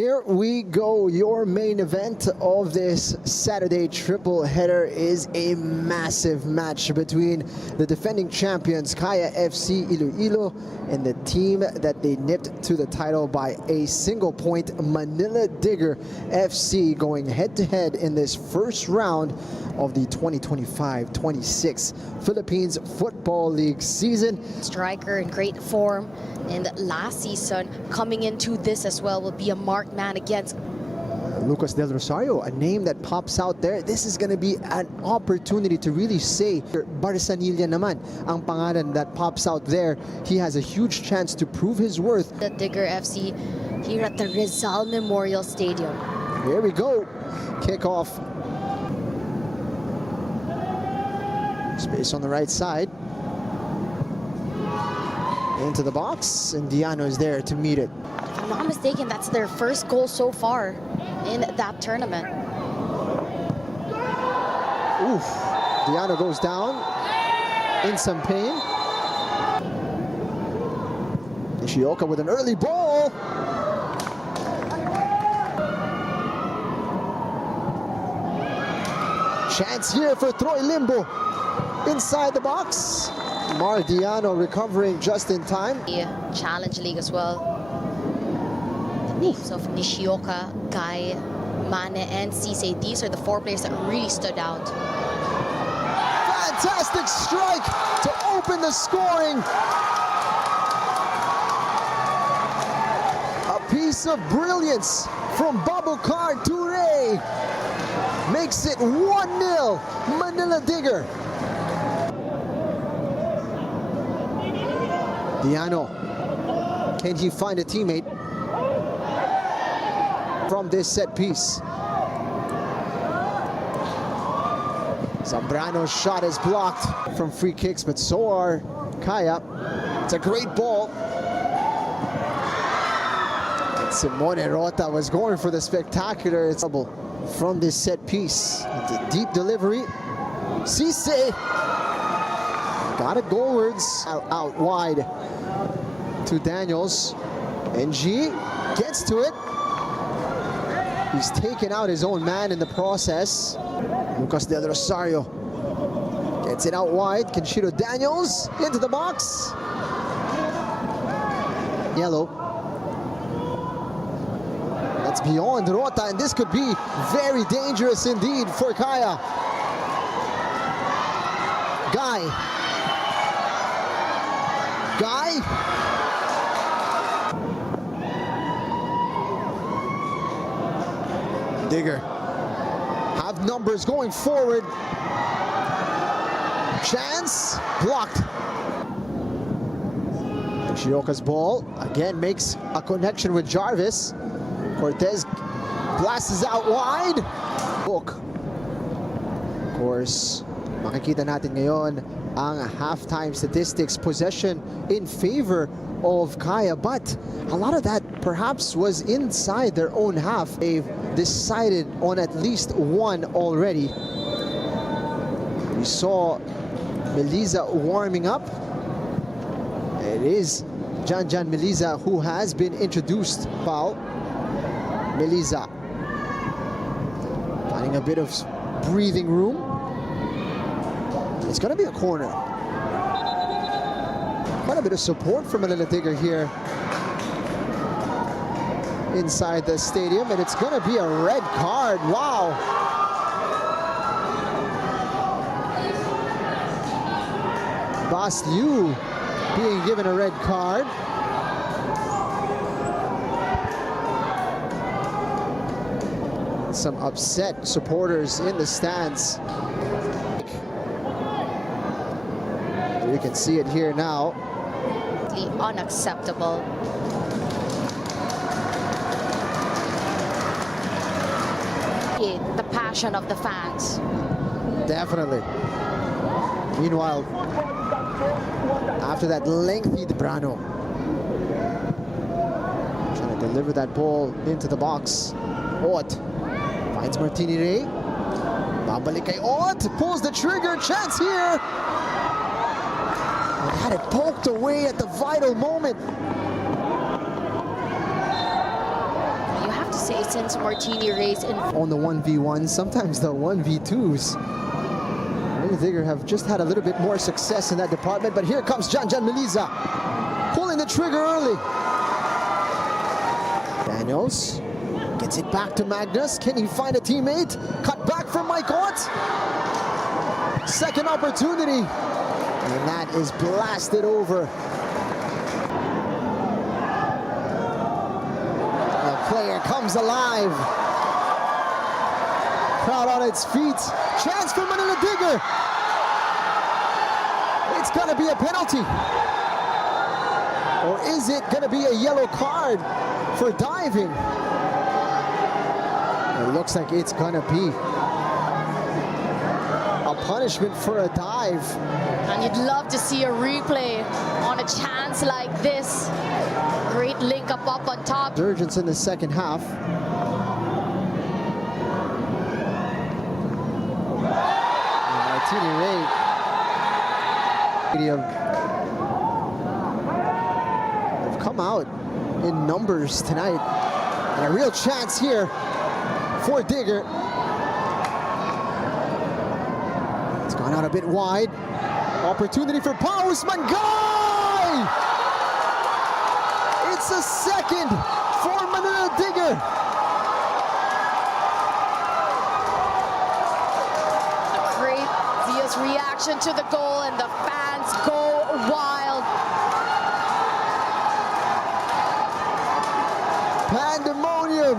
Here we go. Your main event of this Saturday triple header is a massive match between the defending champions Kaya FC Iloilo and the team that they nipped to the title by a single point, Manila Digger FC, going head-to-head in this first round of the 2025-26 Philippines Football League season. Striker in great form, and last season coming into this as well will be a marked man against Lucas Del Rosario, a name that pops out there. This is going to be an opportunity to really say Barsanilla naman ang pangalan that pops out there. He has a huge chance to prove his worth. the Digger FC here at the Rizal Memorial Stadium. Here we go. Kickoff. Space on the right side. Into the box, and Diano is there to meet it. If I'm not mistaken, that's their first goal so far in that tournament. Oof. Diano goes down in some pain. Nishioka with an early ball. Chance here for Troy Limbo. Inside the box. Diano recovering just in time. The Challenge League as well. The names of Nishioka, Guy, Mane, and Sise. These are the four players that really stood out. Fantastic strike to open the scoring. A piece of brilliance from Babukar Toure makes it 1-0 Manila Digger. Diano, can he find a teammate from this set piece? Zambrano's shot is blocked from free kicks, but so are Kaya. It's a great ball. And Simone Rota was going for the spectacular trouble from this set piece. It's a deep delivery. Cisse got it goalwards, out wide to Daniels. NG gets to it. He's taken out his own man in the process. Lucas Del Rosario gets it out wide. Kenshiro Daniels into the box. Yellow. That's beyond Rota, and this could be very dangerous indeed for Kaya. Guy. Digger have numbers going forward. Chance blocked. Shioka's ball again makes a connection with Jarvis. Cortez blasts out wide. Book. Of course, makikita natin ngayon ang halftime statistics, possession in favor of Kaya, but a lot of that perhaps was inside their own half. They've decided on at least one already. We saw Meliza warming up. It is Janjan Meliza who has been introduced. Foul. Meliza finding a bit of breathing room. It's going to be a corner. Quite a bit of support from Manila Digger here inside the stadium, and it's going to be a red card. Wow. Bas Liu being given a red card. Some upset supporters in the stands. We can see it here now. Unacceptable. The passion of the fans. Definitely. Meanwhile, after that lengthy Brano trying to deliver that ball into the box. Ott finds Martini Ray. Babalik kay Ott, pulls the trigger, chance here. And had it poked away at the vital moment. You have to say since Martini race in On the 1v1s, sometimes the 1v2s. Manila Digger have just had a little bit more success in that department, but here comes Jan Meliza, pulling the trigger early. Daniels gets it back to Magnus. Can he find a teammate? Cut back from Mike Ott. Second opportunity, and that is blasted over. The player comes alive. Crowd on its feet. Chance for Manila Digger. It's gonna be a penalty. Or is it gonna be a yellow card for diving? It looks like it's gonna be a punishment for a dive. And you'd love to see a replay on a chance like this. Great link up on top. Urgence in the second half. Martini Ray have come out in numbers tonight. And a real chance here for Digger. It's gone out a bit wide. Opportunity for Paus Mangay! It's a second for Manila Digger. Reaction to the goal, and the fans go wild. Pandemonium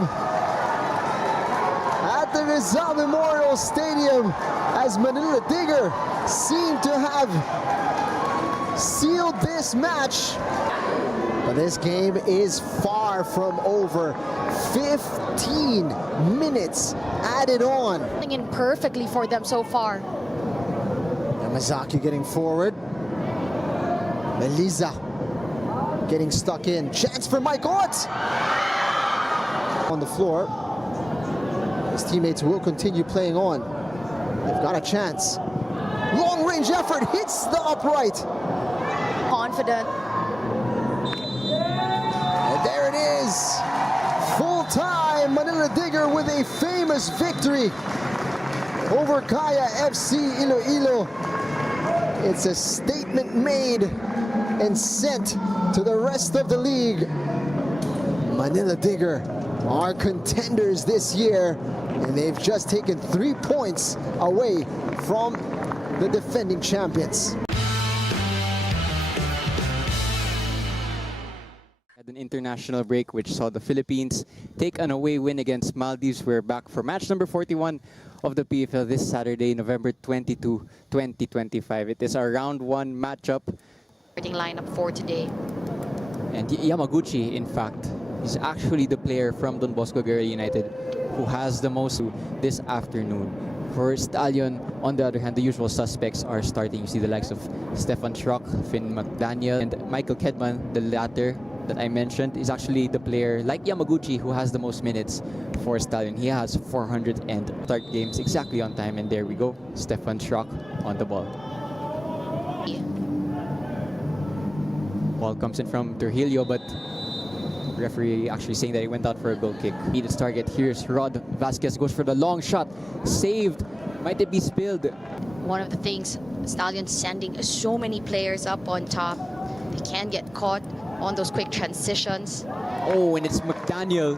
at the Rizal Memorial Stadium as Manila Digger seem to have sealed this match. But this game is far from over. 15 minutes added on. In perfectly for them so far. Yamazaki getting forward. Meliza getting stuck in. Chance for Mike Ott! On the floor. His teammates will continue playing on. They've got a chance. Long range effort hits the upright. Confident. And there it is. Full time. Manila Digger with a famous victory over Kaya FC Iloilo. It's a statement made and sent to the rest of the league. Manila Digger are contenders this year, and they've just taken 3 points away from the defending champions. Had an international break which saw the Philippines take an away win against Maldives. We're back for match number 41 of the PFL this Saturday, November 22, 2025. It is our round 1 matchup. Starting lineup for today. And Yamaguchi, in fact, is actually the player from Don Bosco Guerrilla United who has the most this afternoon. For Stallion, on the other hand, the usual suspects are starting. You see the likes of Stefan Schrock, Finn McDaniel, and Michael Kedman. The latter that I mentioned is actually the player, like Yamaguchi, who has the most minutes for Stallion. He has 400 and start games exactly on time. And there we go, Stefan Schrock on the ball. Ball comes in from Trujillo, but referee actually saying that he went out for a goal kick. Needed target. Here's Rod Vasquez, goes for the long shot. Saved. Might it be spilled? One of the things, Stallion sending so many players up on top. They can get caught on those quick transitions. Oh, and it's McDaniel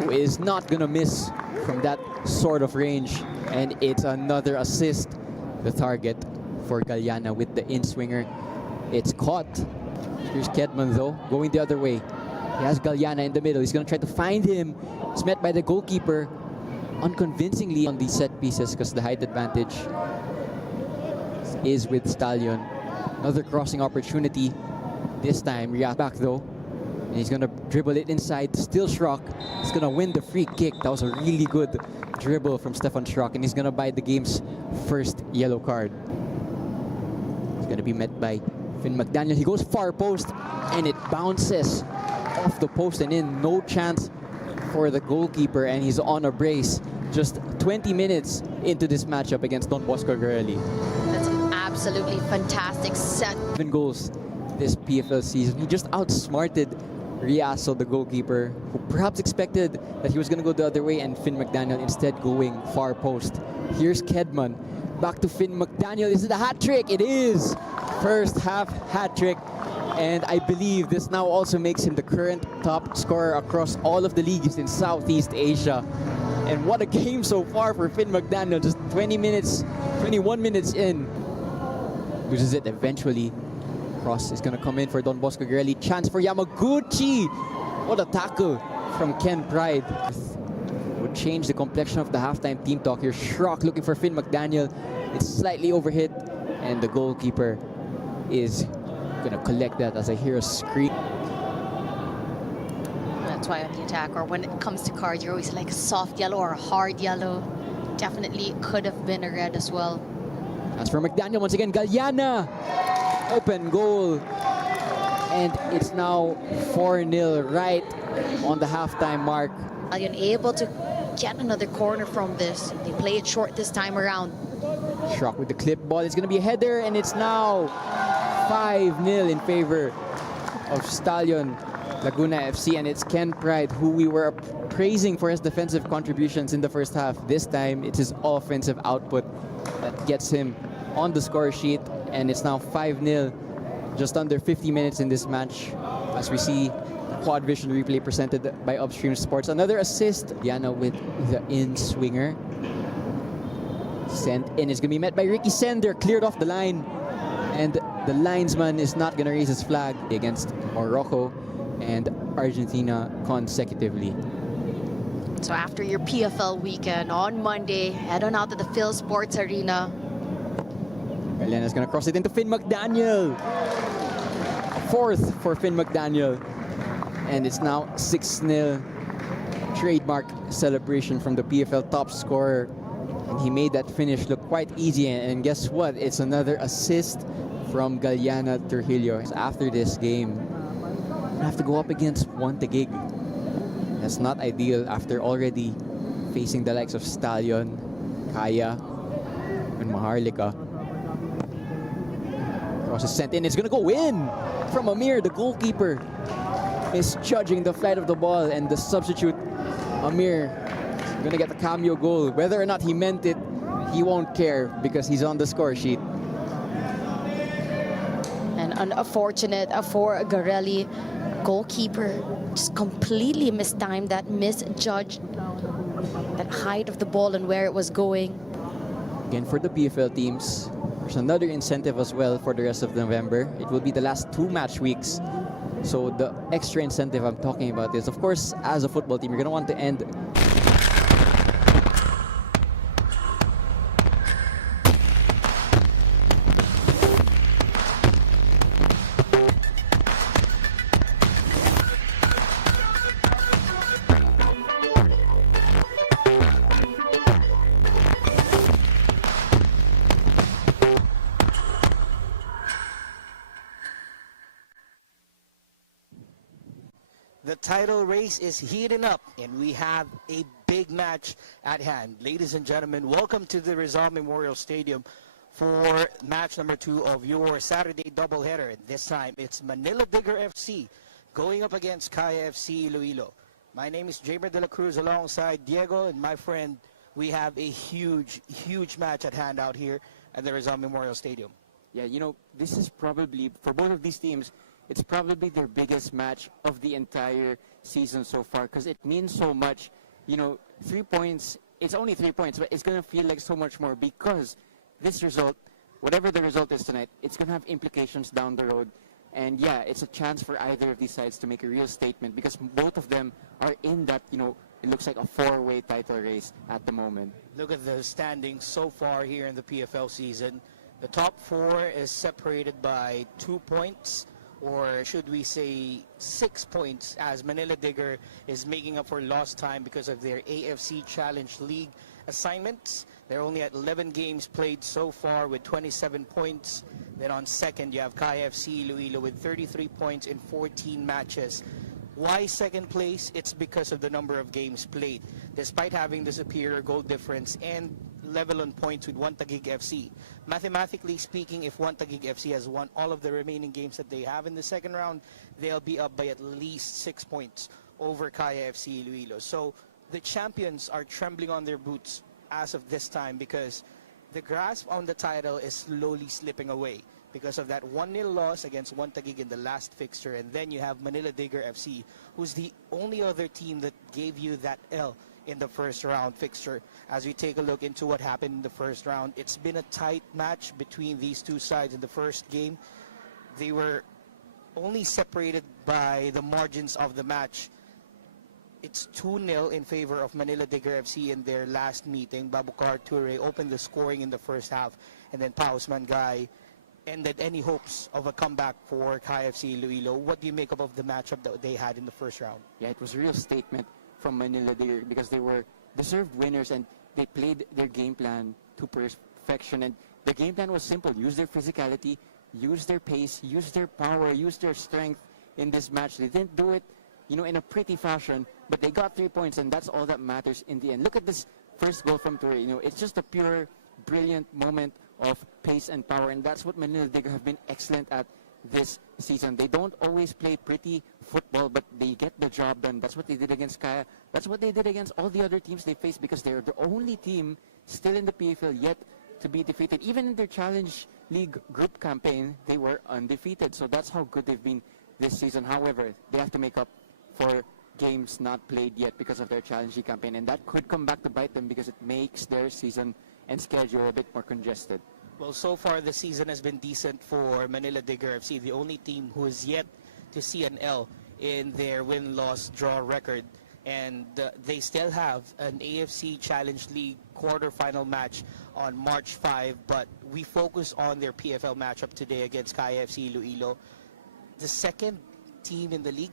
who is not gonna miss from that sort of range. And it's another assist. The target for Galiana with the in-swinger. It's caught. Here's Kedman though, going the other way. He has Galiana in the middle. He's gonna try to find him. It's met by the goalkeeper unconvincingly on these set pieces because the height advantage is with Stallion. Another crossing opportunity. This time, react back though. And he's gonna dribble it inside. Still Schrock. He's gonna win the free kick. That was a really good dribble from Stefan Schrock, and he's gonna buy the game's first yellow card. He's gonna be met by Finn McDaniel. He goes far post, and it bounces off the post and in. No chance for the goalkeeper, and he's on a brace. Just 20 minutes into this matchup against Don Bosco Guerrilla. That's an absolutely fantastic set. 7 goals this PFL season. He just outsmarted Riaso, the goalkeeper, who perhaps expected that he was going to go the other way, and Finn McDaniel instead going far post. Here's Kedman. Back to Finn McDaniel. Is it a hat trick? It is! First half hat trick. And I believe this now also makes him the current top scorer across all of the leagues in Southeast Asia. And what a game so far for Finn McDaniel. Just 21 minutes in. Loses it eventually. Cross is going to come in for Don Bosco Garelli. Chance for Yamaguchi. What a tackle from Ken Pride. Would change the complexion of the halftime team talk here. Schrock looking for Finn McDaniel. It's slightly overhit. And the goalkeeper is going to collect that as I hear a scream. That's why on the attack, or when it comes to cards, you're always like a soft yellow or a hard yellow. Definitely could have been a red as well. As for McDaniel, once again, Galiana. Open goal. And it's now 4-0 right on the halftime mark. Stallion able to get another corner from this. They play it short this time around. Schrock with the clip ball. It's going to be a header, and it's now 5-0 in favor of Stallion Laguna FC. And it's Ken Pride, who we were praising for his defensive contributions in the first half. This time, it's his offensive output that gets him on the score sheet. And it's now 5-0, just under 50 minutes in this match, as we see quad vision replay presented by Upstream Sports. Another assist. Diana with the in-swinger. Sent in. It's going to be met by Ricky Sender. Cleared off the line. And the linesman is not going to raise his flag against Morocco and Argentina consecutively. So after your PFL weekend on Monday, head on out to the Phil Sports Arena. Elena's going to cross it into Finn McDaniel. Fourth for Finn McDaniel. And it's now 6-0. Trademark celebration from the PFL top scorer. And he made that finish look quite easy. And guess what? It's another assist from Galiana Trujillo. After this game, you have to go up against Montegig. That's not ideal after already facing the likes of Stallion, Kaya, and Maharlika. Cross is sent in. It's going to go in from Amir, the goalkeeper. Misjudging the flight of the ball, and the substitute, Amir, is going to get the cameo goal. Whether or not he meant it, he won't care because he's on the score sheet. And unfortunate for Garelli, goalkeeper just completely mistimed that, misjudged that height of the ball and where it was going. Again, for the PFL teams, there's another incentive as well for the rest of November. It will be the last 2 match weeks. So the extra incentive I'm talking about is, of course, as a football team, you're going to want to end The title race is heating up, and we have a big match at hand. Ladies and gentlemen, welcome to the Rizal Memorial Stadium for match number 2 of your Saturday doubleheader. This time, it's Manila Digger FC going up against Kaya FC ILOILO. My name is Jamer De La Cruz alongside Diego and my friend. We have a huge match at hand out here at the Rizal Memorial Stadium. Yeah, you know, this is probably, for both of these teams, it's probably their biggest match of the entire season so far because it means so much. You know, 3 points, it's only 3 points, but it's going to feel like so much more because this result, whatever the result is tonight, it's going to have implications down the road. And yeah, it's a chance for either of these sides to make a real statement because both of them are in that, you know, it looks like a 4-way title race at the moment. Look at the standings so far here in the PFL season. The top 4 is separated by 2 points. Or should we say 6 points, as Manila Digger is making up for lost time because of their AFC Challenge League assignments. They're only at 11 games played so far with 27 points. Then on second, you have Kaya FC ILOILO with 33 points in 14 matches. Why second place? It's because of the number of games played. Despite having the superior goal difference and level on points with One Taguig FC. Mathematically speaking, if One Taguig FC has won all of the remaining games that they have in the second round, they'll be up by at least 6 points over Kaya FC ILOILO. So the champions are trembling on their boots as of this time because the grasp on the title is slowly slipping away because of that 1-0 loss against One Taguig in the last fixture. And then you have Manila Digger FC, who's the only other team that gave you that L in the first round fixture. As we take a look into what happened in the first round, it's been a tight match between these two sides in the first game. They were only separated by the margins of the match. It's 2-0 in favor of Manila Digger FC in their last meeting. Babukar Toure opened the scoring in the first half, and then Paus Mangay ended any hopes of a comeback for KFC ILOILO. What do you make up of the matchup that they had in the first round? Yeah, it was a real statement from Manila Digger because they were deserved winners and they played their game plan to perfection. And the game plan was simple: use their physicality, use their pace, use their power, use their strength in this match. They didn't do it, in a pretty fashion, but they got 3 points, and that's all that matters in the end. Look at this first goal from Toure. It's just a pure, brilliant moment of pace and power, and that's what Manila Digger have been excellent at this season. They don't always play pretty football, but they get the job done. That's what they did against Kaya. That's what they did against all the other teams they faced, because they're the only team still in the PFL yet to be defeated. Even in their Challenge League group campaign, they were undefeated. So that's how good they've been this season. However, they have to make up for games not played yet because of their Challenge League campaign, and that could come back to bite them because it makes their season and schedule a bit more congested. Well, so far the season has been decent for Manila Digger FC, the only team who is yet to see an L in their win-loss draw record. And they still have an AFC Challenge League quarterfinal match on March 5, but we focus on their PFL matchup today against KFC ILOILO. The second team in the league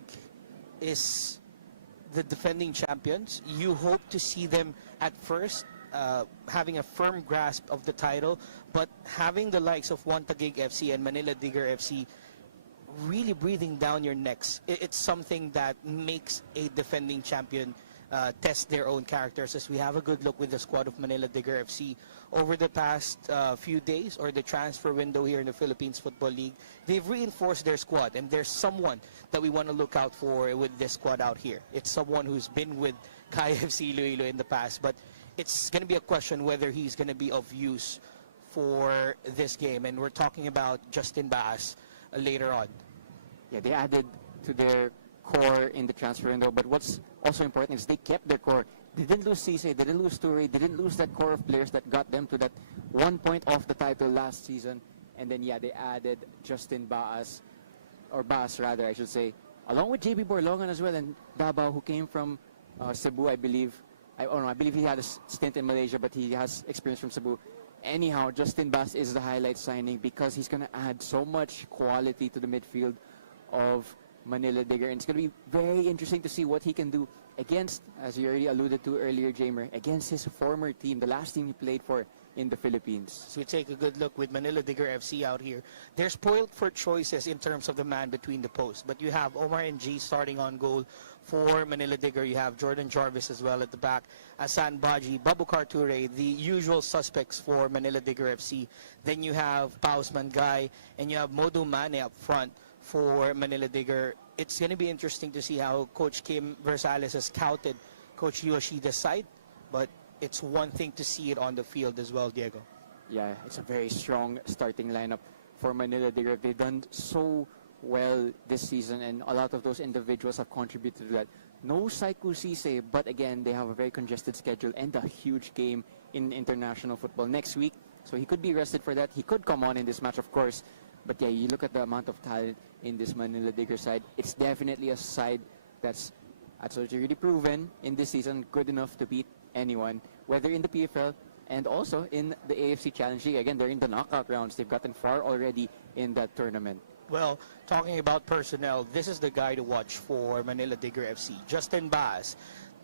is the defending champions. You hope to see them at first having a firm grasp of the title, but having the likes of One Taguig FC and Manila Digger FC really breathing down your necks. It's something that makes a defending champion test their own characters. As we have a good look with the squad of Manila Digger FC over the past few days, or the transfer window here in the Philippines Football League, they've reinforced their squad, and there's someone that we want to look out for with this squad out here. It's someone who's been with KFC ILOILO in the past, but it's going to be a question whether he's going to be of use for this game, and we're talking about Justin Baas later on. Yeah, they added to their core in the transfer window, but what's also important is they kept their core. They didn't lose Cisse, they didn't lose Toure, they didn't lose that core of players that got them to that 1 point off the title last season. And then, yeah, they added Justin Baas, or Baas rather, I should say, along with JB Borlongan as well, and Davao, who came from Cebu, I believe. I believe he had a stint in Malaysia, but he has experience from Cebu. Anyhow, Justin Baas is the highlight signing because he's going to add so much quality to the midfield of Manila Digger, and it's going to be very interesting to see what he can do against, as you already alluded to earlier, Jamer, against his former team, the last team he played for in the Philippines. So we take a good look with Manila Digger FC out here. They're spoiled for choices in terms of the man between the posts, but you have Omar NG starting on goal for Manila Digger. You have Jordan Jarvis as well at the back, Asan Baji, Babukar Toure, the usual suspects for Manila Digger FC. Then you have Paus Mangay, and you have Modu Mane up front for Manila Digger. It's going to be interesting to see how Coach Kim Versales has scouted Coach Yoshida's side, but it's one thing to see it on the field as well, Diego. Yeah, it's a very strong starting lineup for Manila Digger. They've done so well this season, and a lot of those individuals have contributed to that. No Saiku Cisse, but again, they have a very congested schedule and a huge game in international football next week. So he could be rested for that. He could come on in this match, of course. But yeah, you look at the amount of talent in this Manila Digger side. It's definitely a side that's already proven in this season, good enough to beat anyone, whether in the PFL and also in the AFC Challenge League. Again, they're in the knockout rounds. They've gotten far already in that tournament. Well, talking about personnel, this is the guy to watch for Manila Digger FC. Justin Baas,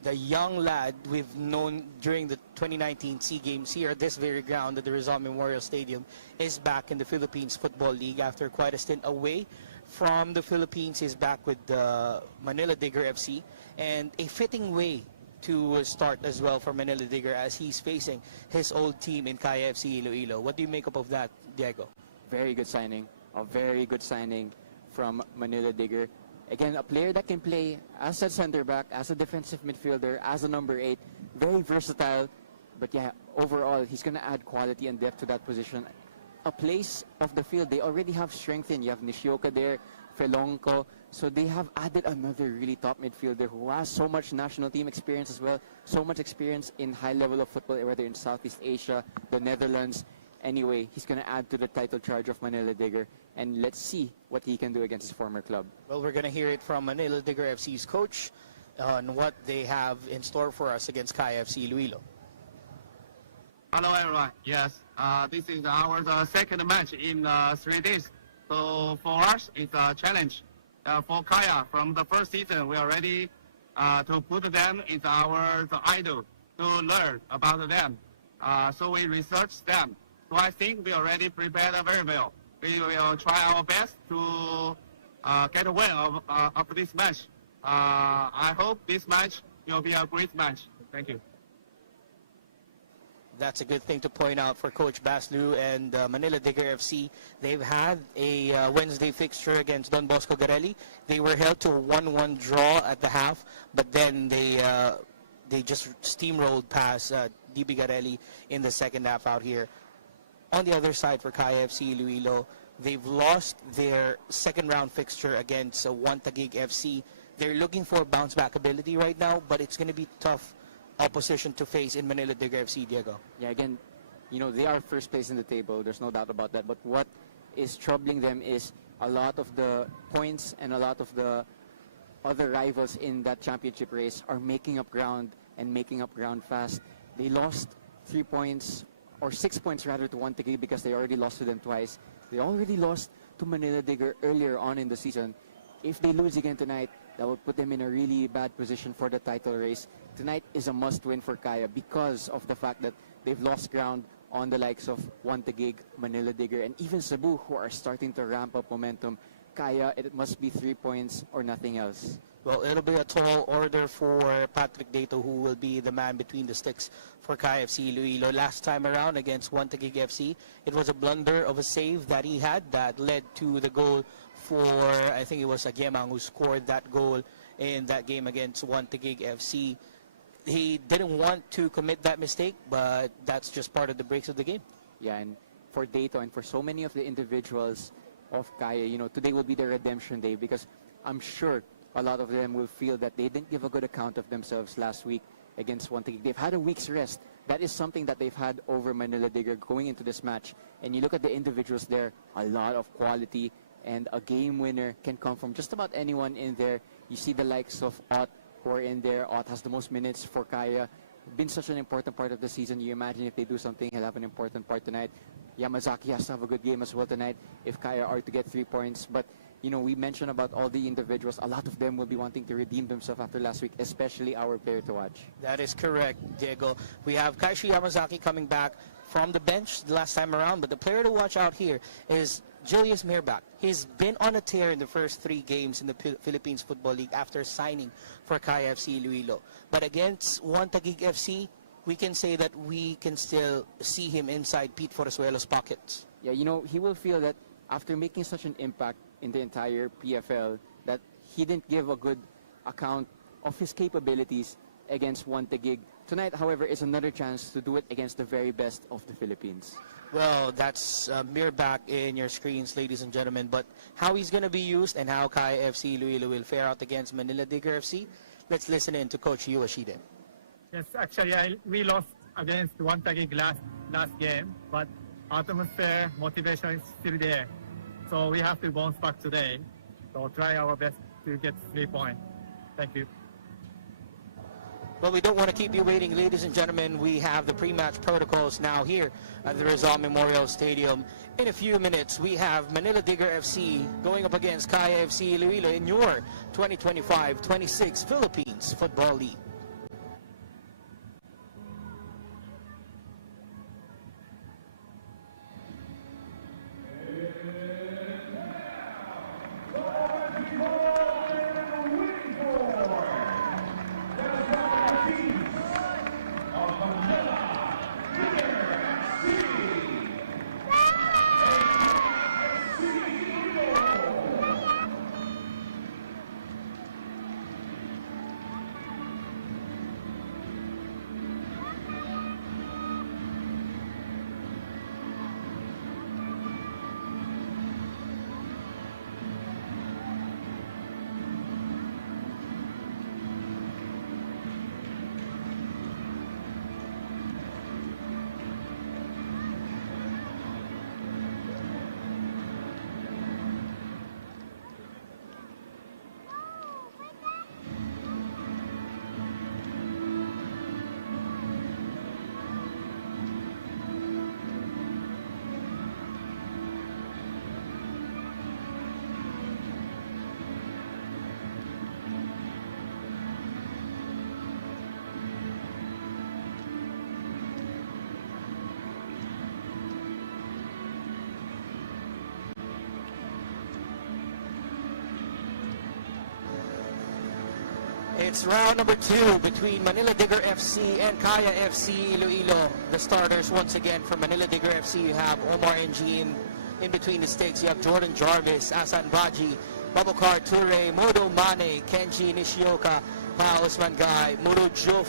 the young lad we've known during the 2019 SEA Games here at this very ground at the Rizal Memorial Stadium, is back in the Philippines Football League after quite a stint away from the Philippines. He's back with the Manila Digger FC, and a fitting way to start as well for Manila Digger as he's facing his old team in Kaya FC Iloilo. What do you make up of that, Diego? Very good signing. A very good signing from Manila Digger. Again, a player that can play as a center back, as a defensive midfielder, as a number 8. Very versatile. But yeah, overall, he's going to add quality and depth to that position. A place of the field, they already have strength in. You have Nishioka there, Felonco. So they have added another really top midfielder who has so much national team experience as well. So much experience in high level of football, whether in Southeast Asia, the Netherlands. Anyway, he's going to add to the title charge of Manila Digger. And let's see what he can do against his former club. Well, we're going to hear it from Manila Digger FC's coach on what they have in store for us against Kaya FC Iloilo. Hello everyone. Yes, this is our second match in 3 days. So for us, it's a challenge. For Kaya, from the first season, we are ready to put them in our idol to learn about them. So we research them. So I think we already prepared very well. We will try our best to get a win of this match. I hope this match will be a great match. Thank you. That's a good thing to point out for Coach Baslu and Manila Digger FC. They've had a Wednesday fixture against Don Bosco Garelli. They were held to a 1-1 draw at the half, but then they just steamrolled past DB Garelli in the second half out here. On the other side for Kaya FC Iloilo, they've lost their second round fixture against One Taguig FC. They're looking for bounce back ability right now, but it's going to be tough opposition to face in Manila Digger FC, Diego. Yeah, again, you know, they are first place in the table. There's no doubt about that. But what is troubling them is a lot of the points and a lot of the other rivals in that championship race are making up ground and making up ground fast. They lost 3 points, or 6 points rather, to One Taguig because they already lost to them twice. They already lost to Manila Digger earlier on in the season. If they lose again tonight, that would put them in a really bad position for the title race. Tonight is a must-win for Kaya because of the fact that they've lost ground on the likes of One Taguig, Manila Digger, and even Cebu, who are starting to ramp up momentum. Kaya, it must be 3 points or nothing else. Well, it'll be a tall order for Patrick Dato, who will be the man between the sticks for Kaya FC Iloilo. Last time around against One Taguig FC, it was a blunder of a save that he had that led to the goal for, I think it was Agyemang who scored that goal in that game against One Taguig FC. He didn't want to commit that mistake, but that's just part of the breaks of the game. Yeah, and for Dato and for so many of the individuals of Kaya, you know, today will be their redemption day because I'm sure a lot of them will feel that they didn't give a good account of themselves last week against One Taguig. They've had a week's rest. That is something that they've had over Manila Digger going into this match. And you look at the individuals there, a lot of quality, and a game winner can come from just about anyone in there. You see the likes of Ott who are in there. Ott has the most minutes for Kaya. Been such an important part of the season. You imagine if they do something, he'll have an important part tonight. Yamazaki has to have a good game as well tonight if Kaya are to get 3 points. But, you know, we mentioned about all the individuals. A lot of them will be wanting to redeem themselves after last week, especially our player to watch. That is correct, Diego. We have Kaishi Yamazaki coming back from the bench the last time around, but the player to watch out here is Julius Mirbach. He's been on a tear in the first 3 games in the Philippines Football League after signing for Kaya FC Iloilo. But against One Taguig FC, we can say that we can still see him inside Pete Forzuelo's pockets. Yeah, you know, he will feel that after making such an impact in the entire PFL, that he didn't give a good account of his capabilities against One Taguig. Tonight, however, is another chance to do it against the very best of the Philippines. Well, that's Mirbach in your screens, ladies and gentlemen. But how he's going to be used and how Kaya FC Iloilo will fare out against Manila Digger FC, let's listen in to Coach Yu Ashide. Yes, actually, we lost against One Taguig last game, but atmosphere, motivation is still there. So we have to bounce back today. So try our best to get 3 points. Thank you. Well, we don't want to keep you waiting, ladies and gentlemen. We have the pre-match protocols now here at the Rizal Memorial Stadium. In a few minutes, we have Manila Digger FC going up against Kaya FC Iloilo in your 2025-26 Philippines Football League. It's round number 2 between Manila Digger FC and Kaya FC Iloilo. The starters once again for Manila Digger FC, you have Omar NG in between the sticks. You have Jordan Jarvis, Asan Baji, Babakar Ture, Modo Mane, Kenji Nishioka, Pa Usman Guy, Muru Juf,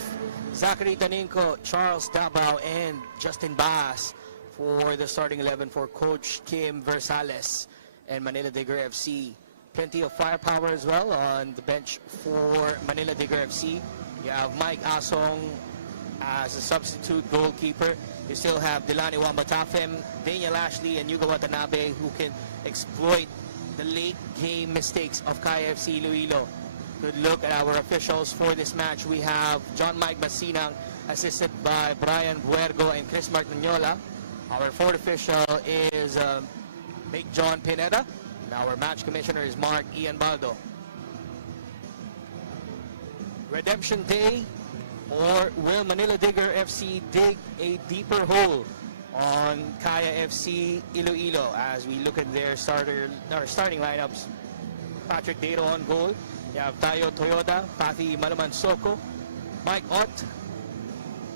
Zachary Taninko, Charles Dabao, and Justin Bass for the starting 11 for Coach Kim Versales and Manila Digger FC. Plenty of firepower as well on the bench for Manila Digger FC. You have Mike Asong as a substitute goalkeeper. You still have Delani Wambatafem, Daniel Ashley, and Yuga Watanabe, who can exploit the late game mistakes of Kaya FC Iloilo. Good look at our officials for this match. We have John Mike Basinang, assisted by Brian Buergo and Chris Martignola. Our fourth official is Big John Pineda. And our match commissioner is Mark Ian Baldo. Redemption Day, or will Manila Digger FC dig a deeper hole on Kaya FC Iloilo? As we look at their starting lineups, Patrick Dero on goal. You have Tayo Toyoda, Pathy Malamansoko, Mike Ott,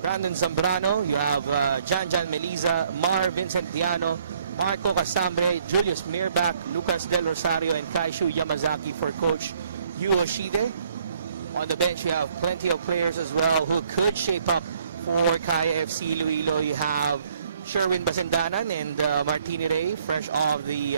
Brandon Zambrano. You have Jan Meliza, Mar Vincent Diano, Marco Casambre, Julius Mirbach, Lucas Del Rosario, and Kaishu Yamazaki for Coach Yu Oshide. On the bench, you have plenty of players as well who could shape up for Kaya FC Iloilo. You have Sherwin Basendanan and Martini Ray, fresh off the,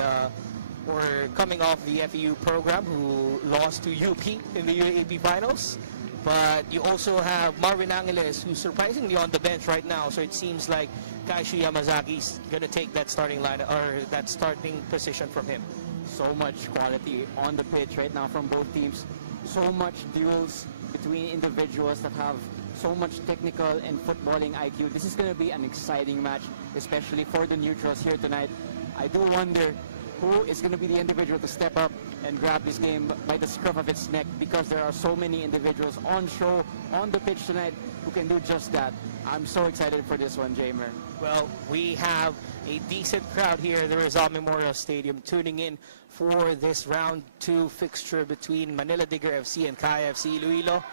or coming off the FEU program, who lost to UP in the UAAP finals. But you also have Marvin Angeles, who's surprisingly on the bench right now. So it seems like Kaishu Yamazaki's going to take that starting line, or that starting position from him. So much quality on the pitch right now from both teams. So much duels between individuals that have so much technical and footballing IQ. This is going to be an exciting match, especially for the neutrals here tonight. I do wonder who is going to be the individual to step up and grab this game by the scruff of its neck, because there are so many individuals on show, on the pitch tonight, who can do just that. I'm so excited for this one, Jamer. Well, we have a decent crowd here at the Rizal Memorial Stadium tuning in for this round 2 fixture between Manila Digger FC and Kaya FC Iloilo.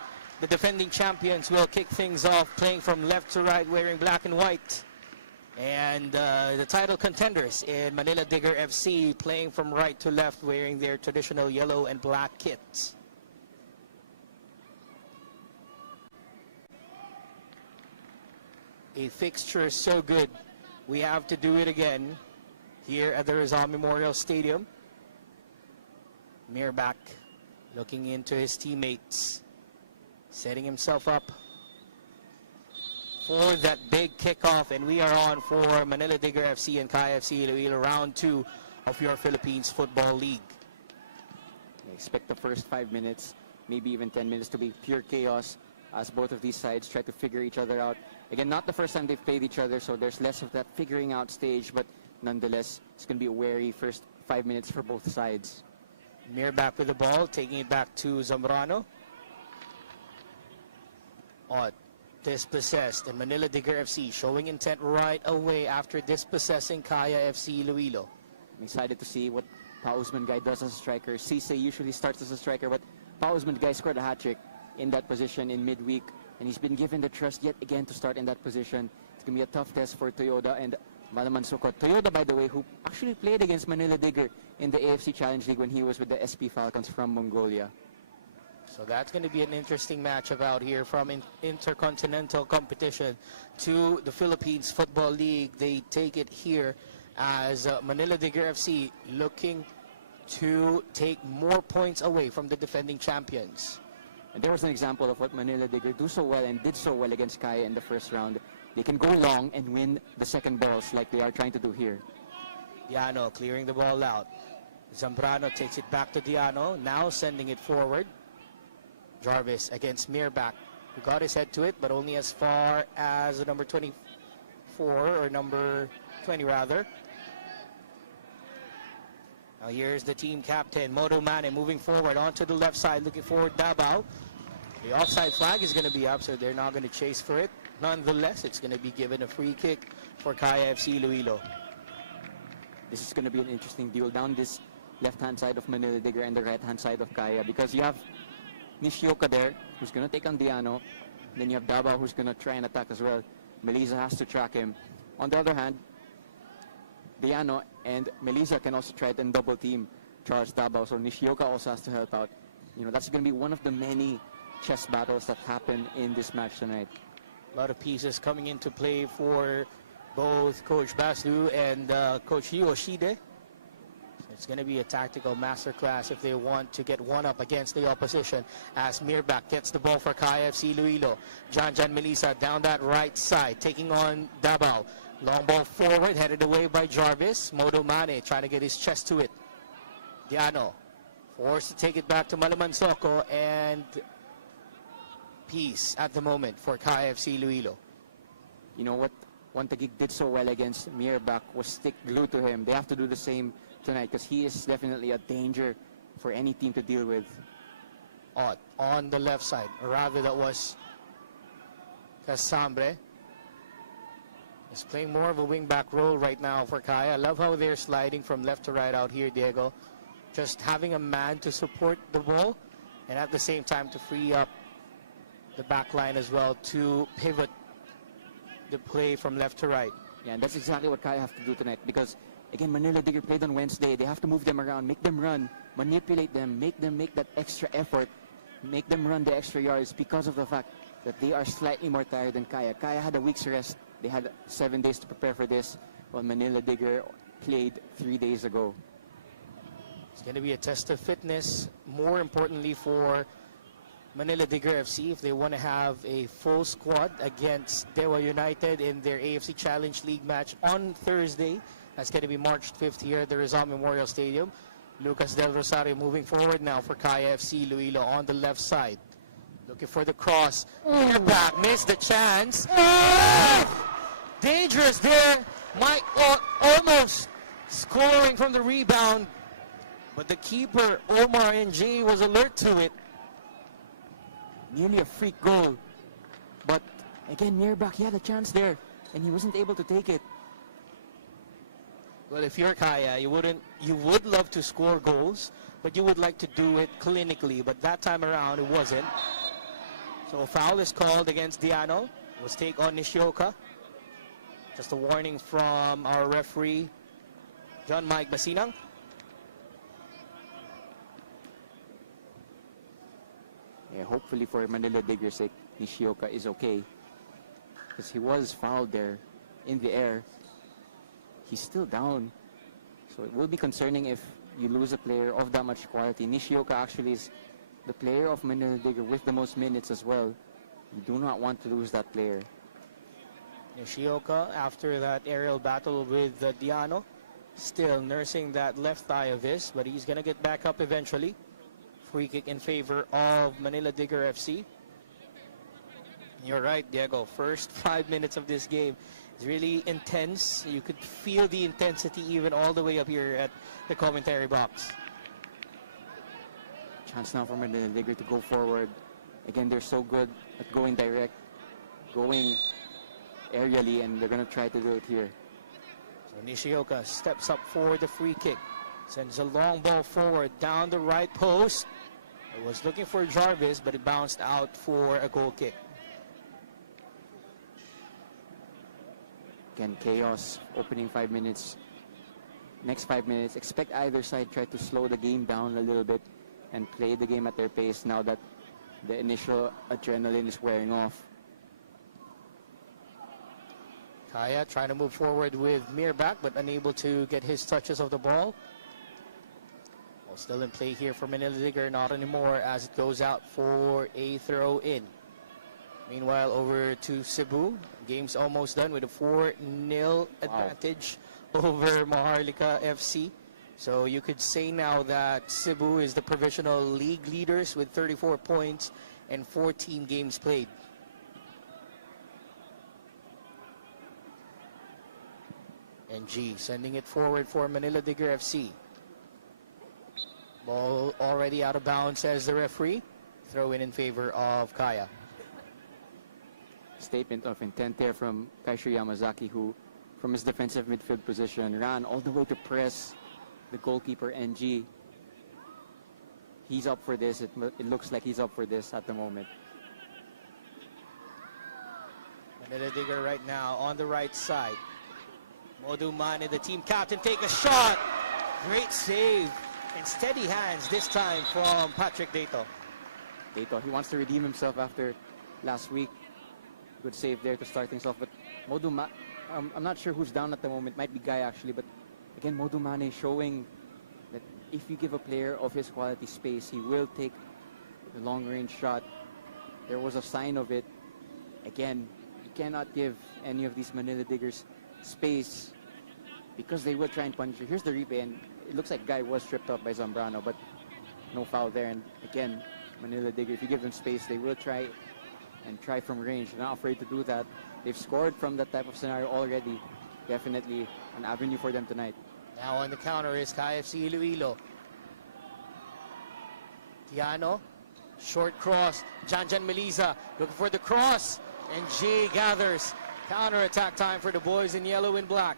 The defending champions will kick things off, playing from left to right, wearing black and white. And the title contenders in Manila Digger FC playing from right to left, wearing their traditional yellow and black kits. A fixture so good, we have to do it again here at the Rizal Memorial Stadium. Mirbach looking into his teammates, setting himself up for that big kickoff, and we are on for Manila Digger FC and Kaya FC Iloilo, round 2 of your Philippines Football League. I expect the first 5 minutes, maybe even 10 minutes, to be pure chaos as both of these sides try to figure each other out. Again, not the first time they've played each other, so there's less of that figuring out stage, but nonetheless, it's going to be a wary first 5 minutes for both sides. Mirbach with the ball, taking it back to Zambrano. Odd. Dispossessed, and Manila Digger FC showing intent right away after dispossessing Kaya FC Iloilo. I'm excited to see what Pa Usman Guy does as a striker. Cisse usually starts as a striker, but Pa Usman Guy scored a hat-trick in that position in midweek, and he's been given the trust yet again to start in that position. It's going to be a tough test for Toyoda and Malamansoko. Toyoda, by the way, who actually played against Manila Digger in the AFC Challenge League when he was with the SP Falcons from Mongolia. So that's going to be an interesting matchup out here from intercontinental competition to the Philippines Football League. They take it here as Manila Digger FC looking to take more points away from the defending champions. And there was an example of what Manila Digger do so well and did so well against Kaya in the first round. They can go long and win the second balls like they are trying to do here. Diano clearing the ball out. Zambrano takes it back to Diano, now sending it forward. Jarvis against Mirbach, who got his head to it, but only as far as number 24, or number 20 rather. Now here's the team captain, Modo Mane, moving forward onto the left side, looking for Dabao. The offside flag is going to be up, so they're not going to chase for it. Nonetheless, it's going to be given a free kick for Kaya FC Iloilo. This is going to be an interesting duel down this left-hand side of Manila Digger and the right-hand side of Kaya, because you have Nishioka there, who's going to take on Diano. Then you have Davao, who's going to try and attack as well. Melissa has to track him. On the other hand, Diano and Melissa can also try and double team Charles Davao. So Nishioka also has to help out. You know, that's going to be one of the many chess battles that happen in this match tonight. A lot of pieces coming into play for both Coach Basu and Coach Yoshide. It's going to be a tactical masterclass if they want to get one up against the opposition. As Mirbak gets the ball for KFC Iloilo. John Melissa down that right side, taking on Davao. Long ball forward, headed away by Jarvis. Modo Mane trying to get his chest to it. Diano forced to take it back to Malaman Soko, and peace at the moment for KFC Iloilo. You know what One Taguig did so well against Mirbak was stick glued to him. They have to do the same tonight because he is definitely a danger for any team to deal with. On the left side, or rather that was Casambre. He's playing more of a wing-back role right now for Kaya. I love how they're sliding from left to right out here, Diego. Just having a man to support the ball and at the same time to free up the back line as well to pivot the play from left to right. Yeah, and that's exactly what Kaya have to do tonight because, again, Manila Digger played on Wednesday. They have to move them around, make them run, manipulate them make that extra effort, make them run the extra yards because of the fact that they are slightly more tired than Kaya. Kaya had a week's rest. They had 7 days to prepare for this, while Manila Digger played 3 days ago. It's going to be a test of fitness, more importantly for Manila Digger FC if they want to have a full squad against Dewa United in their AFC Challenge League match on Thursday. That's going to be March 5th here at the Rizal Memorial Stadium. Lucas Del Rosario moving forward now for Kaya FC Iloilo on the left side. Looking for the cross. Back, missed the chance. Dangerous there. Mike almost scoring from the rebound. But the keeper, Omar NG, was alert to it. Nearly a freak goal. But again, Mirbak, he had a chance there and he wasn't able to take it. Well, if you're Kaya, you would love to score goals, but you would like to do it clinically. But that time around, it wasn't. So a foul is called against Diano. Let's take on Nishioka. Just a warning from our referee, John Mike Basinang. Yeah, hopefully for Manila Digger's sake, Nishioka is okay. Because he was fouled there in the air. He's still down. So it will be concerning if you lose a player of that much quality. Nishioka actually is the player of Manila Digger with the most minutes as well. You do not want to lose that player. Nishioka, after that aerial battle with Diano, still nursing that left thigh of his, but he's going to get back up eventually. Free kick in favor of Manila Digger FC. You're right, Diego. First 5 minutes of this game is really intense. You could feel the intensity even all the way up here at the commentary box. Chance now for Manila Digger to go forward. Again, they're so good at going direct, going aerially, and they're going to try to do it here. So Nishioka steps up for the free kick. Sends a long ball forward down the right post. It was looking for Jarvis, but it bounced out for a goal kick. Again, chaos opening 5 minutes. Next 5 minutes, expect either side try to slow the game down a little bit and play the game at their pace now that the initial adrenaline is wearing off. Kaya trying to move forward with Mirbak, but unable to get his touches of the ball. Well, still in play here for Manila Digger, not anymore as it goes out for a throw-in. Meanwhile, over to Cebu. Game's almost done with a 4-0 advantage over Maharlika FC. So you could say now that Cebu is the provisional league leaders with 34 points and 14 games played. And G sending it forward for Manila Digger FC. Ball already out of bounds, says the referee. Throw in favor of Kaya. Statement of intent there from Kaishu Yamazaki, who from his defensive midfield position ran all the way to press the goalkeeper NG. he's up for this. It looks like he's up for this at the moment. Manila Digger right now on the right side. Modu Mane, the team captain, take a shot. Great save and steady hands this time from Patrick Dato. Dato, he wants to redeem himself after last week. Good save there to start things off. But I'm not sure who's down at the moment. Might be Guy actually. But again, Modu Mane showing that if you give a player of his quality space, he will take the long-range shot. There was a sign of it. Again, you cannot give any of these Manila Diggers space because they will try and punish you. Here's the replay, and it looks like Guy was tripped up by Zambrano, but no foul there. And again, Manila Digger, if you give them space, they will try from range. They're not afraid to do that. They've scored from that type of scenario already. Definitely an avenue for them tonight. Now on the counter is KFC Iloilo. Tiano, short cross. Jan Meliza looking for the cross. And G gathers. Counter attack time for the boys in yellow and black.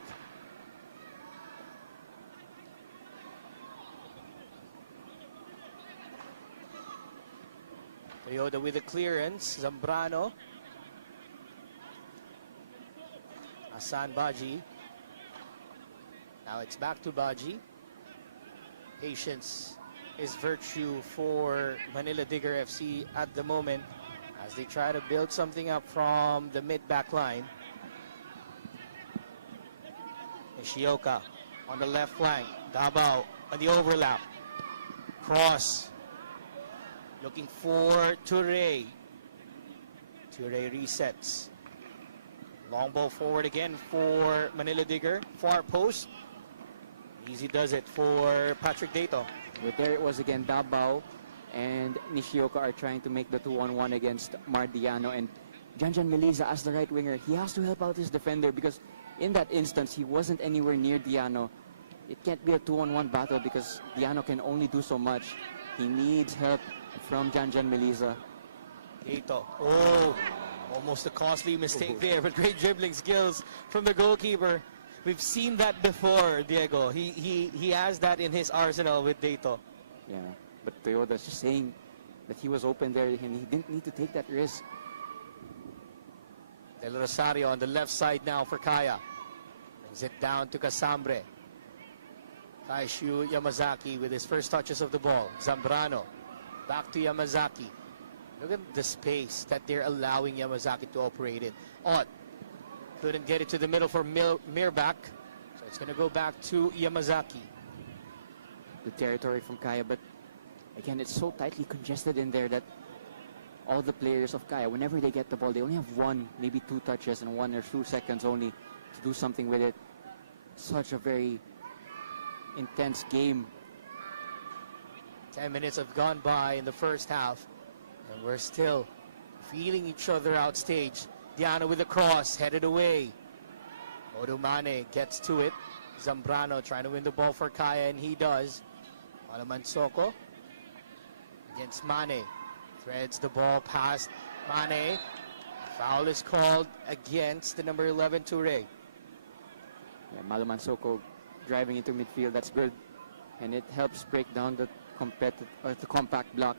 Toyota with the clearance. Zambrano. Hassan Baji. Now it's back to Baji. Patience is virtue for Manila Digger FC at the moment as they try to build something up from the mid-back line. Nishioka on the left flank. Davao on the overlap. Cross. Looking for Toure. Toure resets. Long ball forward again for Manila Digger. Far post. Easy does it for Patrick Dato. But there it was again. Davao and Nishioka are trying to make the 2-on-1 against Mardiano. And Jan Meliza as the right winger, he has to help out his defender because in that instance, he wasn't anywhere near Diano. It can't be a 2-on-1 battle because Diano can only do so much. He needs help from Jan Meliza. Dato. Oh, almost a costly mistake there, but great dribbling skills from the goalkeeper. We've seen that before, Diego. He has that in his arsenal with Dato. Yeah, but Toyoda's just saying that he was open there and he didn't need to take that risk. Del Rosario on the left side now for Kaya. Brings it down to Casambre. Kaishu Yamazaki with his first touches of the ball. Zambrano. Back to Yamazaki. Look at the space that they're allowing Yamazaki to operate in. Ott couldn't get it to the middle for Mirbach. So it's going to go back to Yamazaki. The territory from Kaya, but again, it's so tightly congested in there that all the players of Kaya, whenever they get the ball, they only have one, maybe two touches and 1 or 2 seconds only to do something with it. Such a very intense game. 10 minutes have gone by in the first half, and we're still feeling each other outstage. Diano with a cross, headed away. Odumane gets to it. Zambrano trying to win the ball for Kaya, and he does. Alamansoko against Mane. Threads the ball past Mane. Foul is called against the number 11, Toure. Yeah, Malamansoko driving into midfield, that's good. And it helps break down the compact block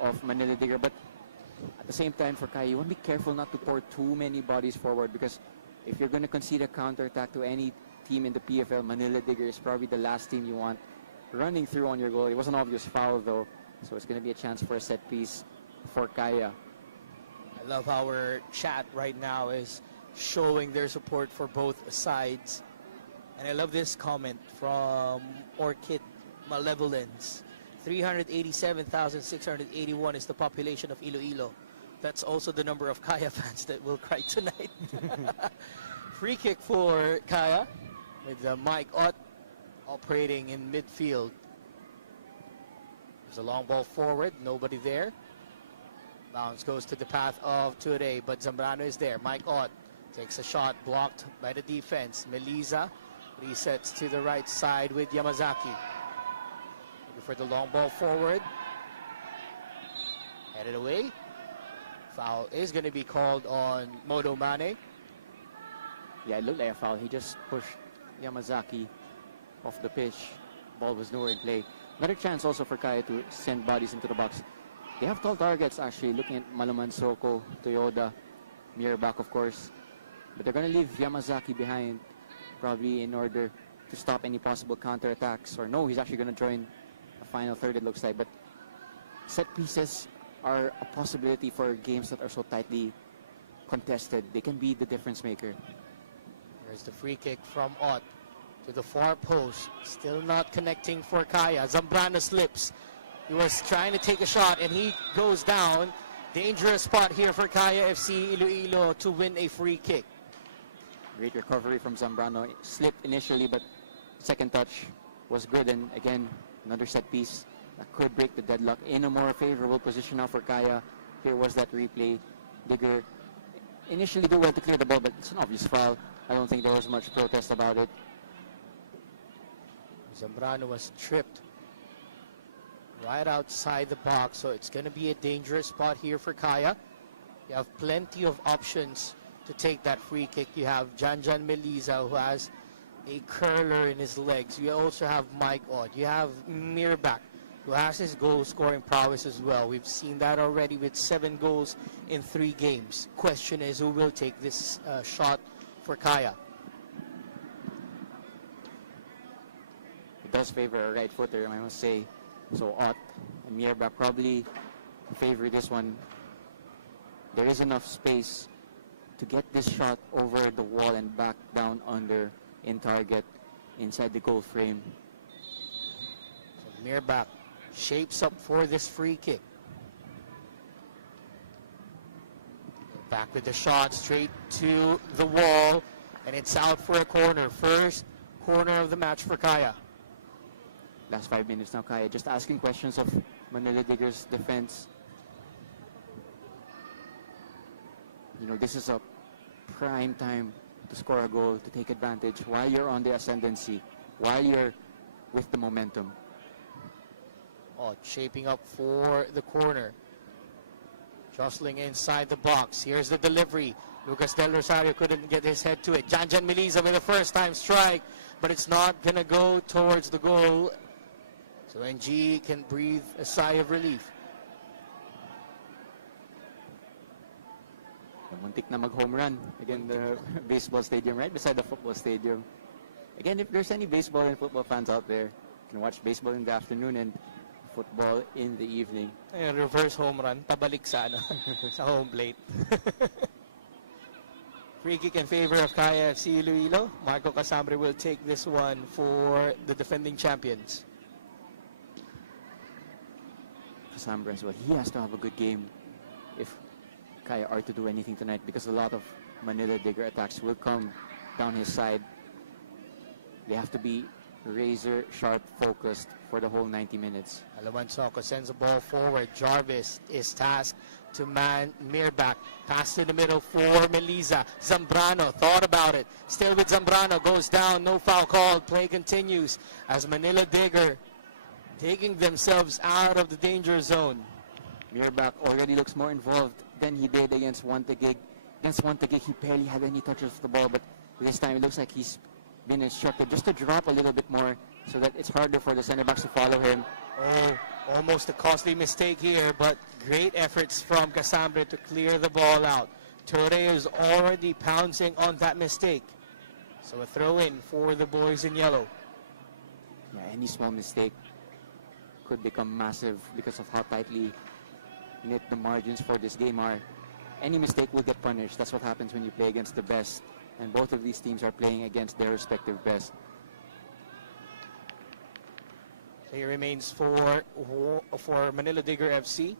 of Manila Digger. But at the same time for Kaya, you want to be careful not to pour too many bodies forward because if you're going to concede a counterattack to any team in the PFL, Manila Digger is probably the last team you want running through on your goal. It was an obvious foul though, so it's going to be a chance for a set piece for Kaya. I love how our chat right now is showing their support for both sides. And I love this comment from Orchid Malevolence. 387,681 is the population of Iloilo. That's also the number of Kaya fans that will cry tonight. Free kick for Kaya with Mike Ott operating in midfield. There's a long ball forward, nobody there. Bounce goes to the path of Toure, but Zambrano is there. Mike Ott takes a shot blocked by the defense. Meliza resets to the right side with Yamazaki. For the long ball forward. Headed away. Foul is going to be called on Modo Mane. Yeah, it looked like a foul. He just pushed Yamazaki off the pitch. Ball was nowhere in play. Another chance also for Kaya to send bodies into the box. They have tall targets actually, looking at Malaman, Soko, Toyoda, Mirabak of course. But they're going to leave Yamazaki behind probably in order to stop any possible counterattacks. Or no, he's actually going to join a final third it looks like. But set pieces are a possibility for games that are so tightly contested. They can be the difference maker. There's the free kick from Ott to the far post. Still not connecting for Kaya. Zambrano slips. He was trying to take a shot and he goes down. Dangerous spot here for Kaya FC Iloilo to win a free kick. Great recovery from Zambrano. Slipped initially, but second touch was good. And again, another set piece that could break the deadlock in a more favorable position now for Kaya. Here was that replay. Digger initially did well to clear the ball, but it's an obvious foul. I don't think there was much protest about it. Zambrano was tripped right outside the box, so it's going to be a dangerous spot here for Kaya. You have plenty of options to take that free kick. You have Janjan Meliza, who has a curler in his legs. You also have Mike Ott. You have Mirbak, who has his goal-scoring prowess as well. We've seen that already with 7 goals in 3 games. Question is, who will take this shot for Kaya? It does favor a right footer, I must say. So Ott and Mirbak probably favor this one. There is enough space to get this shot over the wall and back down under in target inside the goal frame. So Mirbak shapes up for this free kick. Back with the shot straight to the wall, and it's out for a corner. First corner of the match for Kaya. Last 5 minutes now, Kaya just asking questions of Manila Digger's defense. You know, this is a prime time to score a goal, to take advantage while you're on the ascendancy, while you're with the momentum. Oh, shaping up for the corner. Jostling inside the box. Here's the delivery. Lucas Del Rosario couldn't get his head to it. Janjan Meliza with a first-time strike, but it's not going to go towards the goal. So NG can breathe a sigh of relief. Muntik na mag-home run again, the baseball stadium right beside the football stadium. Again, if there's any baseball and football fans out there, you can watch baseball in the afternoon and football in the evening. Ayan, reverse home run, tabalik sa, ano, sa home plate. Free kick in favor of Kaya FC Iloilo. Marco Casambre will take this one for the defending champions. Casambre as well. He has to have a good game if Kaya are to do anything tonight, because a lot of Manila Digger attacks will come down his side. They have to be razor sharp focused for the whole 90 minutes. Alaman Soko sends the ball forward. Jarvis is tasked to man Mirbak. Pass to the middle for Meliza. Zambrano thought about it. Still with Zambrano. Goes down. No foul called. Play continues as Manila Digger taking themselves out of the danger zone. Mirbak already looks more involved than he did against Wantegig. Against Wantegig, he barely had any touches of the ball, but this time it looks like he's been instructed just to drop a little bit more so that it's harder for the center backs to follow him. Oh, almost a costly mistake here, but great efforts from Casambre to clear the ball out. Torre is already pouncing on that mistake. So a throw in for the boys in yellow. Yeah, any small mistake could become massive because of how tightly knit the margins for this game are. Any mistake will get punished. That's what happens when you play against the best. And both of these teams are playing against their respective best. Play remains for Manila Digger FC.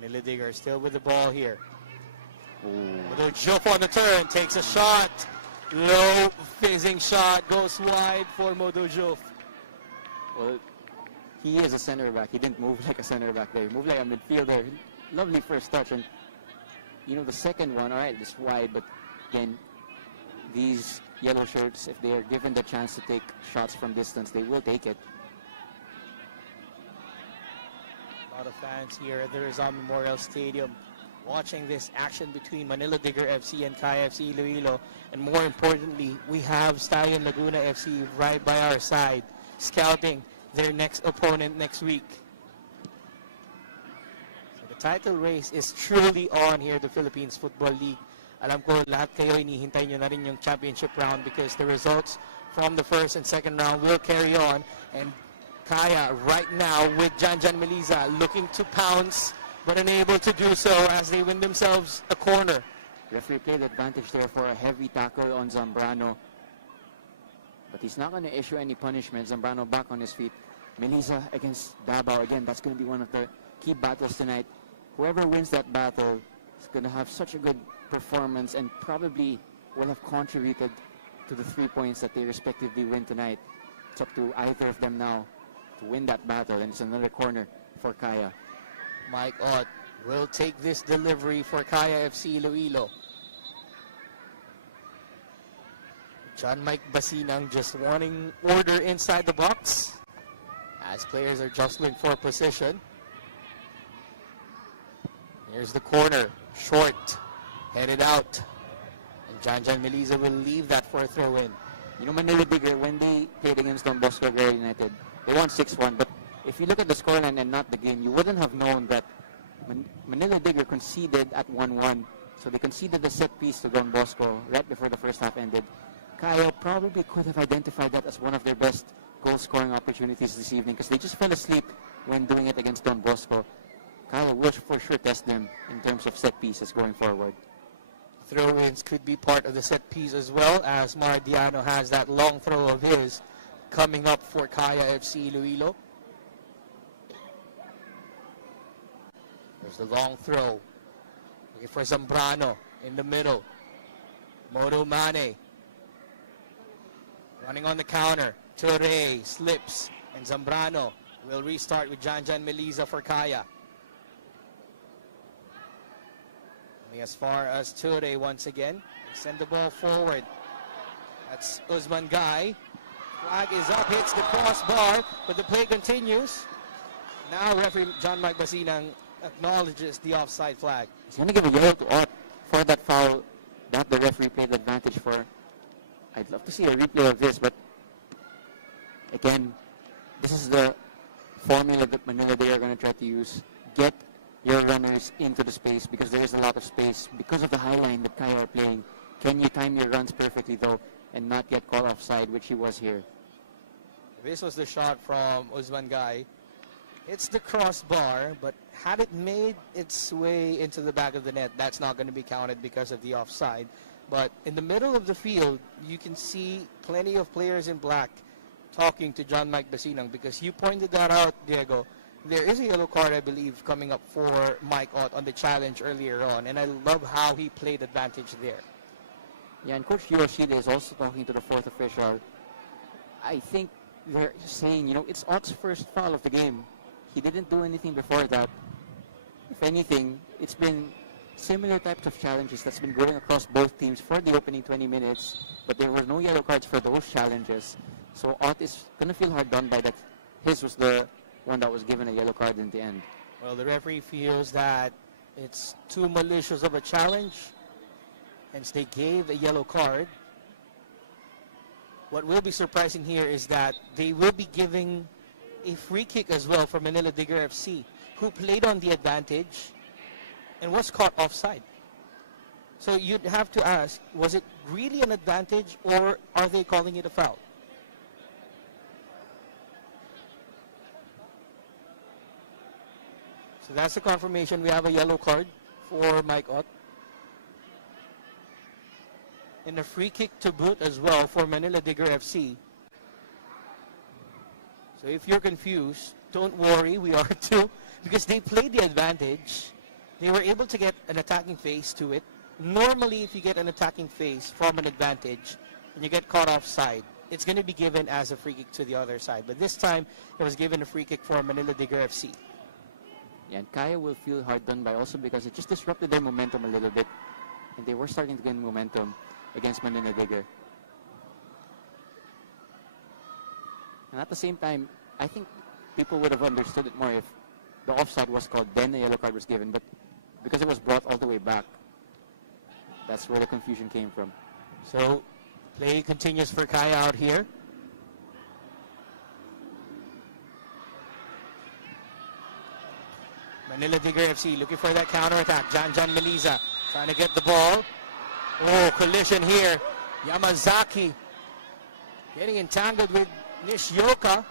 Manila Digger still with the ball here. Modojof on the turn, takes a shot. Low fizzing shot, goes wide for Modojof. Well, he is a center back. He didn't move like a center back there. He moved like a midfielder. Lovely first touch. And, you know, the second one, all right, it's wide. But, again, these yellow shirts, if they are given the chance to take shots from distance, they will take it. A lot of fans here at the Rizal Memorial Stadium watching this action between Manila Digger FC and Kaya FC Iloilo. And more importantly, we have Stallion Laguna FC right by our side, scouting their next opponent next week. So the title race is truly on here at the Philippines Football League. Alam ko lahat kayo inihintay nyo na rin yung championship round because the results from the first and second round will carry on. And Kaya right now with Janjan Meliza looking to pounce but unable to do so as they win themselves a corner. Referee played advantage there for a heavy tackle on Zambrano. But he's not going to issue any punishment. Zambrano back on his feet. Meliza against Davao. Again, that's going to be one of the key battles tonight. Whoever wins that battle is going to have such a good performance and probably will have contributed to the 3 points that they respectively win tonight. It's up to either of them now to win that battle, and it's another corner for Kaya. Mike Ott will take this delivery for Kaya FC Iloilo. John Mike Basinang just wanting order inside the box as players are jostling for position. Here's the corner, short, headed out. And Janjan Meliza will leave that for a throw-in. You know, Manila Digger, when they played against Don Bosco United, they won 6-1. But if you look at the scoreline and not the game, you wouldn't have known that Manila Digger conceded at 1-1. So they conceded the set piece to Don Bosco right before the first half ended. Kaya probably could have identified that as one of their best goal-scoring opportunities this evening because they just fell asleep when doing it against Don Bosco. Kaya will for sure test them in terms of set pieces going forward. Throw-ins could be part of the set piece as well, as Mardiano has that long throw of his coming up for Kaya FC Iloilo. There's the long throw. Looking for Zambrano in the middle. Modo Mane running on the counter. Ture slips, and Zambrano will restart with Janjan Meliza for Kaya. As far as Ture once again. Send the ball forward. That's Usman Guy. Flag is up, hits the crossbar, but the play continues. Now referee John Mike Basinang acknowledges the offside flag. He's going to give a yellow to Ott for that foul that the referee played advantage for. I'd love to see a replay of this, but again, this is the formula that Manila Digger are going to try to use. Get your runners into the space because there is a lot of space because of the high line that Kaya are playing. Can you time your runs perfectly though and not get caught offside, which he was here? This was the shot from Usman Guy. It's the crossbar, but had it made its way into the back of the net, that's not going to be counted because of the offside. But in the middle of the field, you can see plenty of players in black talking to John Mike Basinang because you pointed that out, Diego. There is a yellow card, I believe, coming up for Mike Ott on the challenge earlier on, and I love how he played advantage there. Yeah, and Coach Yoshida is also talking to the fourth official. I think they're saying, you know, it's Ott's first foul of the game. He didn't do anything before that. If anything, it's been similar types of challenges that's been going across both teams for the opening 20 minutes, but there were no yellow cards for those challenges. So Ott is going to feel hard done by that. His was the one that was given a yellow card in the end. Well, the referee feels that it's too malicious of a challenge, hence they gave a yellow card. What will be surprising here is that they will be giving a free kick as well for Manila Digger FC, who played on the advantage and was caught offside. So you'd have to ask, was it really an advantage or are they calling it a foul? So that's the confirmation. We have a yellow card for Mike Ott. And a free kick to boot as well for Manila Digger FC. So if you're confused, don't worry, we are too. Because they played the advantage. They were able to get an attacking phase to it. Normally, if you get an attacking phase from an advantage and you get caught offside, it's going to be given as a free kick to the other side. But this time, it was given a free kick for Manila Digger FC. Yeah, and Kaya will feel hard done by also because it just disrupted their momentum a little bit. And they were starting to gain momentum against Manila Digger. And at the same time, I think people would have understood it more if the offside was called, then the yellow card was given. But because it was brought all the way back. That's where the confusion came from. So play continues for Kaya out here. Manila Digger FC looking for that counter attack. John Meliza trying to get the ball. Oh, collision here. Yamazaki getting entangled with Nishioka.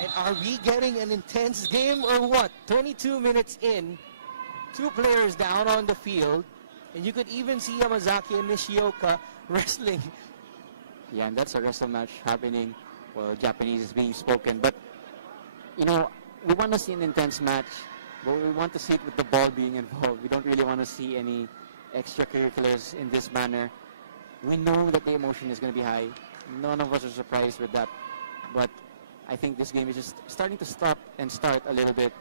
And are we getting an intense game or what? 22 minutes in, 2 players down on the field, and you could even see Yamazaki and Nishioka wrestling. Yeah, and that's a wrestle match happening while Japanese is being spoken. But, you know, we want to see an intense match, but we want to see it with the ball being involved. We don't really want to see any extracurriculars in this manner. We know that the emotion is going to be high. None of us are surprised with that. But I think this game is just starting to stop and start a little bit.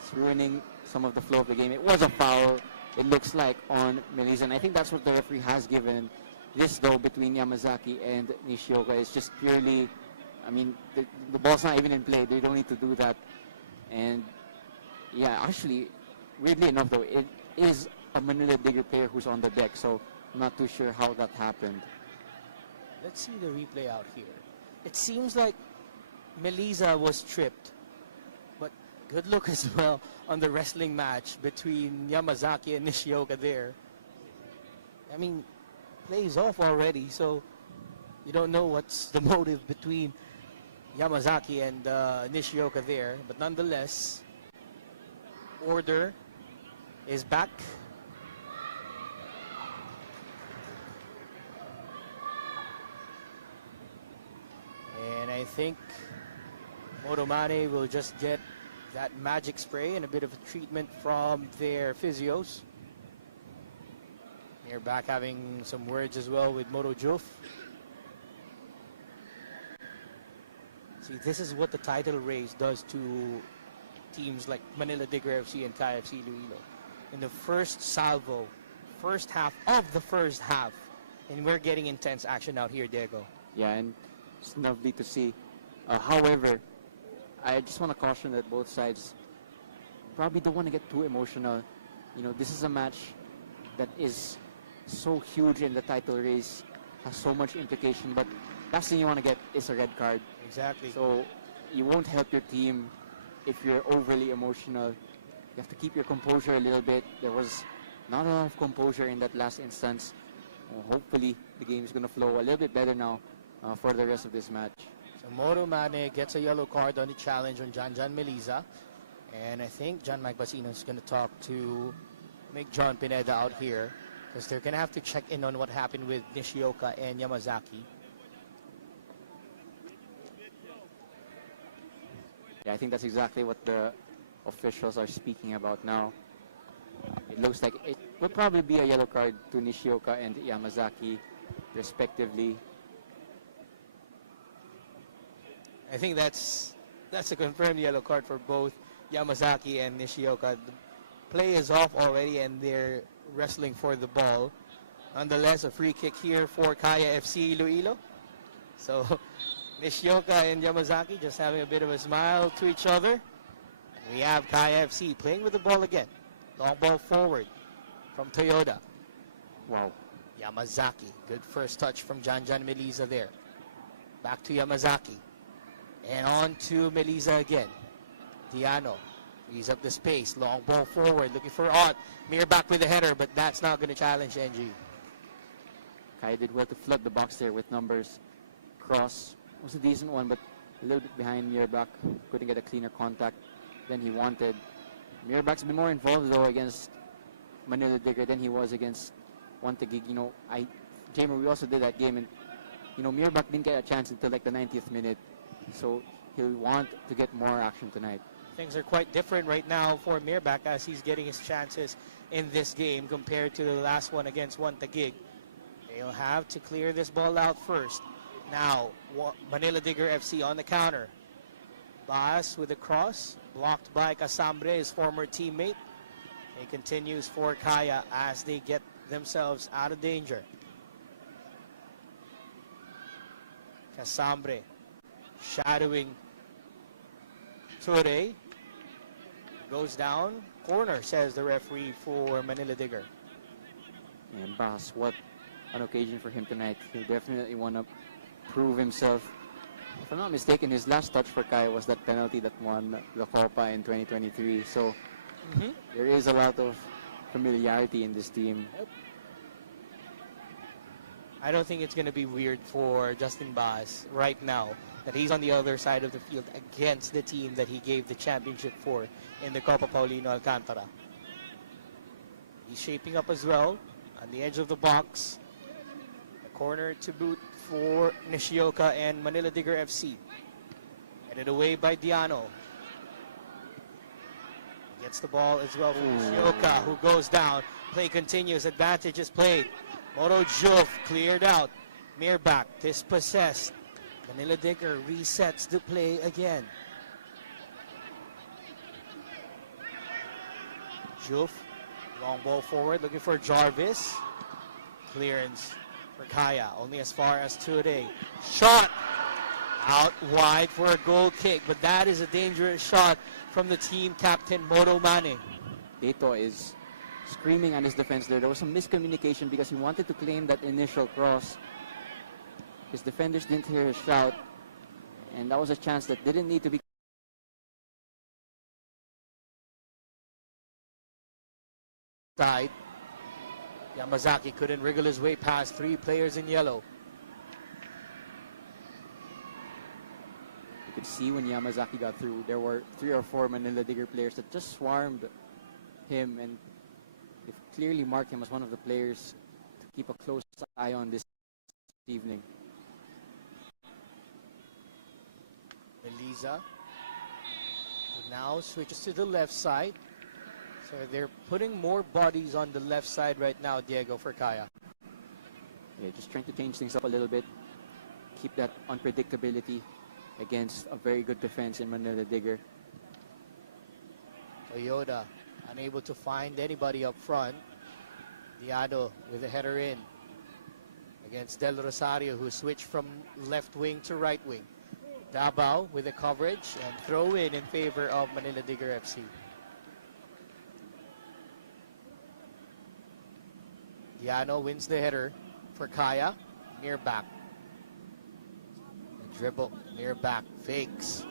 It's ruining some of the flow of the game. It was a foul, it looks like, on Melissa, and I think that's what the referee has given. This, though, between Yamazaki and Nishioka is just purely, I mean, the ball's not even in play. They don't need to do that. And, yeah, actually, weirdly enough, though, it is a Manila Digger player who's on the deck, so I'm not too sure how that happened. Let's see the replay out here. It seems like Melissa was tripped, but good look as well on the wrestling match between Yamazaki and Nishioka there. I mean, plays off already, so you don't know what's the motive between Yamazaki and Nishioka there, but nonetheless, order is back. And I think Motomane will just get that magic spray and a bit of a treatment from their physios. They're back having some words as well with Moto Juf. See, this is what the title race does to teams like Manila Digger FC and Kaya FC ILOILO. In the first salvo, first half of the first half, and we're getting intense action out here, Diego. Yeah, and it's lovely to see. However, I just want to caution that both sides probably don't want to get too emotional. You know, this is a match that is so huge in the title race, has so much implication, but last thing you want to get is a red card. Exactly. So you won't help your team if you're overly emotional. You have to keep your composure a little bit. There was not a lot of composure in that last instance. Hopefully the game is going to flow a little bit better now for the rest of this match. So Motomane gets a yellow card on the challenge on John Meliza. And I think John Mike Basino is going to talk to make John Pineda out here, because they're going to have to check in on what happened with Nishioka and Yamazaki. Yeah, I think that's exactly what the officials are speaking about now. It looks like it would probably be a yellow card to Nishioka and Yamazaki, respectively. I think that's a confirmed yellow card for both Yamazaki and Nishioka. The play is off already and they're wrestling for the ball. Nonetheless, a free kick here for Kaya FC ILOILO. So Nishioka and Yamazaki just having a bit of a smile to each other. And we have Kaya FC playing with the ball again. Long ball forward from Toyota. Wow. Yamazaki. Good first touch from John Meliza there. Back to Yamazaki. And on to Meliza again. Diano. Frees up the space. Long ball forward. Looking for Ott. Mir back with the header, but that's not going to challenge NG. Kaya did well to flood the box there with numbers. Cross was a decent one, but a little bit behind Mirbach. Couldn't get a cleaner contact than he wanted. Mirbach's been more involved, though, against Manila Digger than he was against Wantagig. You know, Jamer, we also did that game, and, you know, Mirbach didn't get a chance until like the 90th minute. So he'll want to get more action tonight. Things are quite different right now for Mirbach as he's getting his chances in this game compared to the last one against Wantagig. They'll have to clear this ball out first. Now, Manila Digger FC on the counter. Baas with a cross, blocked by Casambre, his former teammate. It continues for Kaya as they get themselves out of danger. Casambre shadowing Ture. Goes down. Corner, says the referee for Manila Digger. And Bas, what an occasion for him tonight. He'll definitely want to prove himself. If I'm not mistaken, his last touch for Kaya was that penalty that won the Copa in 2023. So there is a lot of familiarity in this team. I don't think it's going to be weird for Justin Bas right now that he's on the other side of the field against the team that he gave the championship for in the Copa Paulino Alcantara. He's shaping up as well on the edge of the box. A corner to boot for Nishioka and Manila Digger FC. Headed away by Diano. Gets the ball as well for Nishioka, who goes down. Play continues. Advantage is played. Moto Juf cleared out. Mirbach dispossessed. Manila Digger resets the play again. Juf, long ball forward, looking for Jarvis. Clearance for Kaya, only as far as Ture. Shot out wide for a goal kick, but that is a dangerous shot from the team captain Moto Mane. Deto is screaming on his defense there. There was some miscommunication because he wanted to claim that initial cross. His defenders didn't hear his shout, and that was a chance that didn't need to be. Side. Yamazaki couldn't wriggle his way past three players in yellow. You could see when Yamazaki got through, there were 3 or 4 Manila Digger players that just swarmed him, and they've clearly marked him as one of the players to keep a close eye on this evening. Melisa now switches to the left side. So they're putting more bodies on the left side right now, Diego, for Kaya. Yeah, just trying to change things up a little bit. Keep that unpredictability against a very good defense in Manila Digger. Toyota unable to find anybody up front. Diado with a header in against Del Rosario, who switched from left wing to right wing. Davao with the coverage and throw in favor of Manila Digger FC. Diano wins the header for Kaya. Near back. The dribble, near back, fakes.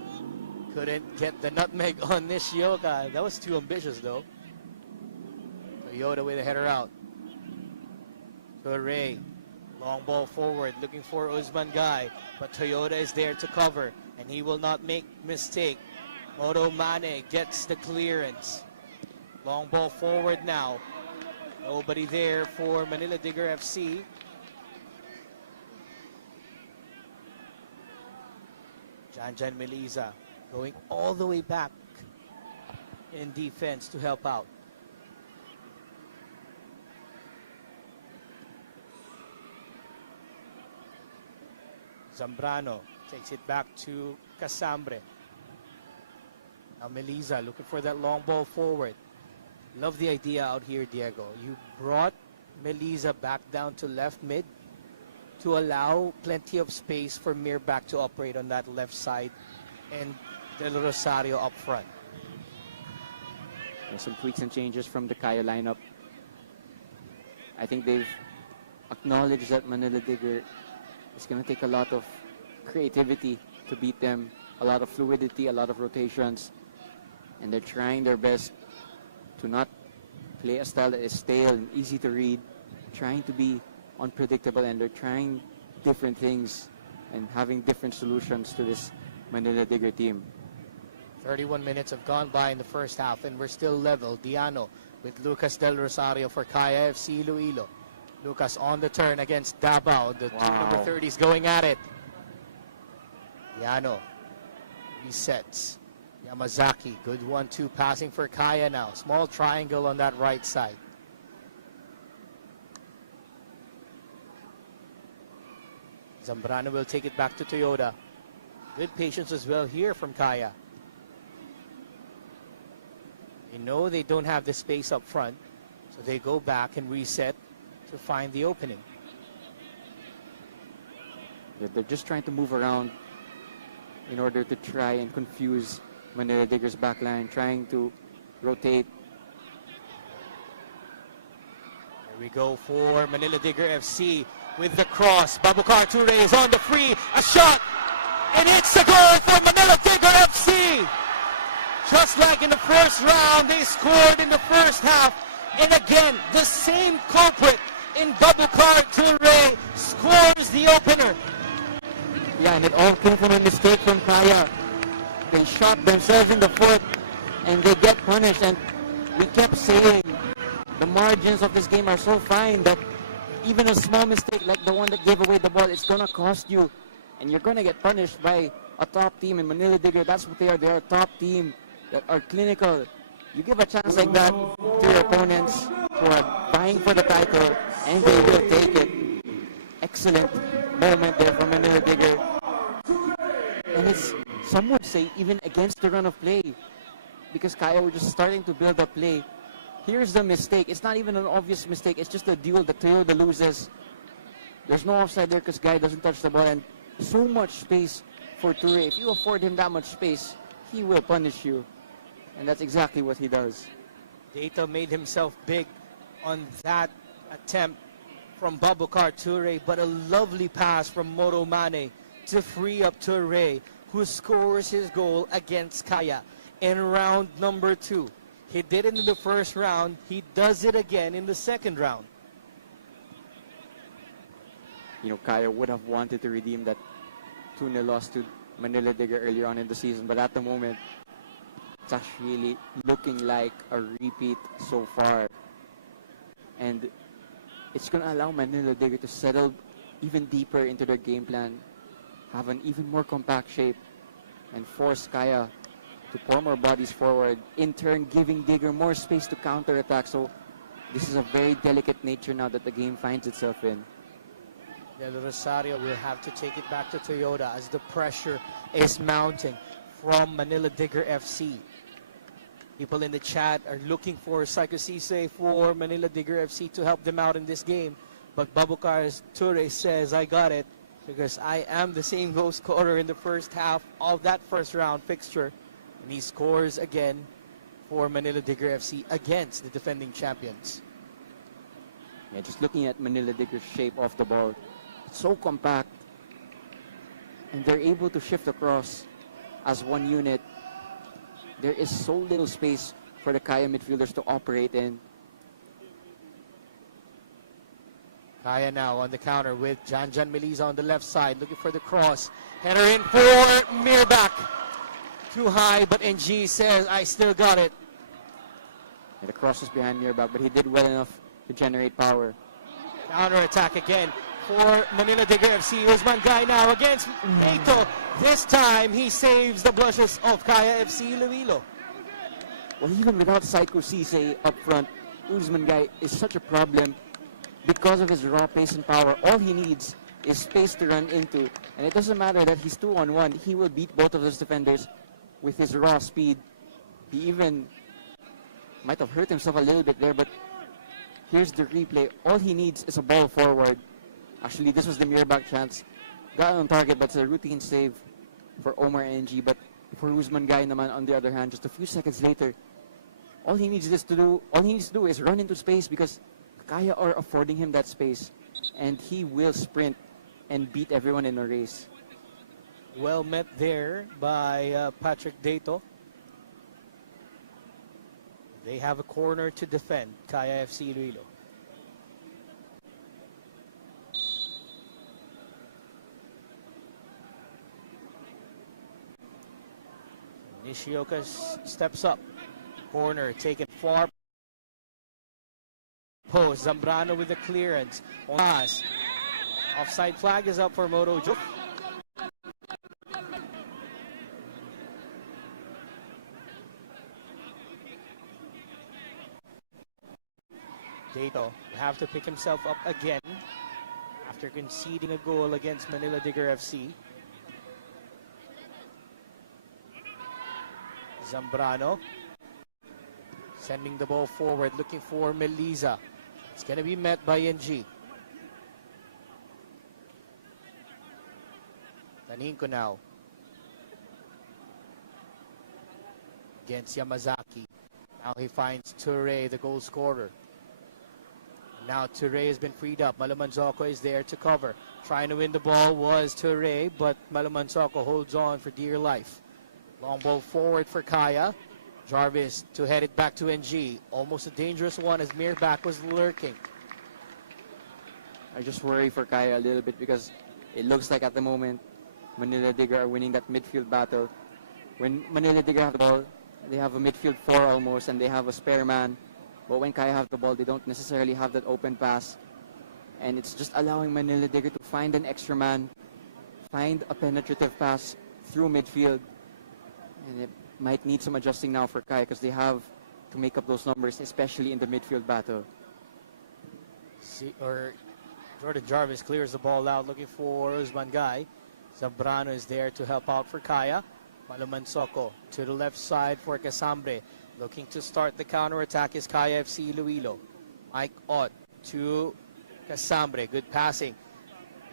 Couldn't get the nutmeg on Nishioka. That was too ambitious though. Toyota with a header out. Ray, long ball forward, looking for Usman Guy, but Toyota is there to cover, and he will not make mistake. Moto Mane gets the clearance. Long ball forward now. Nobody there for Manila Digger FC. Janjan Melisa going all the way back in defense to help out. Zambrano takes it back to Casambre. Now Melisa looking for that long ball forward. Love the idea out here, Diego. You brought Melisa back down to left mid to allow plenty of space for Mirbach to operate on that left side and Del Rosario up front. There's some tweaks and changes from the Kaya lineup. I think they've acknowledged that Manila Digger is going to take a lot of creativity to beat them, a lot of fluidity, a lot of rotations, and they're trying their best to not play a style that is stale and easy to read, trying to be unpredictable, and they're trying different things and having different solutions to this Manila Digger team. 31 minutes have gone by in the first half and we're still level. Diano with Lucas Del Rosario for Kaya FC Iloilo. Lucas on the turn against Davao. The two number 30s going at it. Diano resets. Yamazaki, good 1-2 passing for Kaya now. Small triangle on that right side. Zambrano will take it back to Toyota. Good patience as well here from Kaya. They know they don't have the space up front, so they go back and reset to find the opening. They're just trying to move around in order to try and confuse Manila Digger's backline, trying to rotate. Here we go for Manila Digger FC with the cross. Babukar Toure is on the free. A shot! And it's a goal for Manila Digger FC! Just like in the first round, they scored in the first half. And again, the same culprit in Babukar Toure scores the opener. Yeah, and it all came from a mistake from Kaya. They shot themselves in the foot and they get punished. And we kept saying the margins of this game are so fine that even a small mistake like the one that gave away the ball, it's going to cost you. And you're going to get punished by a top team in Manila Digger. That's what they are. They are a top team that are clinical. You give a chance like that to your opponents who are vying for the title, and they will take it. Excellent moment there from Manila Digger. And it's, some would say, even against the run of play, because Kaya were just starting to build up play. Here's the mistake. It's not even an obvious mistake. It's just a duel that Toyota loses. There's no offside there because Guy doesn't touch the ball, and so much space for Toure. If you afford him that much space, he will punish you. And that's exactly what he does. Data made himself big on that attempt from Babukar Toure, but a lovely pass from Moro Mane to free up Toure, who scores his goal against Kaya in round number 2. He did it in the first round. He does it again in the second round. You know, Kaya would have wanted to redeem that 2-0 loss to Manila Digger earlier on in the season, but at the moment, it's actually looking like a repeat so far. And it's going to allow Manila Digger to settle even deeper into their game plan, have an even more compact shape, and force Kaya to pour more bodies forward, in turn giving Digger more space to counterattack. So this is a very delicate nature now that the game finds itself in. Del Rosario will have to take it back to Toyota as the pressure is mounting from Manila Digger FC. People in the chat are looking for Psycho Cisse for Manila Digger FC to help them out in this game. But Babukar Toure says, I got it, because I am the same goal scorer in the first half of that first round fixture. And he scores again for Manila Digger FC against the defending champions. Yeah, just looking at Manila Digger's shape off the ball, it's so compact. And they're able to shift across as one unit. There is so little space for the Kaya midfielders to operate in. Kaya now on the counter with Jan Meliza on the left side, looking for the cross. Header in for Mirbach. Too high, but NG says, I still got it. And the cross was behind Mirbach, but he did well enough to generate power. Counter attack again for Manila Digger FC. Usman Guy now against Neto. This time he saves the blushes of Kaya FC ILOILO. Well, even without Psycho Cisse up front, Usman Guy is such a problem because of his raw pace and power. All he needs is space to run into. And it doesn't matter that he's 2-on-1. He will beat both of those defenders with his raw speed. He even might have hurt himself a little bit there, but here's the replay. All he needs is a ball forward. Actually, this was the Mirbach chance. Got on target, but it's a routine save for Omar NG. But for Usman Guy naman, on the other hand, just a few seconds later, all he needs to do is run into space, because Kaya are affording him that space, and he will sprint and beat everyone in a race. Well met there by Patrick Dato. They have a corner to defend, Kaya FC ILOILO. Nishioka steps up. Corner taken far post. Zambrano with the clearance. Pass. Offside flag is up for Moto Juf. Dato will have to pick himself up again after conceding a goal against Manila Digger FC. Zambrano sending the ball forward, looking for Meliza. It's going to be met by NG. Taninko now against Yamazaki. Now he finds Toure, the goal scorer. Now Toure has been freed up. Malamanzoko is there to cover. Trying to win the ball was Toure, but Malamanzoko holds on for dear life. Long ball forward for Kaya. Jarvis to head it back to NG. Almost a dangerous one as Mirbach was lurking. I just worry for Kaya a little bit because it looks like at the moment Manila Digger are winning that midfield battle. When Manila Digger have the ball, they have a midfield four almost and they have a spare man. But when Kaya have the ball, they don't necessarily have that open pass. And it's just allowing Manila Digger to find an extra man, find a penetrative pass through midfield. And it might need some adjusting now for Kaya because they have to make up those numbers, especially in the midfield battle. Jordan Jarvis clears the ball out looking for Usman Guy. Zambrano is there to help out for Kaya. Malamanzoko to the left side for Casambre. Looking to start the counter-attack is Kaya FC Iloilo. Mike Ott to Casambre. Good passing.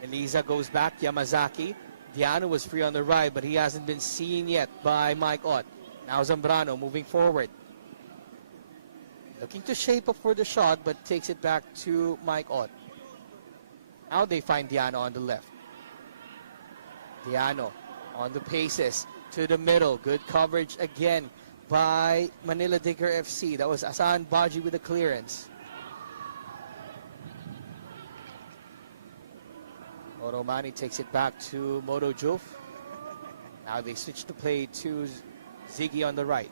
Eliza goes back. Yamazaki. Diano was free on the right, but he hasn't been seen yet by Mike Ott. Now Zambrano moving forward. Looking to shape up for the shot, but takes it back to Mike Ott. Now they find Diano on the left. Diano on the paces to the middle. Good coverage again by Manila Digger FC. That was Asan Baji with the clearance. Oromani takes it back to Moto Juf. Now they switch the play to Ziggy on the right.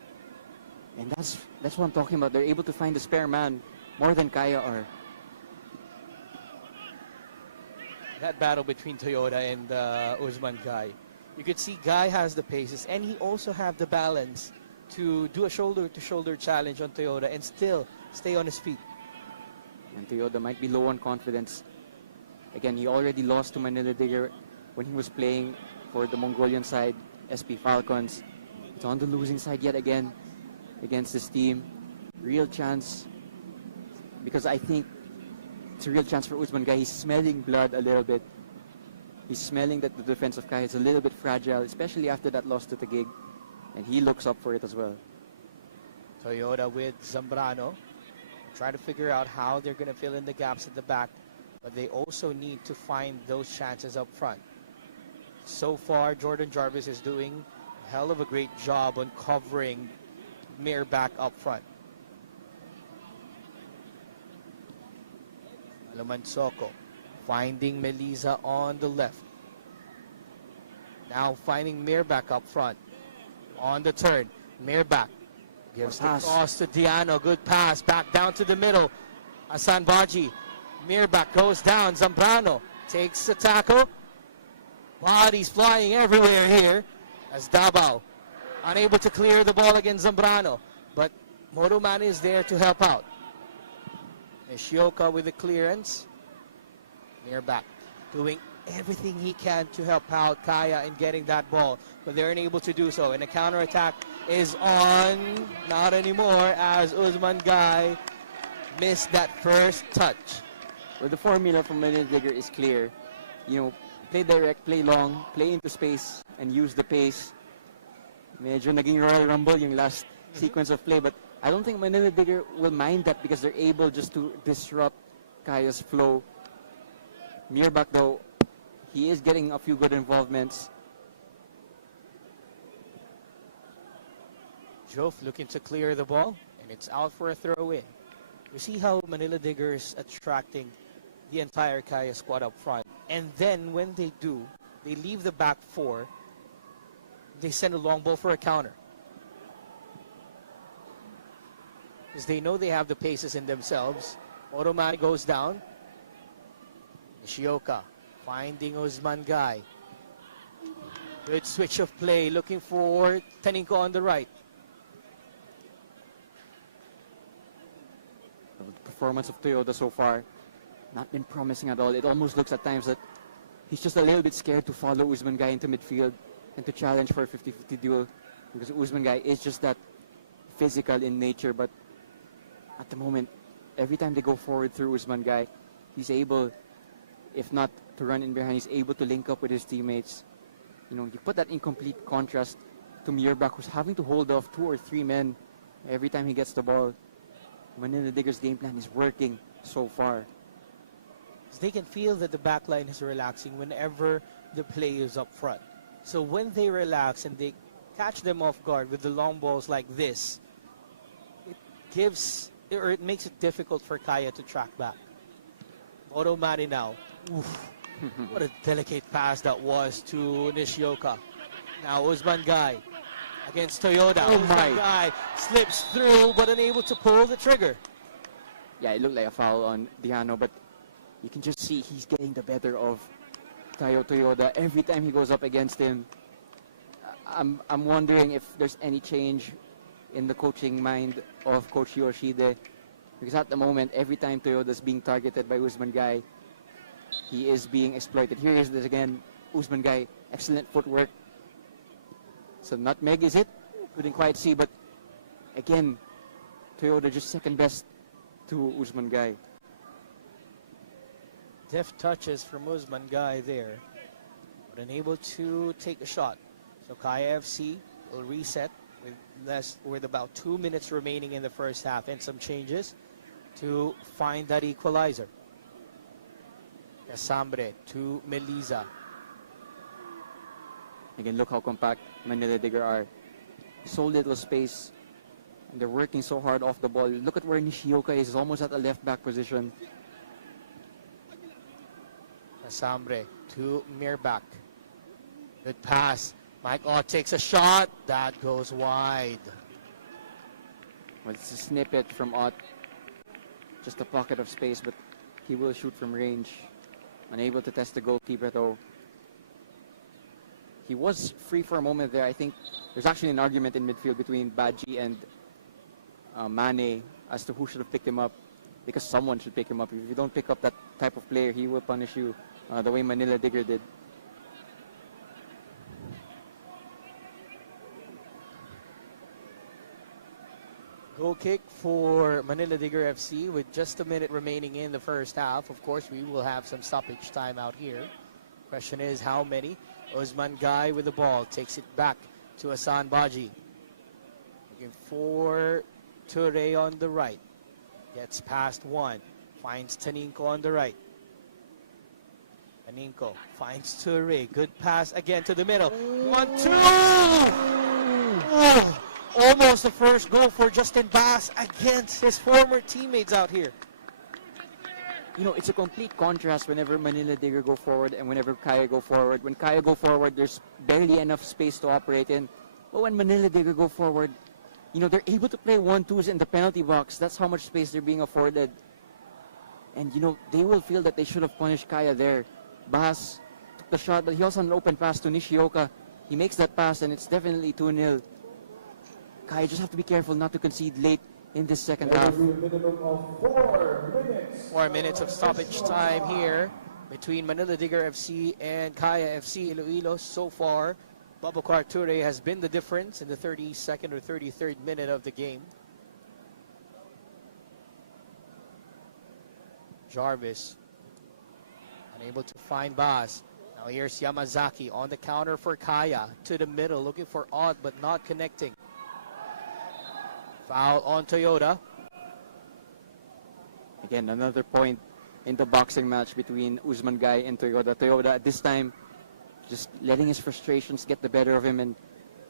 And that's what I'm talking about. They're able to find the spare man more than Kaya are. That battle between Toyota and Usman Guy. You could see Guy has the paces and he also have the balance to do a shoulder-to-shoulder challenge on Toyota and still stay on his feet. And Toyota might be low on confidence. Again, he already lost to Manila Digger when he was playing for the Mongolian side, SP Falcons. It's on the losing side yet again against this team. Real chance, because I think it's a real chance for Usman Guy. He's smelling blood a little bit. He's smelling that the defense of Kaya is a little bit fragile, especially after that loss to Taguig. And he looks up for it as well. Toyota with Zambrano. Try to figure out how they're going to fill in the gaps at the back. But they also need to find those chances up front. So far, Jordan Jarvis is doing a hell of a great job on covering Mirbach up front. Alamanzoko finding Melisa on the left. Now finding Mirbach up front. On the turn, Mirbach gives the cross to Diano. Good pass, back down to the middle. Asan Baji. Mirbach goes down. Zambrano takes the tackle. Bodies flying everywhere here as Davao unable to clear the ball against Zambrano. But Motoman is there to help out. Nishioka with the clearance. Mirbach doing everything he can to help out Kaya in getting that ball, but they're unable to do so. And the counterattack is on. Not anymore, as Usman Guy missed that first touch. Well, the formula from Manila Digger is clear. You know, play direct, play long, play into space, and use the pace. Medyo naging Royal Rumble yung last sequence of play, but I don't think Manila Digger will mind that because they're able just to disrupt Kaya's flow. Mirbach, though, he is getting a few good involvements. Jof looking to clear the ball, and it's out for a throw-in. You see how Manila Digger is attracting the entire Kaya squad up front. And then when they do, they leave the back four. They send a long ball for a counter. Because they know they have the paces in themselves. Oromani goes down. Nishioka finding Usman Guy. Good switch of play, looking for Taninko on the right. The performance of Toyota so far, not been promising at all. It almost looks at times that he's just a little bit scared to follow Usman Guy into midfield and to challenge for a 50-50 duel, because Usman Guy is just that physical in nature. But at the moment, every time they go forward through Usman Guy, he's able, if not to run in behind, he's able to link up with his teammates. You know, you put that in complete contrast to Mirbach, who's having to hold off 2 or 3 men Every time he gets the ball, Manila Digger's game plan is working so far. They can feel that the back line is relaxing whenever the play is up front. So when they relax and they catch them off guard with the long balls like this, it makes it difficult for Kaya to track back. Moto Mari now. Oof. What a delicate pass that was to Nishioka. Now Usman Guy against Toyota. Oh Usman my. Guy slips through but unable to pull the trigger. Yeah, it looked like a foul on Diano, but you can just see he's getting the better of Tayo Toyoda every time he goes up against him. I'm wondering if there's any change in the coaching mind of Coach Yoshide, because at the moment, every time Toyoda's being targeted by Usman Guy, he is being exploited. Here is this again, Usman Guy, excellent footwork. So nutmeg is it? Couldn't quite see, but again, Toyoda just second best to Usman Guy. Deft touches from Usman Guy there, but unable to take a shot. So Kaya FC will reset with about 2 minutes remaining in the first half and some changes to find that equalizer. Casambre to Meliza. Again, look how compact Manila Digger are. So little space, and they're working so hard off the ball. Look at where Nishioka is, almost at a left back position. Casambre to Mirbach. Good pass. Mike Ott takes a shot. That goes wide. Well, it's a snippet from Ott. Just a pocket of space, but he will shoot from range. Unable to test the goalkeeper though. He was free for a moment there. I think there's actually an argument in midfield between Badji and Mane as to who should have picked him up, because someone should pick him up. If you don't pick up that type of player, he will punish you the way Manila Digger did. Goal kick for Manila Digger FC with just a minute remaining in the first half. Of course, we will have some stoppage time out here. Question is how many? Usman Guy with the ball takes it back to Hassan Baji. Looking for Ture on the right. Gets past one. Finds Taninko on the right. Taninko finds Ture. Good pass again to the middle. 1-2! Oh, almost the first goal for Justin Bass against his former teammates out here. You know, it's a complete contrast whenever Manila Digger go forward and whenever Kaya go forward. When Kaya go forward, there's barely enough space to operate in. But when Manila Digger go forward, you know, they're able to play 1-2s in the penalty box. That's how much space they're being afforded. And, you know, they will feel that they should have punished Kaya there. Bass took the shot, but he also had an open pass to Nishioka. He makes that pass, and it's definitely 2-0. Kaya just have to be careful not to concede late in this second half. 4 minutes of stoppage time here between Manila Digger FC and Kaya FC Iloilo. So far, Babacar Ture has been the difference in the 32nd or 33rd minute of the game. Jarvis unable to find Baz. Now here's Yamazaki on the counter for Kaya to the middle, looking for Odd but not connecting. Foul on Toyota. Again, another point in the boxing match between Usman Guy and Toyota. Toyota at this time just letting his frustrations get the better of him and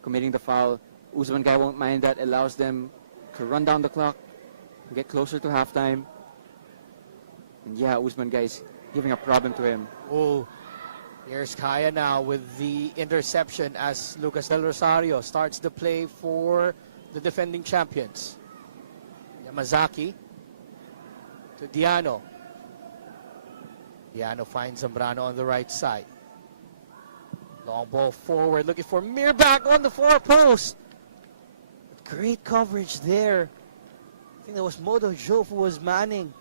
committing the foul. Usman Guy won't mind that. Allows them to run down the clock, get closer to halftime. And yeah, Usman Guy is giving a problem to him. Oh, here's Kaya now with the interception as Lucas Del Rosario starts the play for the defending champions. Yamazaki to Diano. Diano finds Zambrano on the right side. Long ball forward, looking for Mirbach on the far post. Great coverage there. I think that was Modo Jove who was manning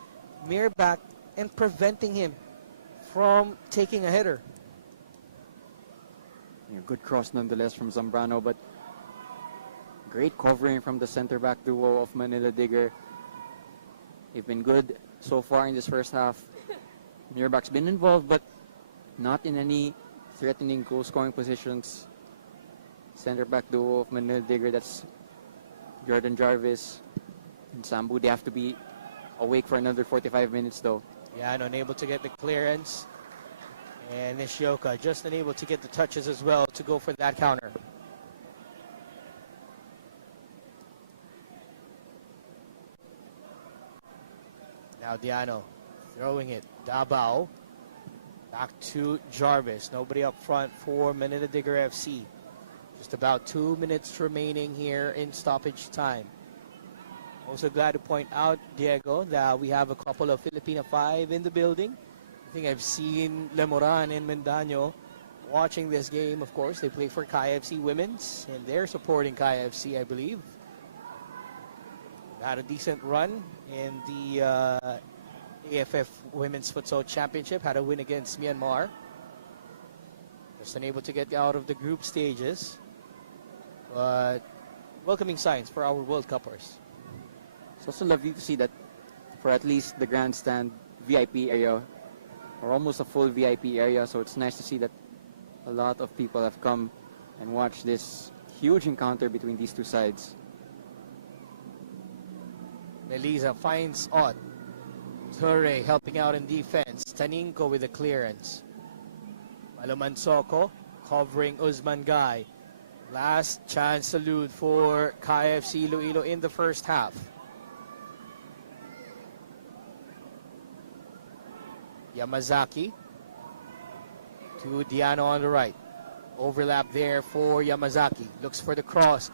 Mirbach and preventing him from taking a header. Yeah, good cross nonetheless from Zambrano, but great covering from the center-back duo of Manila Digger. They've been good so far in this first half. Mirbach's been involved, but not in any threatening goal-scoring positions. Center-back duo of Manila Digger, that's Jordan Jarvis and Sambu, they have to be awake for another 45 minutes though. Yeah, and unable to get the clearance. And Nishioka just unable to get the touches as well to go for that counter. Now Diano throwing it. Dabao. Back to Jarvis. Nobody up front for Manila Digger FC. Just about 2 minutes remaining here in stoppage time. Also glad to point out, Diego, that we have a couple of Filipina 5 in the building. I think I've seen Lemoran and Mendaño watching this game. Of course, they play for Kaya FC Women's, and they're supporting Kaya FC, I believe. Had a decent run in the AFF Women's Futsal Championship. Had a win against Myanmar. Just unable to get out of the group stages. But welcoming signs for our World Cuppers. It's also lovely to see that for at least the grandstand VIP area, or almost a full VIP area, so it's nice to see that a lot of people have come and watched this huge encounter between these two sides. Melisa finds Ott. Ture helping out in defense. Taninko with the clearance. Malumansoko covering Usman Guy. Last chance salute for KFC Iloilo in the first half. Yamazaki to Diano on the right. Overlap there for Yamazaki. Looks for the cross.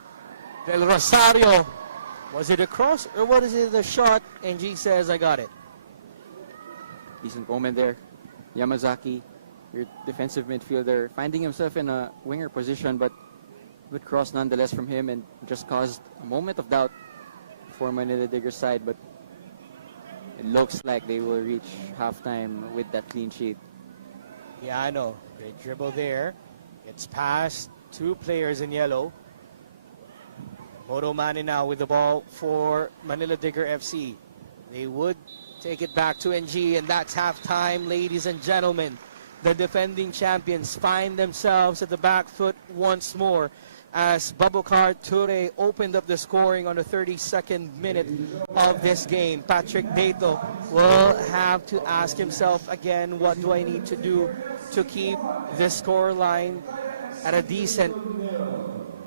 Del Rosario. Was it a cross or what is it, a shot? And G says, I got it. Decent moment there. Yamazaki, your defensive midfielder, finding himself in a winger position, but good cross nonetheless from him, and just caused a moment of doubt for Manila Digger's side, but it looks like they will reach halftime with that clean sheet. Yeah, I know. Great dribble there. Gets past two players in yellow. Moto Mane now with the ball for Manila Digger FC. They would take it back to NG, and that's halftime, ladies and gentlemen. The defending champions find themselves at the back foot once more as Babukar Ture opened up the scoring on the 32nd minute of this game. Patrick Dato will have to ask himself again, what do I need to do to keep this score line at a decent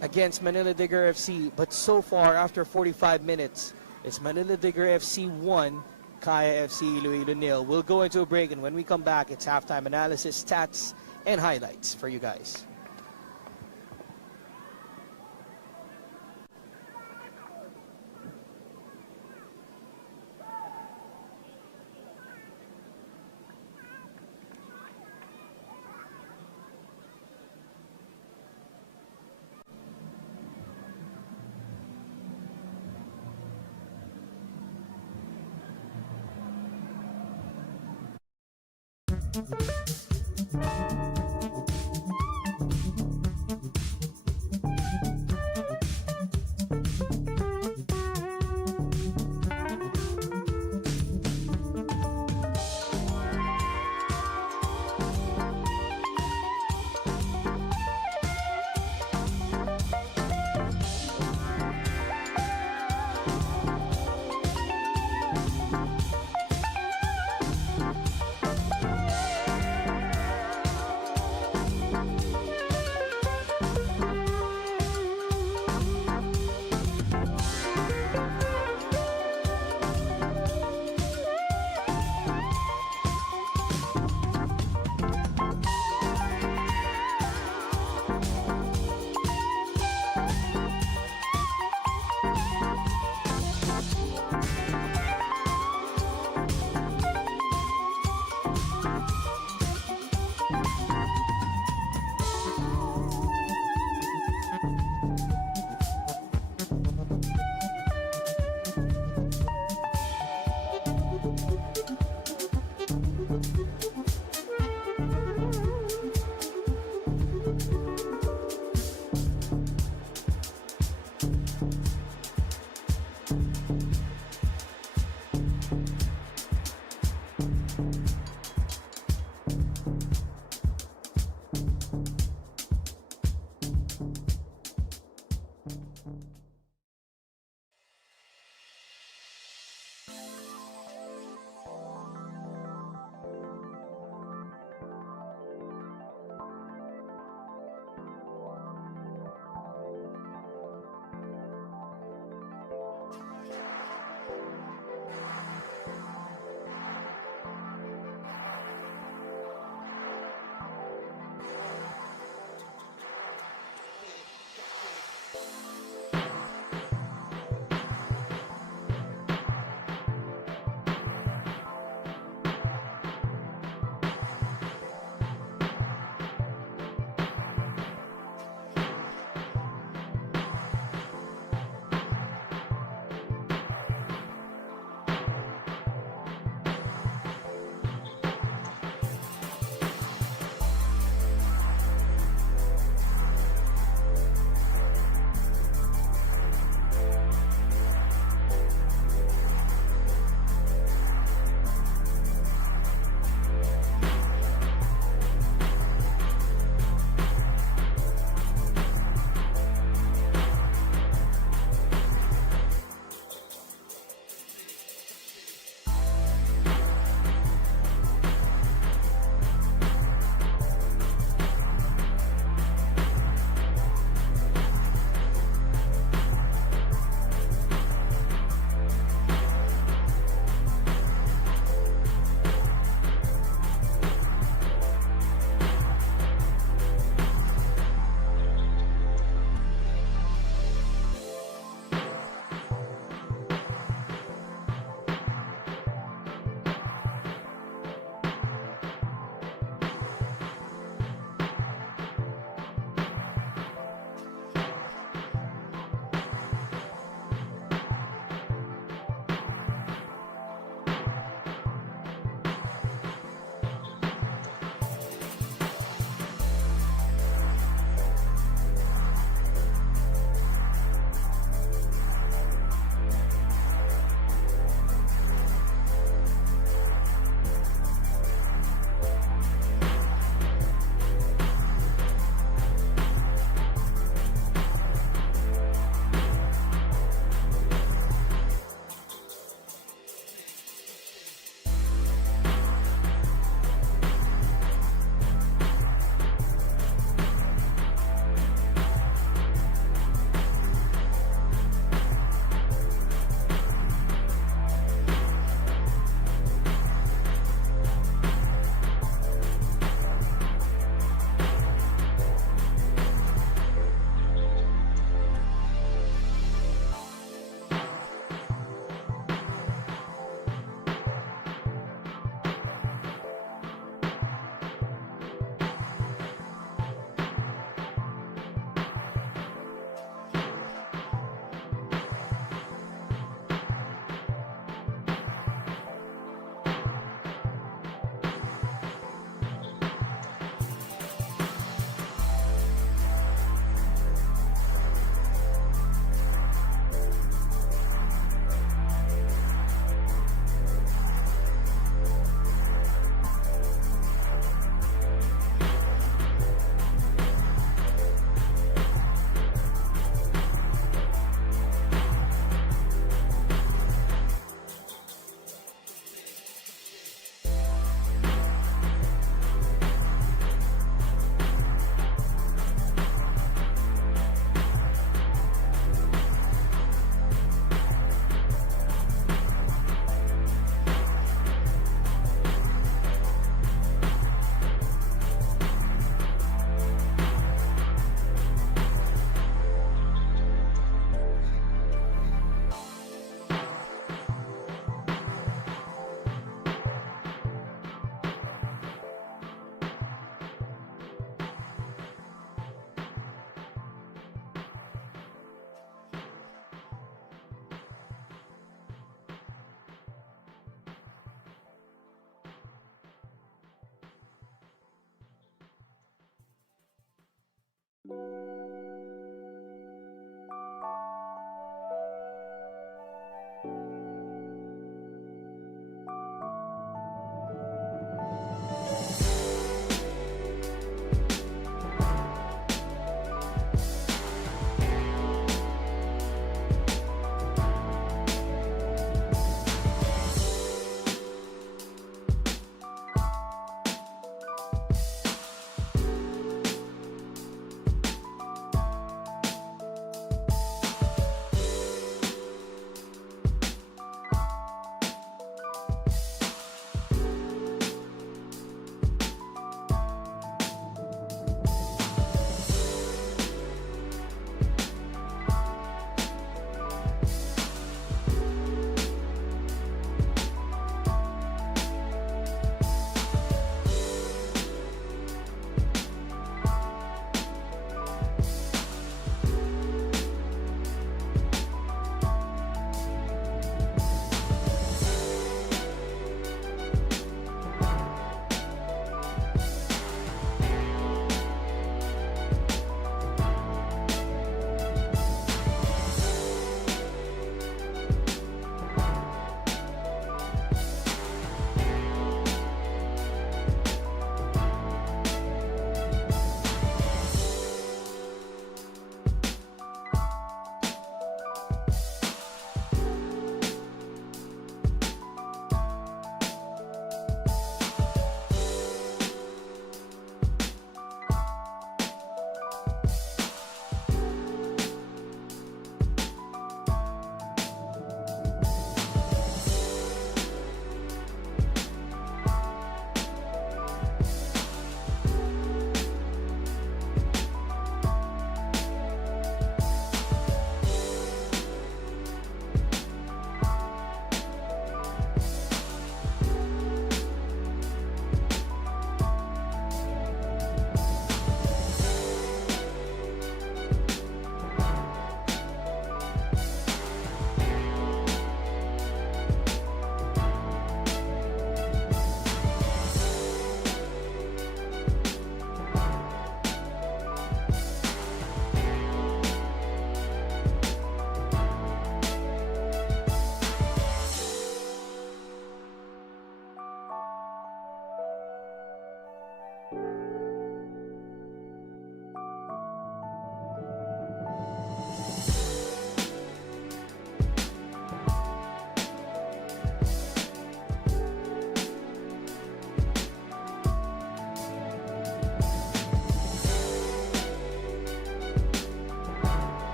against Manila Digger FC? But so far, after 45 minutes, it's Manila Digger FC 1, Kaya FC Iloilo 0. We'll go into a break, and when we come back, it's halftime analysis, stats, and highlights for you guys.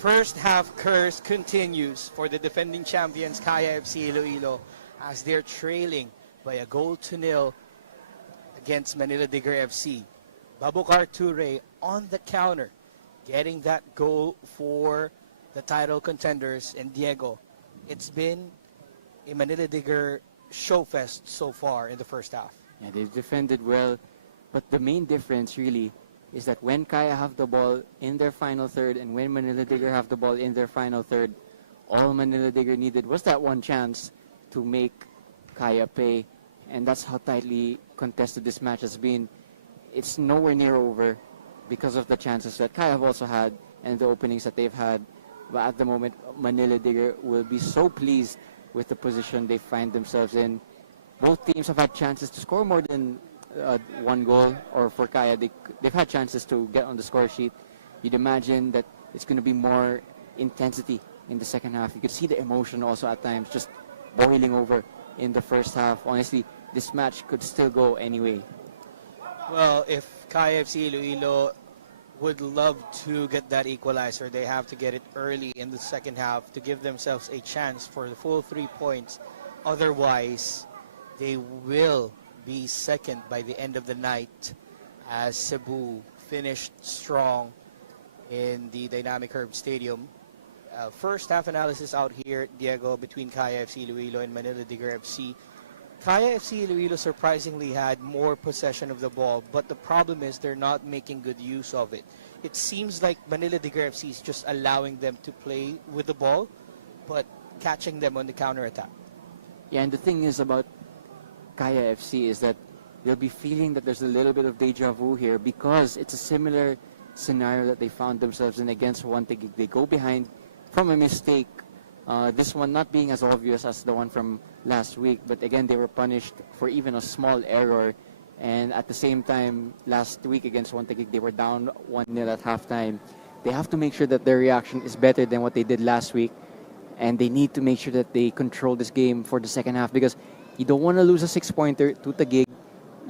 first half curse continues for the defending champions Kaya FC Iloilo as they're trailing by a 0-0 against Manila Digger FC. Babukar Ture on the counter, getting that goal for the title contenders. And Diego, it's been a Manila Digger showfest so far in the first half. Yeah, they've defended well, but the main difference really is that when Kaya have the ball in their final third and when Manila Digger have the ball in their final third, all Manila Digger needed was that one chance to make Kaya pay, and that's how tightly contested this match has been. It's nowhere near over because of the chances that Kaya have also had and the openings that they've had. But at the moment, Manila Digger will be so pleased with the position they find themselves in. Both teams have had chances to score more than one goal, or for Kaya, they've had chances to get on the score sheet. You'd imagine that it's going to be more intensity in the second half. You could see the emotion also at times just boiling over in the first half. Honestly, this match could still go anyway. Well, if Kaya FC Iloilo would love to get that equalizer, they have to get it early in the second half to give themselves a chance for the full 3 points. Otherwise, they will be second by the end of the night as Cebu finished strong in the Dynamic Herb Stadium. First half analysis out here, Diego, between Kaya FC Iloilo and Manila Digger FC. Kaya FC Iloilo surprisingly had more possession of the ball, but the problem is they're not making good use of it. It seems like Manila Digger FC is just allowing them to play with the ball, but catching them on the counterattack. Yeah, and the thing is about Kaya FC is that they'll be feeling that there's a little bit of deja vu here because it's a similar scenario that they found themselves in against Wantegig. They go behind from a mistake. This one not being as obvious as the one from last week, but again, they were punished for even a small error. And at the same time, last week against Wantegig, they were down 1-0 at halftime. They have to make sure that their reaction is better than what they did last week. And they need to make sure that they control this game for the second half because you don't want to lose a 6-pointer to Taguig.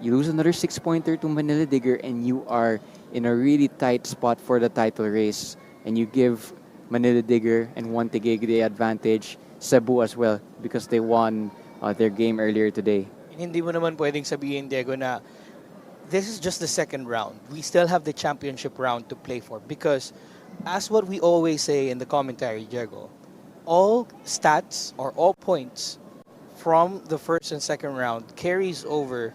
You lose another 6-pointer to Manila Digger, and you are in a really tight spot for the title race. And you give Manila Digger and Taguig the advantage, Cebu as well, because they won their game earlier today. Hindi mo naman pwedeng sabihin, Diego, na this is just the second round. We still have the championship round to play for because as what we always say in the commentary, Diego, all stats or all points from the first and second round carries over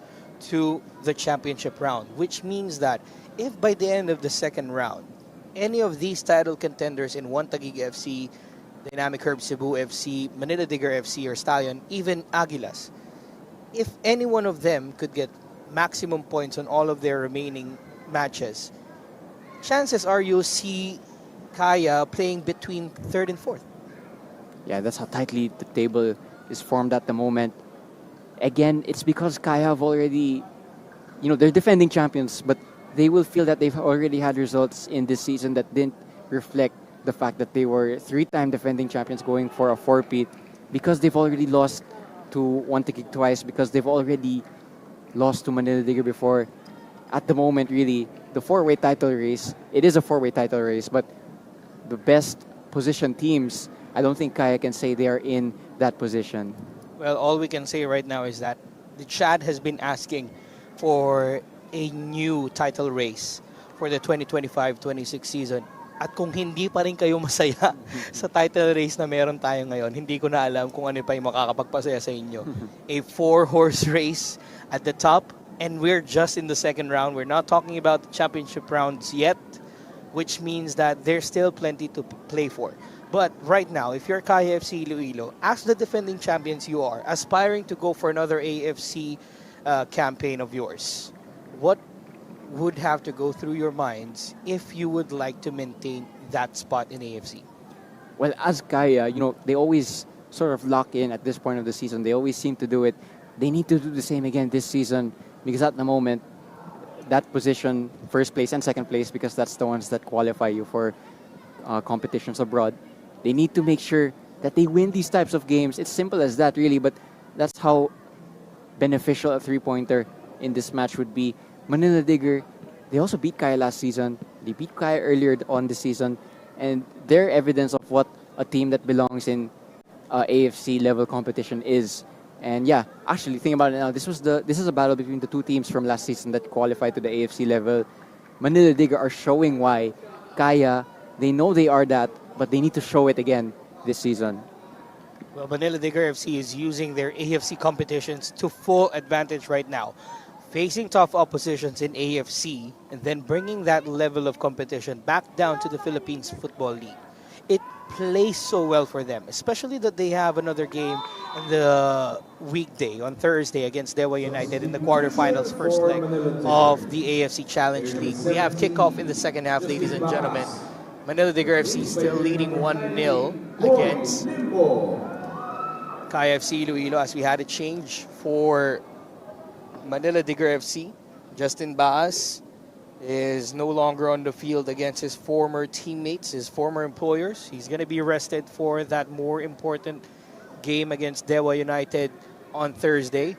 to the championship round, which means that if by the end of the second round, any of these title contenders in Taguig FC, Dynamic Herb Cebu FC, Manila Digger FC, or Stallion, even Aguilas, if any one of them could get maximum points on all of their remaining matches, chances are you'll see Kaya playing between third and fourth. Yeah, that's how tightly the table is formed at the moment. Again, it's because Kaya have already, they're defending champions, but they will feel that they've already had results in this season that didn't reflect the fact that they were 3-time defending champions going for a 4-peat because they've already lost to Wantegig twice, because they've already lost to Manila Digger before. At the moment, really, the four-way title race, it is a four-way title race, but the best positioned teams, I don't think Kaya can say they are in that position. Well, all we can say right now is that the chat has been asking for a new title race for the 2025-26 season. At kung hindi pa rin kayo masaya sa title race na meron tayo ngayon, hindi ko na alam kung ano pa yung makakapagpasaya sa inyo. A 4-horse race at the top, and we're just in the second round. We're not talking about the championship rounds yet, which means that there's still plenty to play for. But right now, if you're Kaya FC Iloilo, as the defending champions you are, aspiring to go for another AFC campaign of yours, what would have to go through your minds if you would like to maintain that spot in AFC? Well, as Kaya, they always sort of lock in at this point of the season. They always seem to do it. They need to do the same again this season because at the moment, that position, first place and second place, because that's the ones that qualify you for competitions abroad, they need to make sure that they win these types of games. It's simple as that, really, but that's how beneficial a three-pointer in this match would be. Manila Digger, they also beat Kaya last season. They beat Kaya earlier on the season. and they're evidence of what a team that belongs in AFC level competition is. And yeah, actually, think about it now. This is a battle between the two teams from last season that qualified to the AFC level. Manila Digger are showing why. Kaya, they know they are that, but they need to show it again this season. Well, Manila Digger FC is using their AFC competitions to full advantage right now. Facing tough oppositions in AFC and then bringing that level of competition back down to the Philippines Football League. It plays so well for them, especially that they have another game in the weekday on Thursday against Dewa United in the quarterfinals first leg of the AFC Challenge League. We have kickoff in the second half, ladies and gentlemen. Manila Digger FC still leading 1-0 against KFC Iloilo as we had a change for Manila Digger FC. Justin Baas is no longer on the field against his former teammates, his former employers. He's going to be arrested for that more important game against Dewa United on Thursday.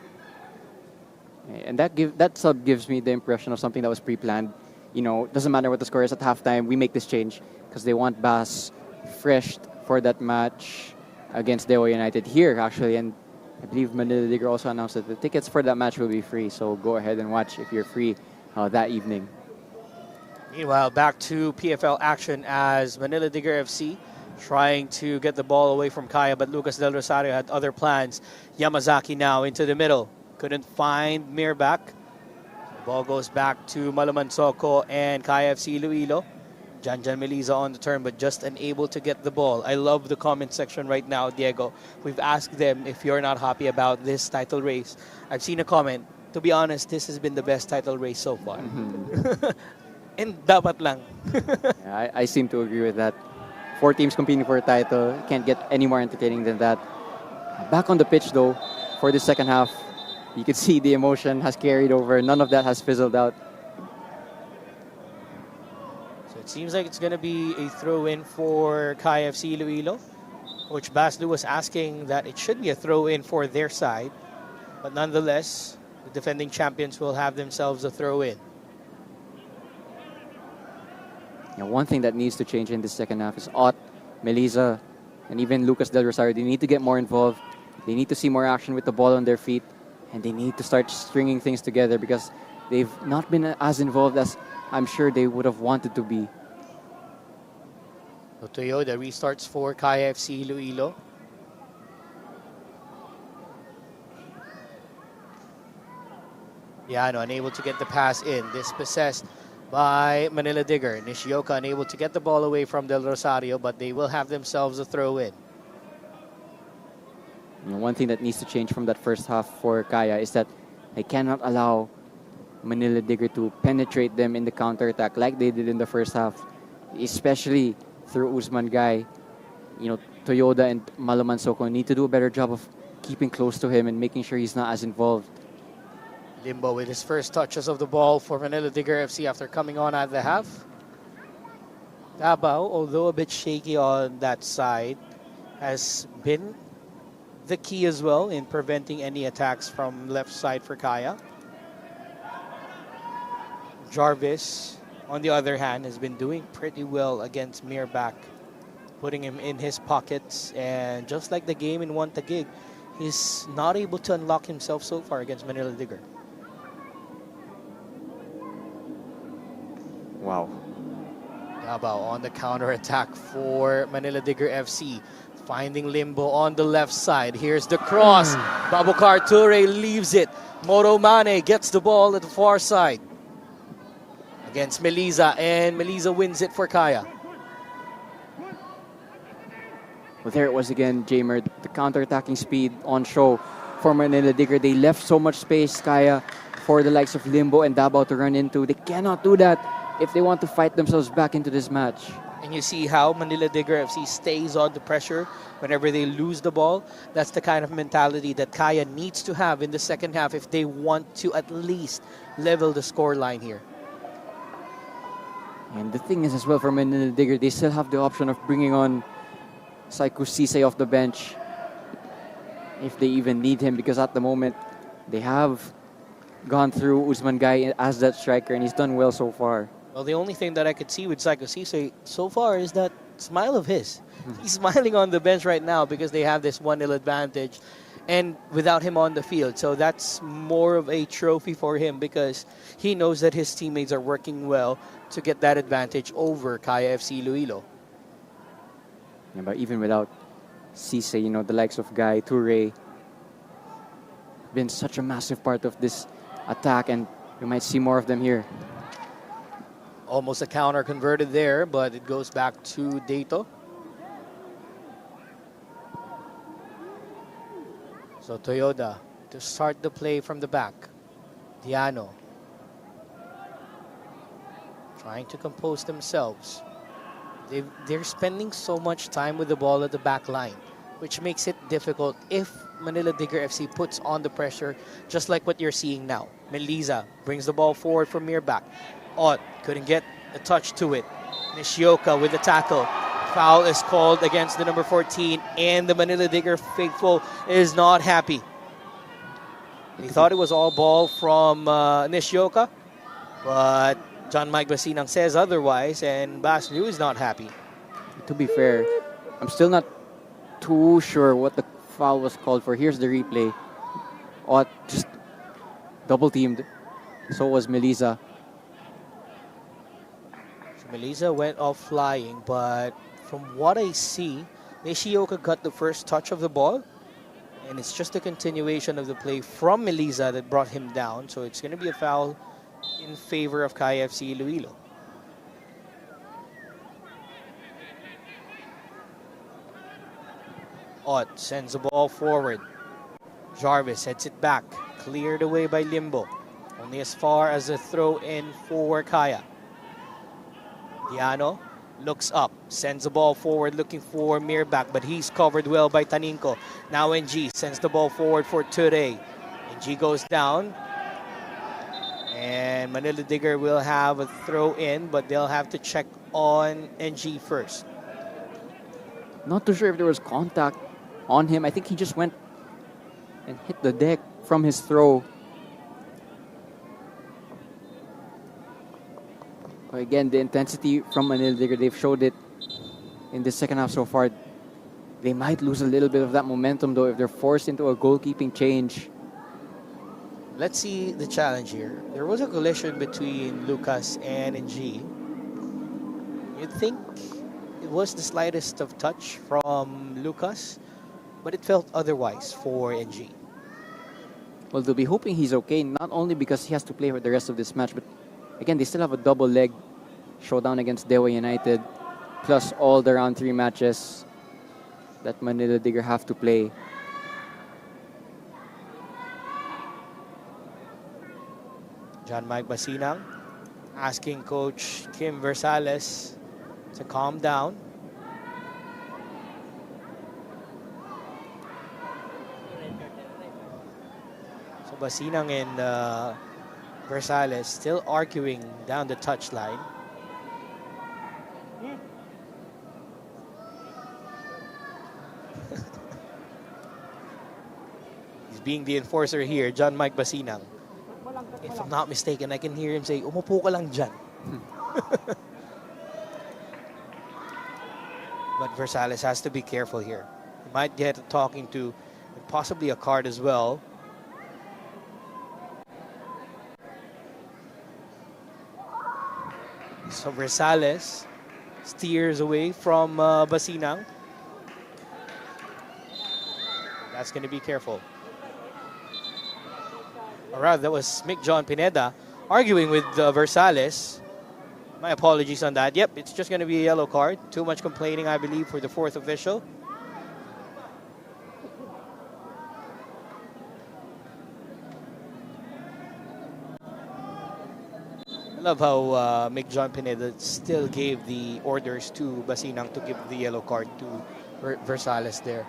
And that sub gives me the impression of something that was pre-planned. You know, doesn't matter what the score is at halftime, we make this change because they want Bass fresh for that match against Dewa United here, actually. And I believe Manila Digger also announced that the tickets for that match will be free. So go ahead and watch if you're free that evening. Meanwhile, back to PFL action as Manila Digger FC trying to get the ball away from Kaya, but Lucas Del Rosario had other plans. Yamazaki now into the middle. Couldn't find Mirbach. Ball goes back to Malaman Soko and Kaya FC Iloilo. Janjan Meliza on the turn, but just unable to get the ball. I love the comment section right now, Diego. We've asked them if you're not happy about this title race. I've seen a comment. To be honest, this has been the best title race so far. And dapat lang. Yeah, I seem to agree with that. 4 teams competing for a title. Can't get any more entertaining than that. Back on the pitch, though, for the second half, you can see the emotion has carried over. None of that has fizzled out. So it seems like it's going to be a throw-in for KFC Iloilo, which Baslu was asking that it should be a throw-in for their side. But nonetheless, the defending champions will have themselves a throw-in. You know, one thing that needs to change in the second half is Ott, Melisa, and even Lucas Del Rosario. They need to get more involved. They need to see more action with the ball on their feet. And they need to start stringing things together because they've not been as involved as I'm sure they would have wanted to be. Toyoda restarts for KFC Iloilo. Yano unable to get the pass in. Dispossessed by Manila Digger. Nishioka unable to get the ball away from Del Rosario, but they will have themselves a throw-in. You know, one thing that needs to change from that first half for Kaya is that they cannot allow Manila Digger to penetrate them in the counter-attack like they did in the first half, especially through Usman Guy. You know, Toyoda and Malaman Soko need to do a better job of keeping close to him and making sure he's not as involved. Limbo with his first touches of the ball for Manila Digger FC after coming on at the half. Davao, although a bit shaky on that side, has been the key as well in preventing any attacks from left side for Kaya. Jarvis, on the other hand, has been doing pretty well against Mirbach, putting him in his pockets. And just like the game in One Taguig, he's not able to unlock himself so far against Manila Digger. Wow. Davao on the counter attack for Manila Digger FC. Finding Limbo on the left side. Here's the cross. Babukar Ture leaves it. Moro Mane gets the ball at the far side against Melisa, and Melisa wins it for Kaya. Well, there it was again, Jamer. The counter-attacking speed on show for Manila Digger. They left so much space, Kaya, for the likes of Limbo and Davao to run into. They cannot do that if they want to fight themselves back into this match. And you see how Manila Digger FC stays on the pressure whenever they lose the ball. That's the kind of mentality that Kaya needs to have in the second half if they want to at least level the score line here. And the thing is as well for Manila Digger, they still have the option of bringing on Saiku Sisay off the bench if they even need him, because at the moment they have gone through Usman Guy as that striker and he's done well so far. Well, the only thing that I could see with Psycho Cisse so far is that smile of his. He's smiling on the bench right now because they have this 1-0 advantage and without him on the field. So that's more of a trophy for him because he knows that his teammates are working well to get that advantage over Kaya FC Iloilo. Yeah, but even without Cisse, you know, the likes of Guy, Toure, been such a massive part of this attack, and we might see more of them here. Almost a counter converted there, but it goes back to Dato. So Toyoda to start the play from the back. Diano trying to compose themselves. They're spending so much time with the ball at the back line, which makes it difficult if Manila Digger FC puts on the pressure, just like what you're seeing now. Melisa brings the ball forward from Mirbach. Ott couldn't get a touch to it. Nishioka with the tackle. Foul is called against the number 14, and the Manila Digger faithful is not happy. He thought it was all ball from Nishioka, but John Mike Basinang says otherwise, and Bas Liu is not happy. To be fair, I'm still not too sure what the foul was called for. Here's the replay. Ott just double teamed. So was Melisa. Melisa went off flying, but from what I see, Nishioka got the first touch of the ball, and it's just a continuation of the play from Melisa that brought him down. So it's going to be a foul in favor of Kaya FC Iloilo. Ott sends the ball forward. Jarvis heads it back. Cleared away by Limbo. Only as far as a throw in for Kaya. Diano looks up. Sends the ball forward looking for Mirbach, but he's covered well by Taninko. Now NG sends the ball forward for Ture. NG goes down. And Manila Digger will have a throw in, but they'll have to check on NG first. Not too sure if there was contact on him. I think he just went and hit the deck from his throw. But again, the intensity from Manila Digger, they've showed it in the second half so far. They might lose a little bit of that momentum though if they're forced into a goalkeeping change. Let's see the challenge here. There was a collision between Lucas and NG. You'd think it was the slightest of touch from Lucas, but it felt otherwise for NG. Well, they'll be hoping he's okay, not only because he has to play for the rest of this match, but again, they still have a double leg showdown against Dewa United, plus all the round 3 matches that Manila Digger have to play. John Mike Basinang asking Coach Kim Versales to calm down. So Basinang and Versales still arguing down the touchline. He's being the enforcer here, John Mike Basinang. If I'm not mistaken, I can hear him say, "Umupo ka lang dyan." But Versales has to be careful here. He might get talking to, possibly a card as well. So Versales steers away from Basinang. That's going to be careful. Or rather, that was Mick John Pineda arguing with Versales. My apologies on that. Yep, it's just going to be a yellow card. Too much complaining, I believe, for the 4th official. I love how Mick John Pineda still gave the orders to Basinang to give the yellow card to Versales there.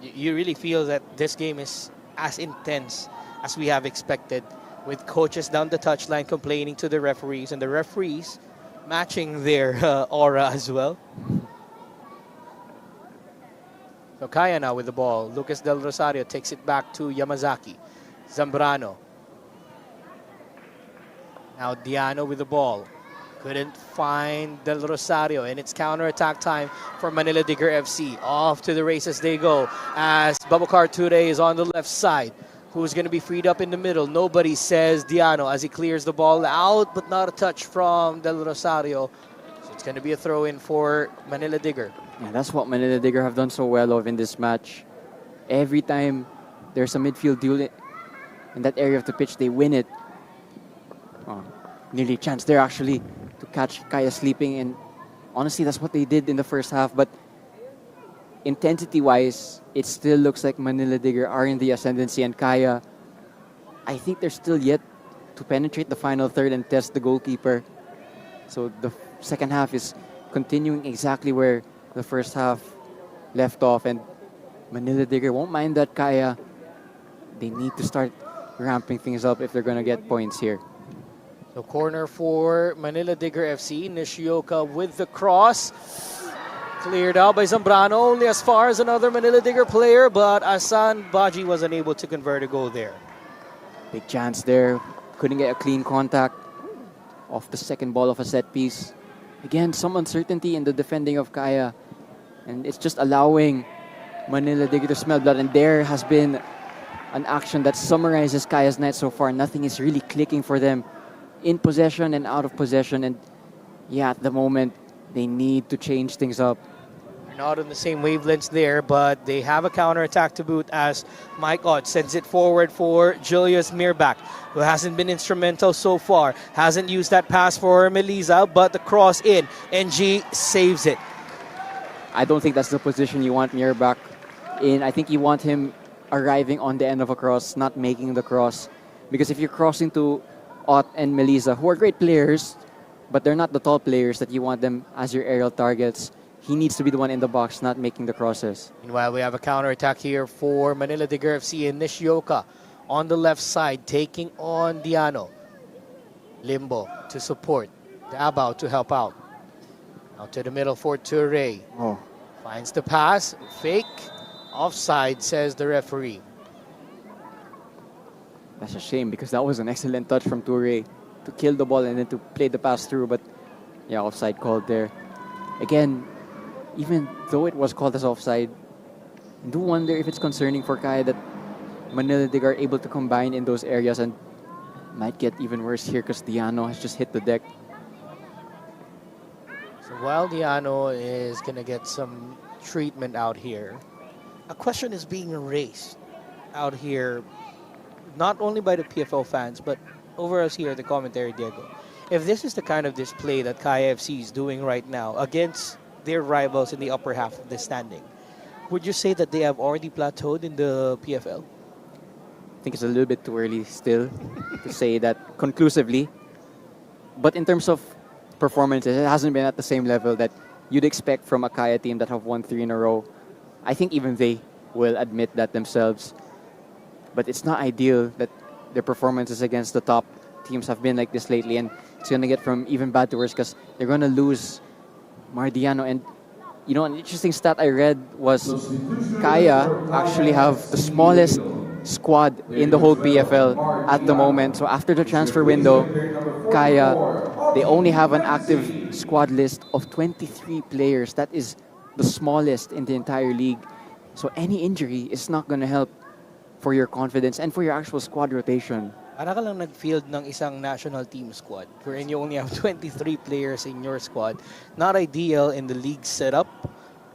You really feel that this game is as intense as we have expected, with coaches down the touchline complaining to the referees and the referees matching their aura as well. So Kaya now with the ball. Lucas Del Rosario takes it back to Yamazaki. Zambrano. Now Diano with the ball. Couldn't find Del Rosario, and it's counterattack time for Manila Digger FC. Off to the races they go as Babacar Toure is on the left side. Who's going to be freed up in the middle? Nobody, says Diano as he clears the ball out, but not a touch from Del Rosario. So it's going to be a throw in for Manila Digger. Yeah, that's what Manila Digger have done so well of in this match. Every time there's a midfield duel in that area of the pitch, they win it. Oh, nearly a chance there actually to catch Kaya sleeping, and honestly that's what they did in the first half. But intensity-wise, it still looks like Manila Digger are in the ascendancy, and Kaya, I think they're still yet to penetrate the final third and test the goalkeeper. So the second half is continuing exactly where the first half left off, and Manila Digger won't mind that Kaya. They need to start ramping things up if they're going to get points here. So corner for Manila Digger FC. Nishioka with the cross. Cleared out by Zambrano, only as far as another Manila Digger player, but Asan Baji was unable to convert a goal there. Big chance there. Couldn't get a clean contact off the second ball of a set piece. Again, some uncertainty in the defending of Kaya, and it's just allowing Manila Digger to smell blood. And there has been an action that summarizes Kaya's night so far. Nothing is really clicking for them in possession and out of possession. And yeah, at the moment, they need to change things up. They're not on the same wavelengths there, but they have a counterattack to boot as Mike Ott sends it forward for Julius Mirbach, who hasn't been instrumental so far. Hasn't used that pass for Melisa, but the cross in. NG saves it. I don't think that's the position you want Mirbach in. I think you want him arriving on the end of a cross, not making the cross. Because if you're crossing to Ott and Melisa, who are great players, but they're not the tall players that you want them as your aerial targets, he needs to be the one in the box, not making the crosses. Meanwhile, we have a counterattack here for Manila Digger FC and Nishioka on the left side, taking on Diano. Limbo to support. Davao to help out. Out to the middle for Toure. Oh. Finds the pass. Fake. Offside, says the referee. That's a shame because that was an excellent touch from Toure to kill the ball and then to play the pass through. But yeah, offside called there. Again, even though it was called as offside, I do wonder if it's concerning for Kaya that Manila Digger are able to combine in those areas, and might get even worse here because Diano has just hit the deck. So while Diano is going to get some treatment out here, a question is being raised out here, not only by the PFL fans, but over us here at the commentary, Diego. If this is the kind of display that Kaya FC is doing right now against their rivals in the upper half of the standing, would you say that they have already plateaued in the PFL? I think it's a little bit too early still to say that conclusively. But in terms of performances, it hasn't been at the same level that you'd expect from a Kaya team that have won 3 in a row. I think even they will admit that themselves. But it's not ideal that their performances against the top teams have been like this lately, and it's going to get from even bad to worse because they're going to lose Mardiano. And you know, an interesting stat I read was Kaya actually have the smallest squad in the whole PFL at the moment. So after the transfer window, Kaya, they only have an active squad list of 23 players. That is the smallest in the entire league. So any injury is not going to help for your confidence and for your actual squad rotation. Para ka lang nag-field ng isang national team squad wherein you only have 23 players in your squad. Not ideal in the league setup.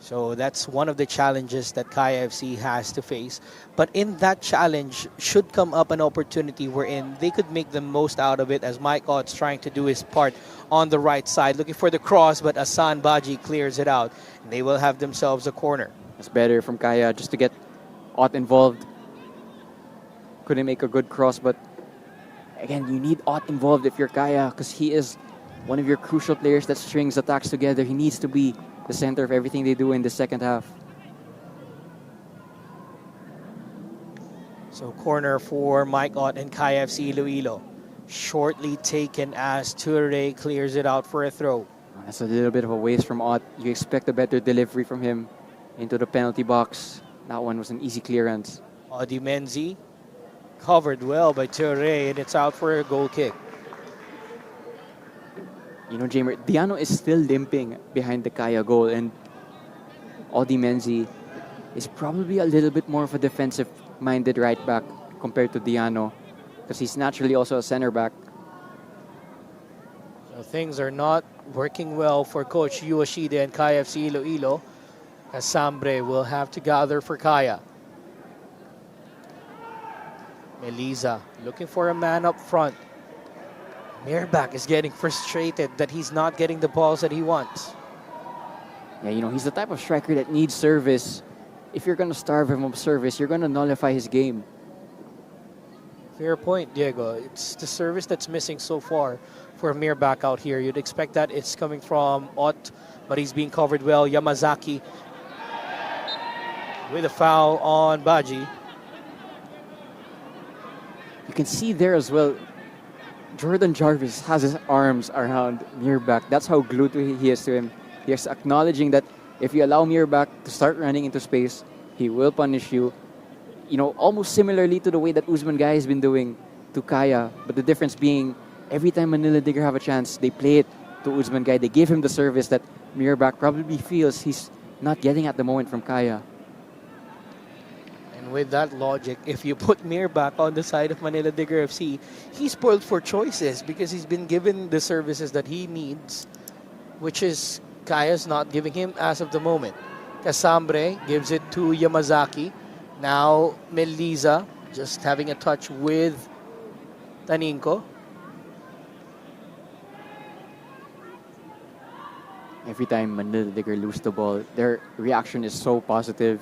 So that's one of the challenges that Kaya FC has to face. But in that challenge should come up an opportunity wherein they could make the most out of it, as Mike Ott's trying to do his part on the right side, looking for the cross, but Asan Baji clears it out. And they will have themselves a corner. It's better from Kaya just to get Ott involved. Couldn't make a good cross, but again, you need Ott involved if you're Kaya because he is one of your crucial players that strings attacks together. He needs to be the center of everything they do in the second half. So corner for Mike Ott and Kaya FC ILOILO. Shortly taken as Toure clears it out for a throw. That's a little bit of a waste from Ott. You expect a better delivery from him into the penalty box. That one was an easy clearance. Odi Menzi covered well by Toure, and it's out for a goal kick. You know, Jamer, Diano is still limping behind the Kaya goal, and Odi Menzi is probably a little bit more of a defensive-minded right back compared to Diano, because he's naturally also a center back. So things are not working well for Coach Yoshida and Kaya FC Iloilo, as Sambre will have to gather for Kaya. Meliza looking for a man up front. Mirbach is getting frustrated that he's not getting the balls that he wants. Yeah, you know, he's the type of striker that needs service. If you're going to starve him of service, you're going to nullify his game. Fair point, Diego. It's the service that's missing so far for Mirbach out here. You'd expect that it's coming from Ott, but he's being covered well. Yamazaki with a foul on Baji. You can see there as well, Jordan Jarvis has his arms around Mirbach. That's how glued he is to him. He is acknowledging that if you allow Mirbach to start running into space, he will punish you. You know, almost similarly to the way that Usman Guy has been doing to Kaya. But the difference being, every time Manila Digger have a chance, they play it to Usman Guy. They give him the service that Mirbach probably feels he's not getting at the moment from Kaya. And with that logic, if you put Mirbach on the side of Manila Digger FC, he's spoiled for choices because he's been given the services that he needs, which is Kaya's not giving him as of the moment. Casambre gives it to Yamazaki. Now Meliza just having a touch with Taninko. Every time Manila Digger lose the ball, their reaction is so positive.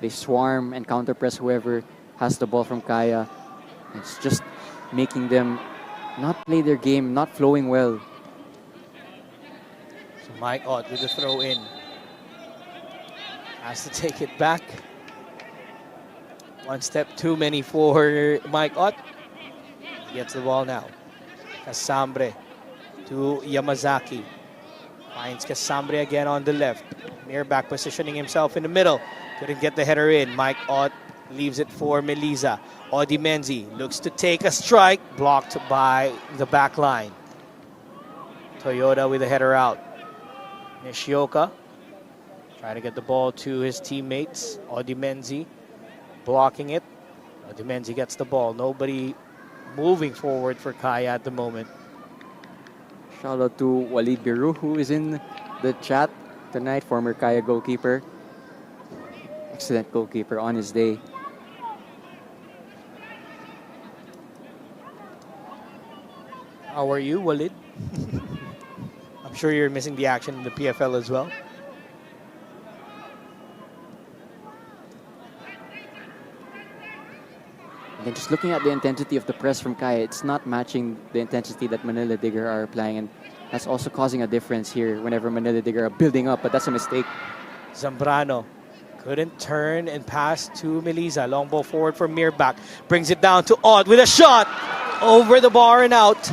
They swarm and counter-press whoever has the ball from Kaya. It's just making them not play their game, not flowing well. So Mike Ott with the throw in. Has to take it back. One step too many for Mike Ott. He gets the ball now. Casambre to Yamazaki. Finds Casambre again on the left. Mirbach positioning himself in the middle. Couldn't get the header in. Mike Ott leaves it for Meliza. Odi Menzi looks to take a strike. Blocked by the back line. Toyota with the header out. Nishioka trying to get the ball to his teammates. Odi Menzi blocking it. Odi Menzi gets the ball. Nobody moving forward for Kaya at the moment. Shout out to Walid Biru, who is in the chat tonight, former Kaya goalkeeper. Excellent goalkeeper on his day. How are you, Walid? I'm sure you're missing the action in the PFL as well. And just looking at the intensity of the press from Kaya, it's not matching the intensity that Manila Digger are applying, and that's also causing a difference here whenever Manila Digger are building up, but that's a mistake. Zambrano couldn't turn and pass to Meliza. Long ball forward for Mirbach. Brings it down to Odd with a shot over the bar and out.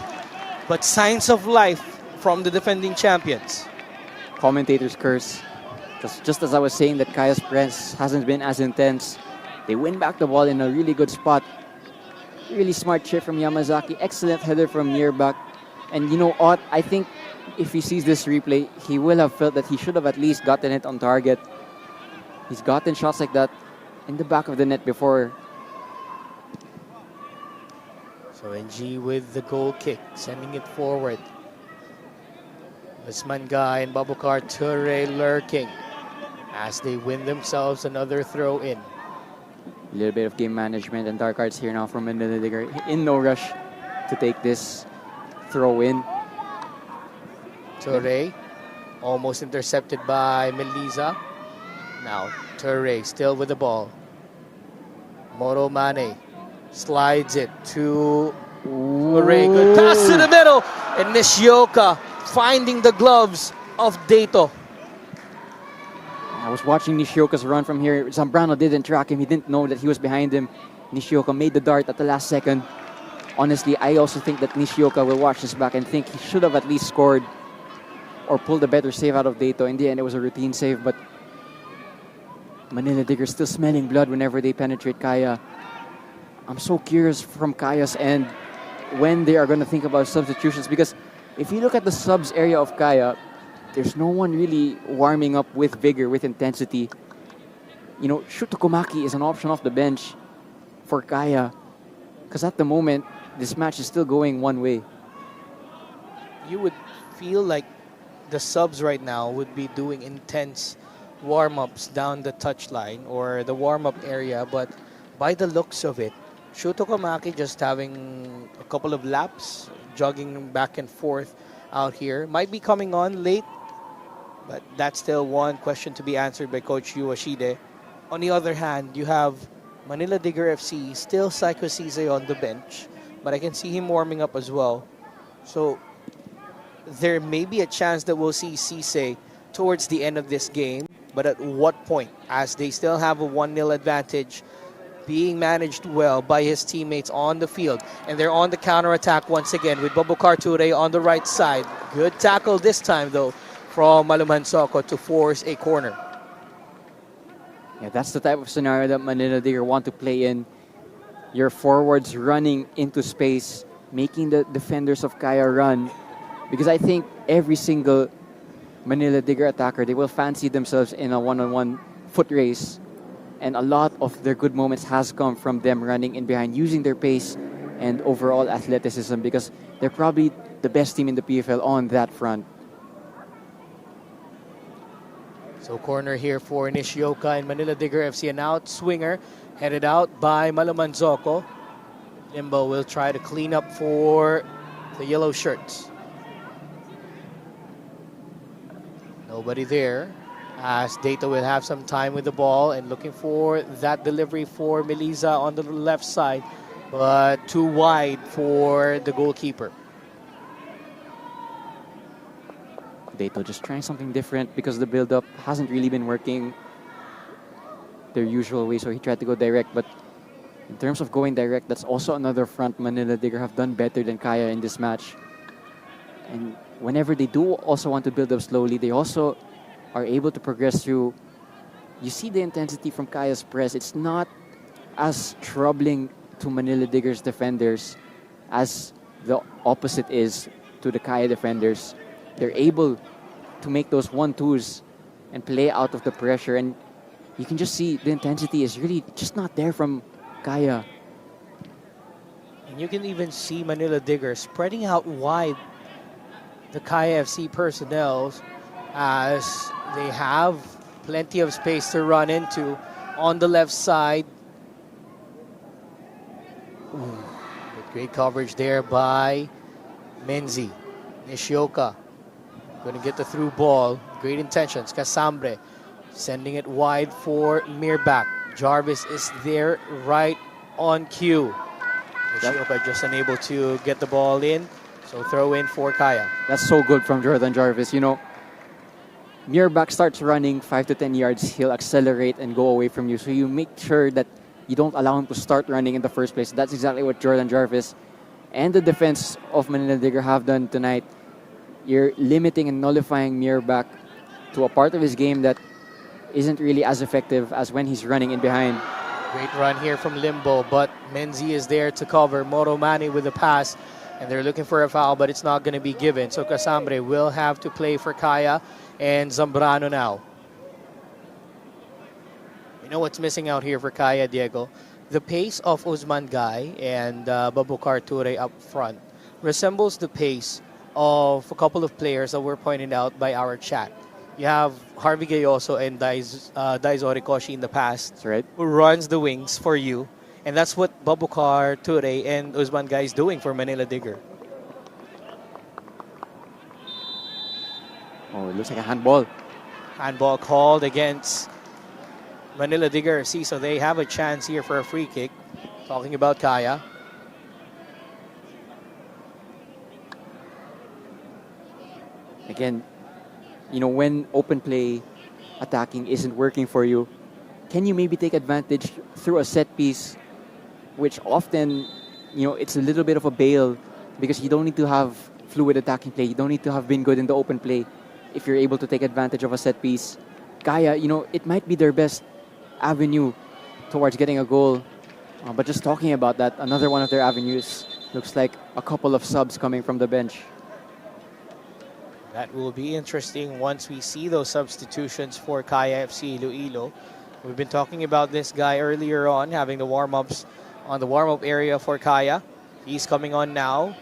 But signs of life from the defending champions. Commentators curse. Just as I was saying that Kaya's press hasn't been as intense, they win back the ball in a really good spot. Really smart chip from Yamazaki. Excellent header from Mirbach. And you know, Ott, I think if he sees this replay, he will have felt that he should have at least gotten it on target. He's gotten shots like that in the back of the net before. So NG with the goal kick, sending it forward. Usman Guy and Babukar Ture lurking as they win themselves another throw in. A little bit of game management and dark arts here now from Manila Digger. In no rush to take this throw in. Ture almost intercepted by Meliza. Now Ture still with the ball. Moro Mane slides it to Ture. Good pass to the middle. And Nishioka finding the gloves of Dato. I was watching Nishioka's run from here. Zambrano didn't track him. He didn't know that he was behind him. Nishioka made the dart at the last second. Honestly, I also think that Nishioka will watch this back and think he should have at least scored or pulled a better save out of Dato. In the end, it was a routine save, but Manila Digger still smelling blood whenever they penetrate Kaya. I'm so curious from Kaya's end when they are going to think about substitutions, because if you look at the subs area of Kaya, there's no one really warming up with vigor, with intensity. You know, Shutokomaki is an option off the bench for Kaya. Because at the moment, this match is still going one way. You would feel like the subs right now would be doing intense warm-ups down the touchline or the warm-up area, but by the looks of it, Shutokomaki just having a couple of laps, jogging back and forth out here. Might be coming on late, but that's still one question to be answered by Coach Yuashide. On the other hand, you have Manila Digger FC, still Psycho Cisse on the bench, but I can see him warming up as well. So there may be a chance that we'll see Cisse towards the end of this game, but at what point? As they still have a 1-0 advantage, being managed well by his teammates on the field. And they're on the counter-attack once again with Babukar Ture on the right side. Good tackle this time, though, from Maluman Soko to force a corner. Yeah, that's the type of scenario that Manila Digger want to play in. Your forwards running into space, making the defenders of Kaya run. Because I think every single Manila Digger attacker, they will fancy themselves in a one-on-one foot race. And a lot of their good moments has come from them running in behind, using their pace and overall athleticism, because they're probably the best team in the PFL on that front. So corner here for Nishioka and Manila Digger FC. An out swinger headed out by Maluman Soko. Limbo will try to clean up for the yellow shirts. Nobody there, as Data will have some time with the ball and looking for that delivery for Melisa on the left side, but too wide for the goalkeeper. Data just trying something different because the build-up hasn't really been working their usual way, so he tried to go direct. But in terms of going direct, that's also another front Manila Digger have done better than Kaya in this match. And whenever they do also want to build up slowly, they also are able to progress through. You see the intensity from Kaya's press. It's not as troubling to Manila Digger's defenders as the opposite is to the Kaya defenders. They're able to make those 1-2s and play out of the pressure, and you can just see the intensity is really just not there from Kaya. And you can even see Manila Digger spreading out wide the Kaya FC personnel, as they have plenty of space to run into on the left side. Great coverage there by Menzi. Nishioka going to get the through ball. Great intentions. Casambre sending it wide for Mirbach. Jarvis is there right on cue. Nishioka just unable to get the ball in. So throw in for Kaya. That's so good from Jordan Jarvis. You know, Mirbach starts running 5 to 10 yards, he'll accelerate and go away from you. So you make sure that you don't allow him to start running in the first place. That's exactly what Jordan Jarvis and the defense of Manila Digger have done tonight. You're limiting and nullifying Mirbach to a part of his game that isn't really as effective as when he's running in behind. Great run here from Limbo, but Menzi is there to cover. Moromani with the pass, and they're looking for a foul, but it's not going to be given. So Casambre will have to play for Kaya and Zambrano now. You know what's missing out here for Kaya, Diego? The pace of Usman Gai and Babukar Ture up front resembles the pace of a couple of players that were pointed out by our chat. You have Harvey Gayoso and Daizo Horikoshi in the past. That's right. Who runs the wings for you. And that's what Babukar Ture and Usman Gai is doing for Manila Digger. Oh, it looks like a handball. Handball called against Manila Digger FC, so they have a chance here for a free kick. Talking about Kaya. Again, you know, when open play attacking isn't working for you, can you maybe take advantage through a set piece, which often, you know, it's a little bit of a bail because you don't need to have fluid attacking play. You don't need to have been good in the open play if you're able to take advantage of a set piece. Kaya, you know, it might be their best avenue towards getting a goal. But just talking about that, another one of their avenues looks like a couple of subs coming from the bench. That will be interesting once we see those substitutions for Kaya FC Iloilo. We've been talking about this guy earlier on, having the warm-ups on the warm-up area for Kaya. He's coming on now.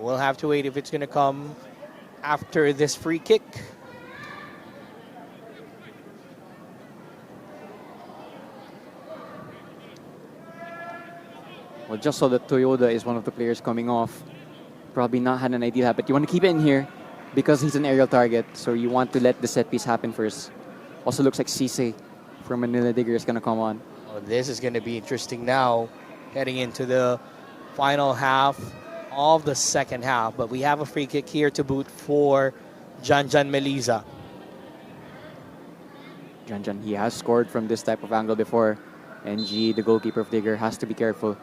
We'll have to wait if it's going to come after this free kick. Well, just so that Toyoda is one of the players coming off. Probably not had an idea, but you want to keep it in here because he's an aerial target. So you want to let the set piece happen first. Also looks like Cisse from Manila Digger is going to come on. Oh, this is going to be interesting now, heading into the final half of the second half. But we have a free kick here to boot for Janjan Meliza. Janjan, he has scored from this type of angle before. NG, the goalkeeper of Digger, has to be careful.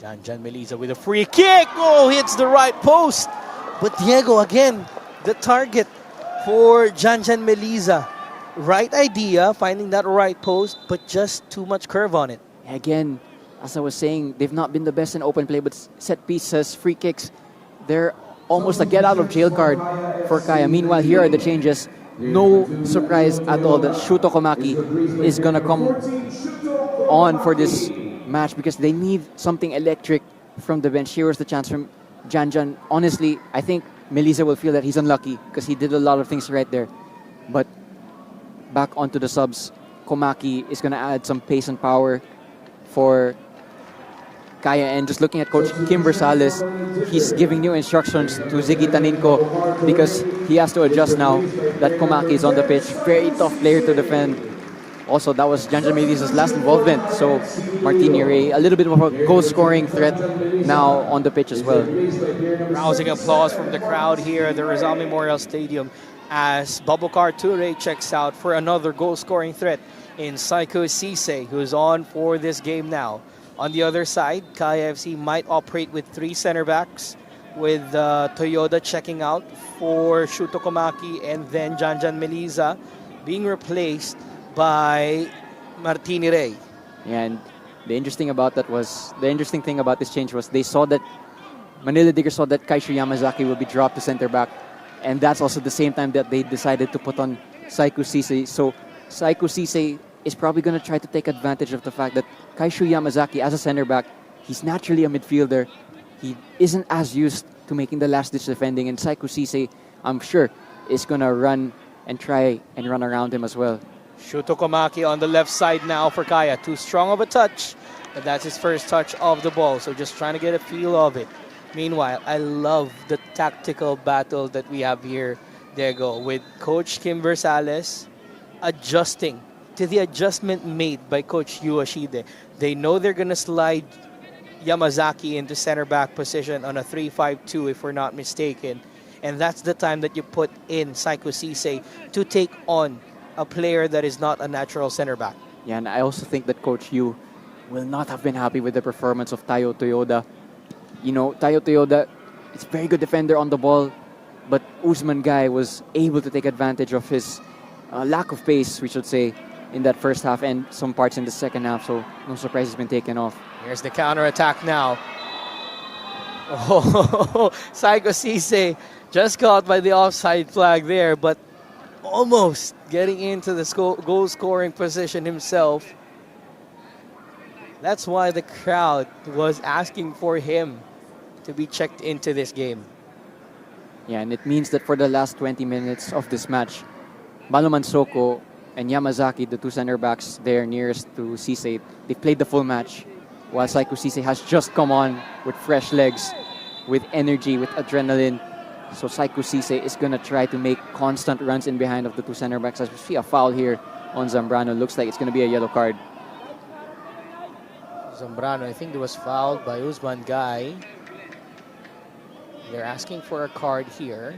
Janjan Meliza with a free kick. Oh, hits the right post. But Diego, again, the target for Janjan Meliza. Right idea, finding that right post, but just too much curve on it. Again, as I was saying, they've not been the best in open play, but set pieces, free kicks, they're almost a get-out-of-jail card for Kaya. Meanwhile, here are the changes. No surprise at all that Shuto Komaki is going to come on for this match because they need something electric from the bench. Here was the chance from Janjan. Honestly, I think Meliza will feel that he's unlucky because he did a lot of things right there. But back onto the subs, Komaki is going to add some pace and power for Kaya. And just looking at Coach Kim Versales, he's giving new instructions to Ziggy Taninko because he has to adjust now that Komaki is on the pitch. Very tough player to defend. Also, that was Janjan Meliza's last involvement. So, Martini Ray, a little bit of a goal-scoring threat now on the pitch as well. Rousing applause from the crowd here at the Rizal Memorial Stadium as Babukar Ture checks out for another goal-scoring threat in Saiko Cisse, who's on for this game now. On the other side, Kaya FC might operate with 3 center backs, with Toyoda checking out for Shuto Komaki and then Janjan Meliza being replaced by Martini Ray. And the interesting thing about this change was they saw that Manila Digger saw that Kaishu Yamazaki will be dropped to center back, and that's also the same time that they decided to put on Saiko Cisse. So Saiko Cisse is probably going to try to take advantage of the fact that Kaishu Yamazaki, as a center back, he's naturally a midfielder. He isn't as used to making the last-ditch defending, and Saiko Cisse, I'm sure, is going to run and try and run around him as well. Shuto Komaki on the left side now for Kaya. Too strong of a touch, but that's his first touch of the ball, so just trying to get a feel of it. Meanwhile, I love the tactical battle that we have here, Diego, with Coach Kim Versales adjusting to the adjustment made by Coach Yu Ashide. They know they're going to slide Yamazaki into center back position on a 3-5-2 if we're not mistaken. And that's the time that you put in Saiko Cisse to take on a player that is not a natural center back. Yeah, and I also think that Coach Yu will not have been happy with the performance of Tayo Toyoda. You know, Tayo Toyoda is a very good defender on the ball, but Usman Guy was able to take advantage of his lack of pace, we should say, in that first half and some parts in the second half, so no surprise he's been taken off. Here's the counter-attack now. Oh, Saiko Cisse just caught by the offside flag there, but almost getting into the goal-scoring position himself. That's why the crowd was asking for him to be checked into this game. Yeah, and it means that for the last 20 minutes of this match, Baluman Soko and Yamazaki, the 2 center backs there nearest to Cisse, they played the full match, while Saiko Cisse has just come on with fresh legs, with energy, with adrenaline. So Saiko Cisse is going to try to make constant runs in behind of the 2 center backs. As we see a foul here on Zambrano. Looks like it's going to be a yellow card. Zambrano, I think, was fouled by Usman Guy. They're asking for a card here.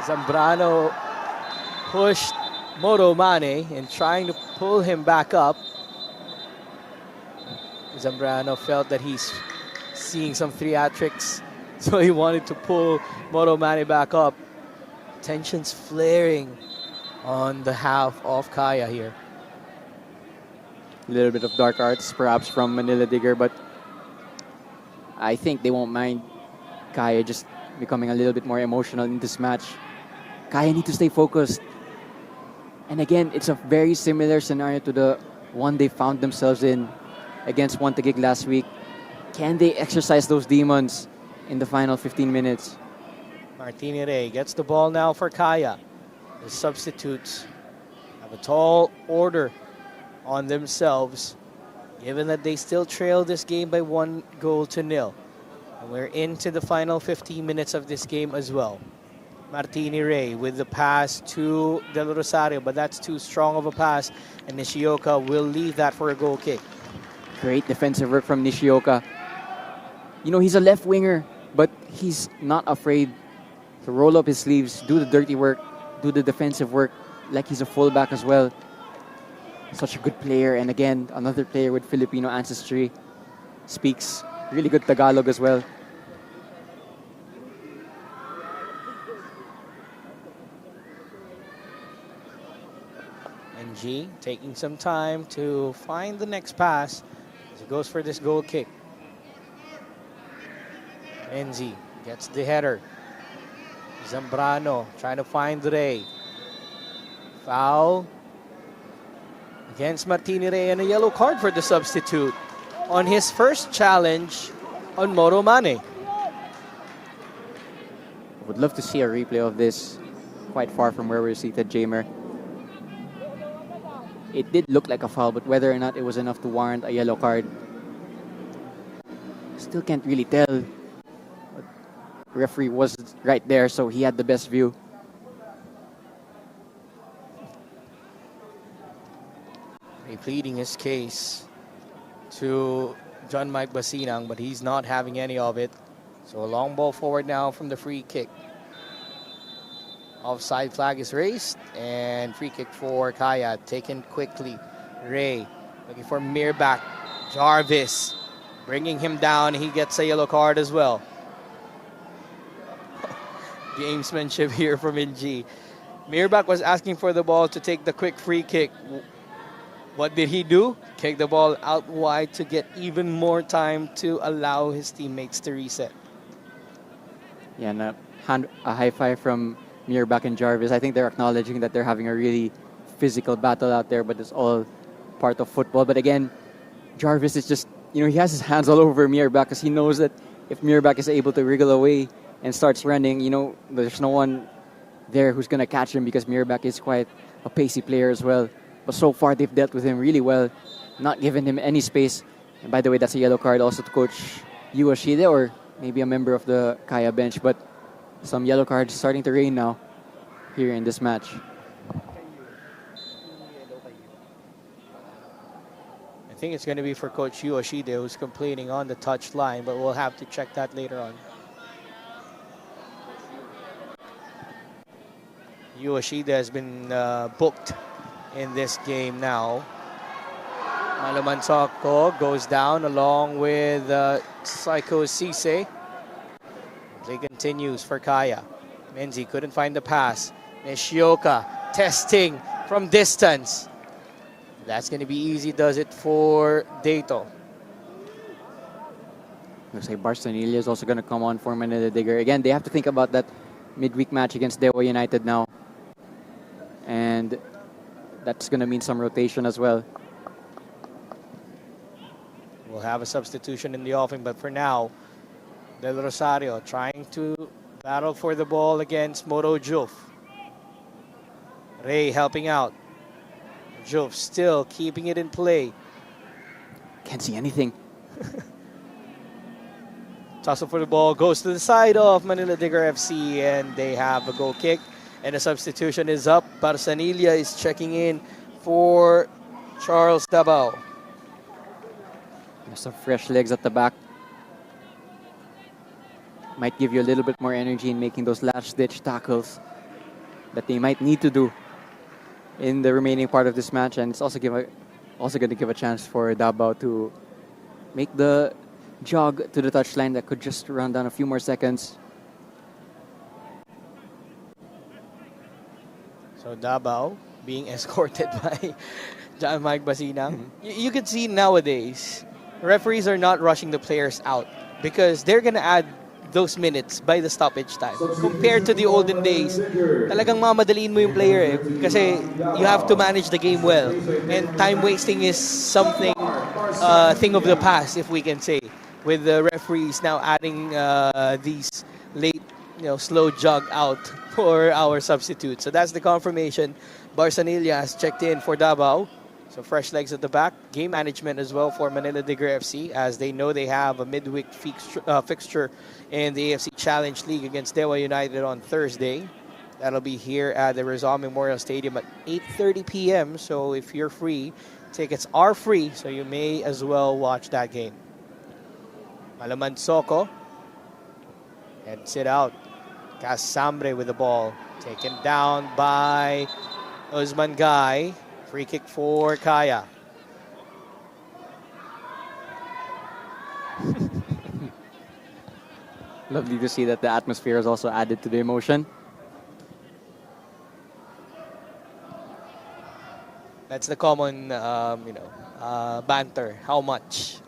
Zambrano pushed Moro Mane and trying to pull him back up. Zambrano felt that he's seeing some theatrics, so he wanted to pull Moro Mane back up. Tensions flaring on the half of Kaya here. A little bit of dark arts, perhaps, from Manila Digger, but I think they won't mind Kaya just becoming a little bit more emotional in this match. Kaya need to stay focused. And again, it's a very similar scenario to the one they found themselves in against One Taguig last week. Can they exercise those demons in the final 15 minutes? Martini Rey gets the ball now for Kaya. The substitutes have a tall order on themselves, given that they still trail this game by 1-0. And we're into the final 15 minutes of this game as well. Martini Rey with the pass to Del Rosario, but that's too strong of a pass, and Nishioka will leave that for a goal kick. Great defensive work from Nishioka. You know, he's a left winger, but he's not afraid to roll up his sleeves, do the dirty work, do the defensive work like he's a fullback as well. Such a good player, and again, another player with Filipino ancestry. Speaks really good Tagalog as well. NG taking some time to find the next pass as he goes for this goal kick. NZ gets the header. Zambrano trying to find Rey. Foul against Martini Rey, and a yellow card for the substitute on his first challenge on Moro Mane. Would love to see a replay of this quite far from where we're seated, Jamer. It did look like a foul, but whether or not it was enough to warrant a yellow card, still can't really tell. But the referee was right there, so he had the best view. Pleading his case to John Mike Basinang, but he's not having any of it. So a long ball forward now from the free kick. Offside flag is raised, and free kick for Kaya, taken quickly. Rey looking for Mirbach. Jarvis bringing him down. He gets a yellow card as well. Gamesmanship here from NG. Mirbach was asking for the ball to take the quick free kick. What did he do? Kick the ball out wide to get even more time to allow his teammates to reset. Yeah, and a high five from Mirbach and Jarvis. I think they're acknowledging that they're having a really physical battle out there, but it's all part of football. But again, Jarvis is just, he has his hands all over Mirbach because he knows that if Mirbach is able to wriggle away and starts running, there's no one there who's going to catch him because Mirbach is quite a pacey player as well. But so far, they've dealt with him really well, not giving him any space. And by the way, that's a yellow card also to Coach Yoshida, or maybe a member of the Kaya bench. But some yellow cards starting to rain now here in this match. I think it's going to be for Coach Yoshida, who's complaining on the touch line, but we'll have to check that later on. Yoshida has been booked in this game now. Malamansoko goes down along with Psycho Cisse. Play continues for Kaya. Menzi couldn't find the pass. Nishioka testing from distance. That's going to be easy, does it for Dato. Looks like Barcelona is also going to come on for Manila Digger. Again, they have to think about that midweek match against Dewa United now. And that's going to mean some rotation as well. We'll have a substitution in the offing, but for now, Del Rosario trying to battle for the ball against Moro Juf. Rey helping out. Juf still keeping it in play. Can't see anything. Tussle for the ball goes to the side of Manila Digger FC, and they have a goal kick. And a substitution is up. Barsanilla is checking in for Charles Davao. There's some fresh legs at the back. Might give you a little bit more energy in making those last-ditch tackles that they might need to do in the remaining part of this match. And it's also going to give a chance for Davao to make the jog to the touchline that could just run down a few more seconds. So Davao being escorted by John Mike Basina. You can see nowadays, referees are not rushing the players out because they're gonna add those minutes by the stoppage time. Compared to the olden days, talagang mamadaliin mo yung player kasi you have to manage the game well. And time wasting is something, thing of the past, if we can say, with the referees now adding these late, slow jog out for our substitute. So that's the confirmation. Barsanilla has checked in for Davao. So fresh legs at the back. Game management as well for Manila Digger FC, as they know they have a midweek fixture in the AFC Challenge League against Dewa United on Thursday. That'll be here at the Rizal Memorial Stadium at 8:30 p.m. So if you're free, tickets are free, so you may as well watch that game. Malaman Soko heads it out. Casambre with the ball. Taken down by Usman Guy. Free kick for Kaya. Lovely to see that the atmosphere is also added to the emotion. That's the common, banter. How much?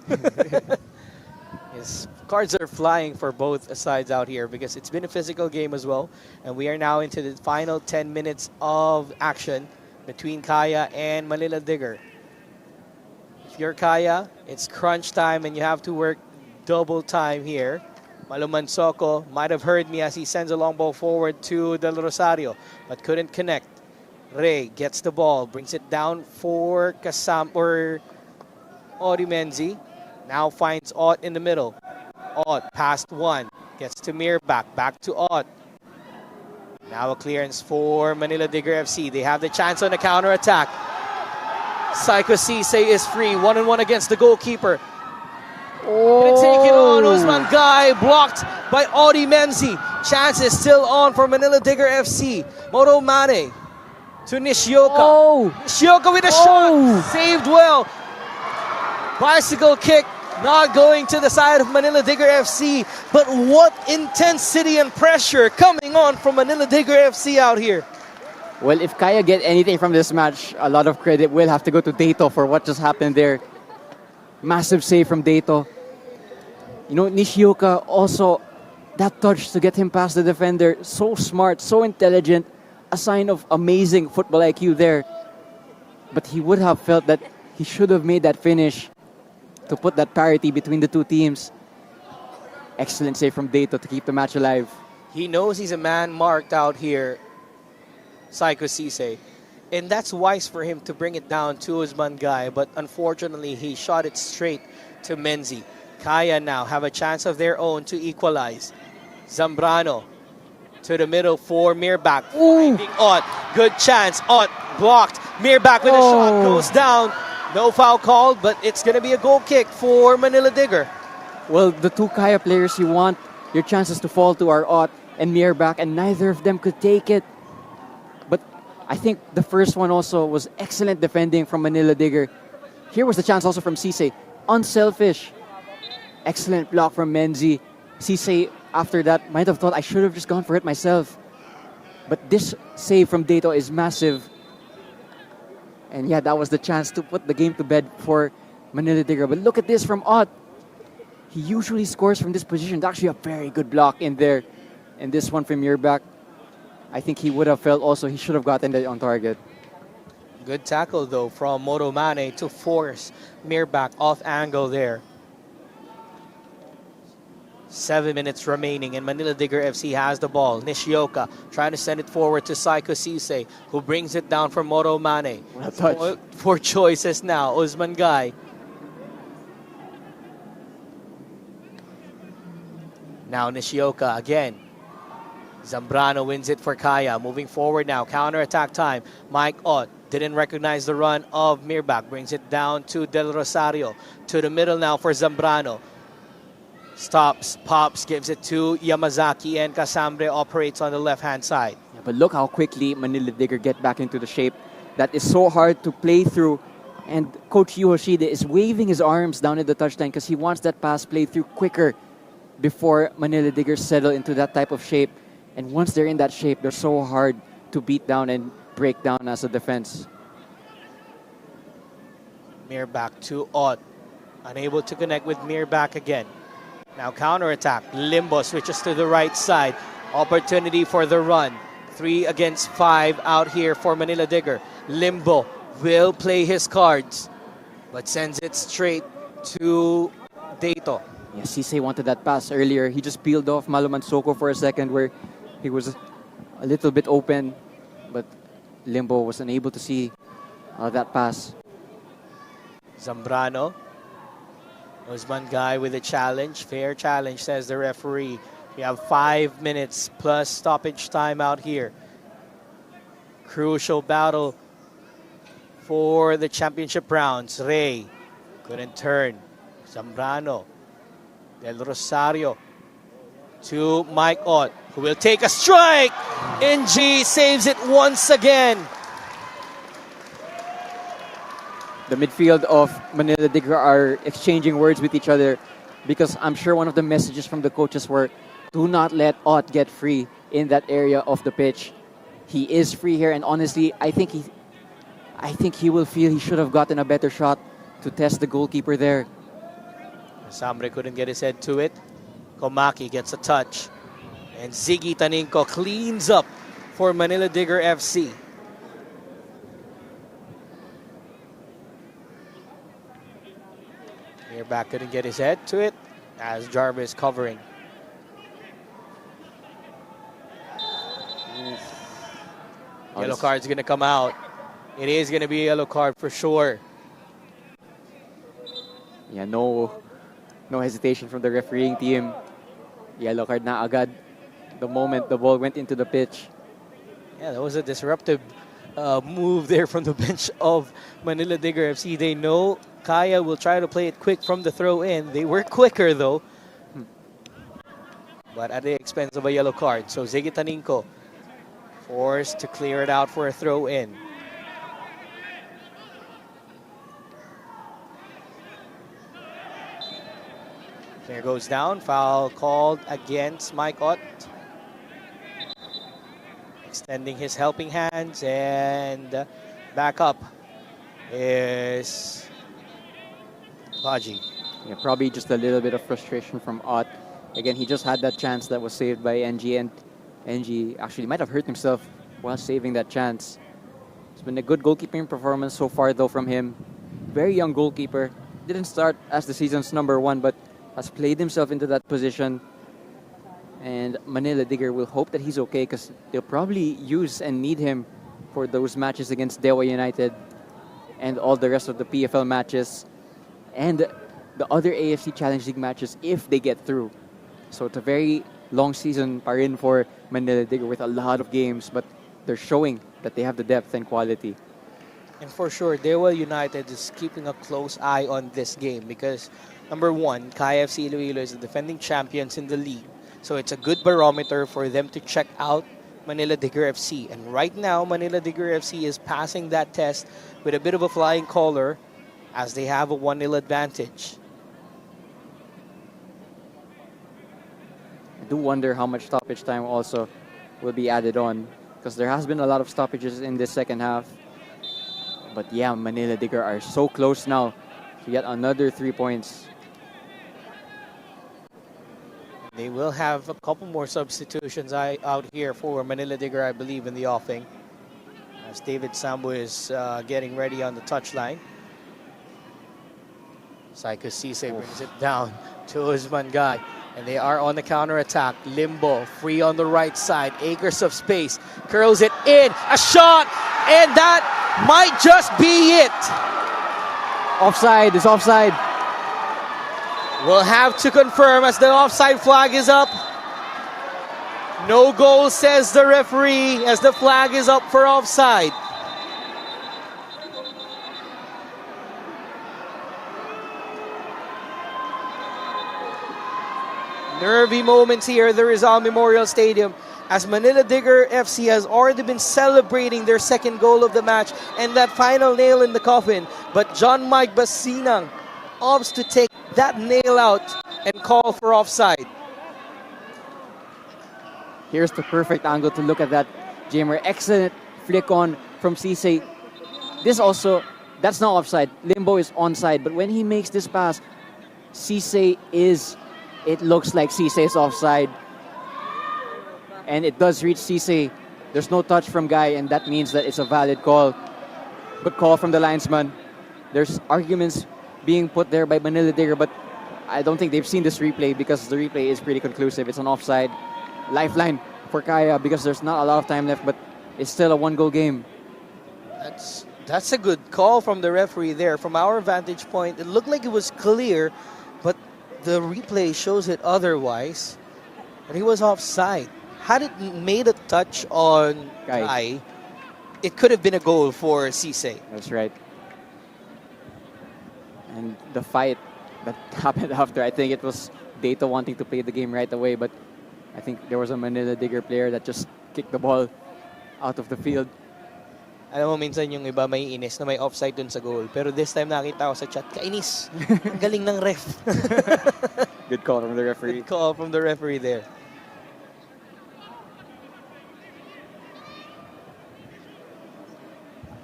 Yes, cards are flying for both sides out here because it's been a physical game as well. And we are now into the final 10 minutes of action between Kaya and Manila Digger. If you're Kaya, it's crunch time and you have to work double time here. Maluman Soko might have heard me as he sends a long ball forward to Del Rosario, but couldn't connect. Ray gets the ball, brings it down for Odi Menzi. Now finds Ott in the middle. Ott past one, gets to Mirbach, back to Ott. Now a clearance for Manila Digger FC. They have the chance on a counter-attack. Psycho Cisse is free, 1-on-1 against the goalkeeper. Gonna take it on, Usman Guy, blocked by Audi Menzi. Chance is still on for Manila Digger FC. Moro Mane to Nishioka. Nishioka with a shot, saved well. Bicycle kick, not going to the side of Manila Digger FC, but what intensity and pressure coming on from Manila Digger FC out here. Well, if Kaya get anything from this match, a lot of credit will have to go to Dato for what just happened there. Massive save from Dato. Nishioka also, that touch to get him past the defender, so smart, so intelligent, a sign of amazing football IQ there. But he would have felt that he should have made that finish to put that parity between the two teams. Excellent save from Dato to keep the match alive. He knows he's a man marked out here, Psycho Cisse. And that's wise for him to bring it down to Usman Guy, but unfortunately he shot it straight to Menzi. Kaya now have a chance of their own to equalize. Zambrano to the middle for Mirbach. Finding Ott. Good chance. Ott blocked. Mirbach with a shot goes down. No foul called, but it's going to be a goal kick for Manila Digger. Well, the two Kaya players you want your chances to fall to are Ott and Mirbach, and neither of them could take it. But I think the first one also was excellent defending from Manila Digger. Here was the chance also from Cisse. Unselfish. Excellent block from Menzi. Cisse, after that, might have thought, I should have just gone for it myself. But this save from Dato is massive. And yeah, that was the chance to put the game to bed for Manila Digger. But look at this from Ott. He usually scores from this position. It's actually a very good block in there. And this one from Mirbach, I think he would have felt also he should have gotten that on target. Good tackle though from Moro Mane to force Mirbach off angle there. 7 minutes remaining and Manila Digger FC has the ball. Nishioka trying to send it forward to Psycho Cisse, who brings it down for Moro Mane. Four choices now. Usman Guy. Now Nishioka again. Zambrano wins it for Kaya. Moving forward now. Counter-attack time. Mike Ott didn't recognize the run of Mirbach. Brings it down to Del Rosario. To the middle now for Zambrano. Stops, pops, gives it to Yamazaki, and Casambre operates on the left-hand side. Yeah, but look how quickly Manila Digger get back into the shape. That is so hard to play through. And Coach Yu Hoshide is waving his arms down at the touchline because he wants that pass played through quicker before Manila Digger settle into that type of shape. And once they're in that shape, they're so hard to beat down. And break down as a defense. Mir back to Ott. Unable to connect with Mir back again. Now counterattack. Limbo switches to the right side. Opportunity for the run. 3 against 5 out here for Manila Digger. Limbo will play his cards, but sends it straight to Dato. Yeah, Sisay wanted that pass earlier. He just peeled off Malo Mansoko for a second where he was a little bit open, but Limbo was unable to see that pass. Zambrano. Usman Guy with a challenge. Fair challenge, says the referee. We have 5 minutes plus stoppage time out here. Crucial battle for the championship rounds. Ray couldn't turn. Zambrano. Del Rosario to Mike Ott, who will take a strike. NG saves it once again. The midfield of Manila Digger are exchanging words with each other because I'm sure one of the messages from the coaches were, do not let Ott get free in that area of the pitch. He is free here, and honestly, I think he will feel he should have gotten a better shot to test the goalkeeper there. Samre couldn't get his head to it. Komaki gets a touch. And Ziggy Taninco cleans up for Manila Digger FC. Back couldn't get his head to it as Jarvis covering. Yellow card's going to come out. It is going to be a yellow card for sure. Yeah, no hesitation from the refereeing team. Yellow card na agad the moment the ball went into the pitch. Yeah, that was a disruptive move there from the bench of Manila Digger FC. They know Kaya will try to play it quick from the throw in. They were quicker though, but at the expense of a yellow card. So Ziggy Taninco forced to clear it out for a throw in. There goes down. Foul called against Mike Ott. Extending his helping hands, and back up is Baji. Yeah, probably just a little bit of frustration from Ott. Again, he just had that chance that was saved by NG, and NG actually might have hurt himself while saving that chance. It's been a good goalkeeping performance so far though from him. Very young goalkeeper. Didn't start as the season's #1, but has played himself into that position. And Manila Digger will hope that he's okay because they'll probably use and need him for those matches against Dewa United and all the rest of the PFL matches and the other AFC Challenge League matches if they get through. So it's a very long season pa rin for Manila Digger with a lot of games, but they're showing that they have the depth and quality. And for sure, Dewa United is keeping a close eye on this game because, number one, KFC ILOILO is the defending champions in the league. So it's a good barometer for them to check out Manila Digger FC. And right now, Manila Digger FC is passing that test with a bit of a flying color as they have a 1-0 advantage. I do wonder how much stoppage time also will be added on because there has been a lot of stoppages in this second half. But yeah, Manila Digger are so close now to yet another 3 points. They will have a couple more substitutions out here for Manila Digger, I believe, in the offing. As David Sambo is getting ready on the touchline. Saiko Sise brings it down to Usman Guy. And they are on the counter-attack. Limbo, free on the right side. Acres of space. Curls it in. A shot! And that might just be it. Offside is offside. We'll have to confirm as the offside flag is up. No goal, says the referee, as the flag is up for offside. Nervy moments here at the Rizal Memorial Stadium as Manila Digger FC has already been celebrating their second goal of the match and that final nail in the coffin. But John Mike Basinang opts to take that nail out and call for offside. Here's the perfect angle to look at that, Jamer. Excellent flick on from Cisse. This also, that's not offside. Limbo is onside. But when he makes this pass, Cisse is, it looks like Cisse is offside. And it does reach Cisse. There's no touch from Guy, and that means that it's a valid call. Good call from the linesman. There's arguments being put there by Manila Digger, but I don't think they've seen this replay because the replay is pretty conclusive. It's an offside. Lifeline for Kaya because there's not a lot of time left, but it's still a one-goal game. That's a good call from the referee there. From our vantage point, it looked like it was clear, but the replay shows it otherwise. And he was offside. Had it made a touch on Guy, it could have been a goal for Cisse. That's right. And the fight that happened after, I think it was Data wanting to play the game right away, but I think there was a Manila Digger player that just kicked the ball out of the field. Alam mo, minsan yung iba may inis na may offside dun sa goal. Pero this time nakita ko sa chat, kainis. Ang galing ng ref. Good call from the referee. Good call from the referee there.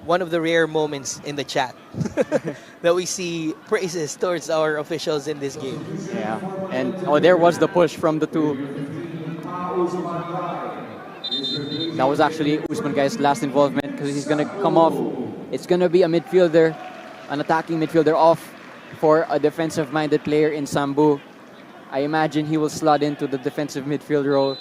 One of the rare moments in the chat that we see praises towards our officials in this game. Yeah, and there was the push from the two. That was actually Usman Guy's last involvement because he's going to come off. It's going to be a midfielder, an attacking midfielder off for a defensive-minded player in Sambu. I imagine he will slot into the defensive midfield role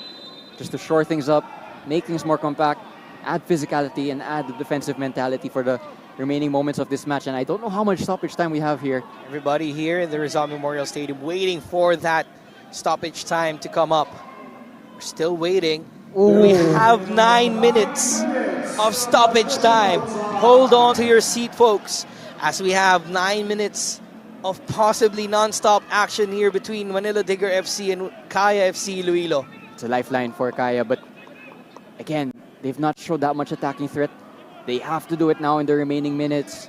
just to shore things up, make things more compact, add physicality, and add the defensive mentality for the remaining moments of this match. And I don't know how much stoppage time we have here. Everybody here in the Rizal Memorial Stadium waiting for that stoppage time to come up. We're still waiting. Ooh. We have 9 minutes of stoppage time. Hold on to your seat, folks, as we have 9 minutes of possibly non-stop action here between Manila Digger FC and Kaya FC Iloilo. It's a lifeline for Kaya, but again, they've not showed that much attacking threat. They have to do it now in the remaining minutes.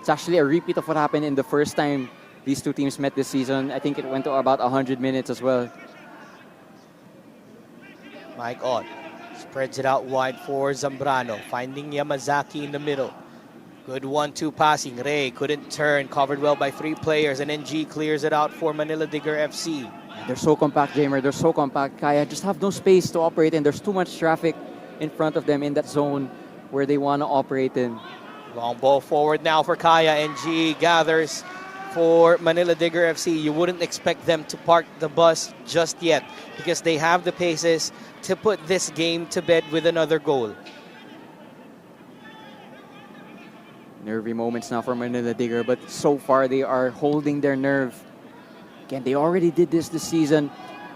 It's actually a repeat of what happened in the first time these two teams met this season. I think it went to about 100 minutes as well. Mike Ott spreads it out wide for Zambrano, finding Yamazaki in the middle. Good 1-2 passing. Ray couldn't turn, covered well by 3 players, and NG clears it out for Manila Digger FC. They're so compact, Jamer. They're so compact. Kaya just have no space to operate in. There's too much traffic in front of them in that zone where they want to operate in. Long ball forward now for Kaya. NG gathers for Manila Digger FC. You wouldn't expect them to park the bus just yet because they have the paces to put this game to bed with another goal. Nervy moments now for Manila Digger, but so far they are holding their nerve. Again, they already did this season,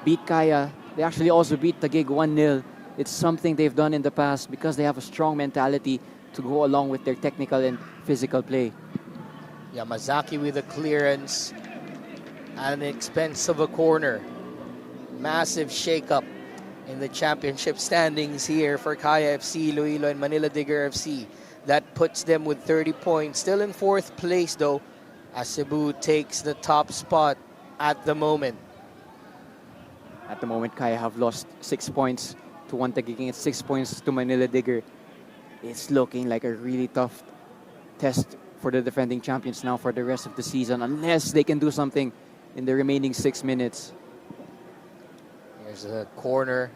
beat Kaya. They actually also beat Taguig 1-0. It's something they've done in the past because they have a strong mentality to go along with their technical and physical play. Yamazaki with a clearance at the expense of a corner. Massive shakeup in the championship standings here for Kaya FC, Iloilo, and Manila Digger FC. That puts them with 30 points. Still in 4th place, though, as Cebu takes the top spot at the moment. At the moment, Kaya have lost 6 points to one Taguig. It's 6 points to Manila Digger. It's looking like a really tough test for the defending champions now for the rest of the season, unless they can do something in the remaining 6 minutes. Here's a corner.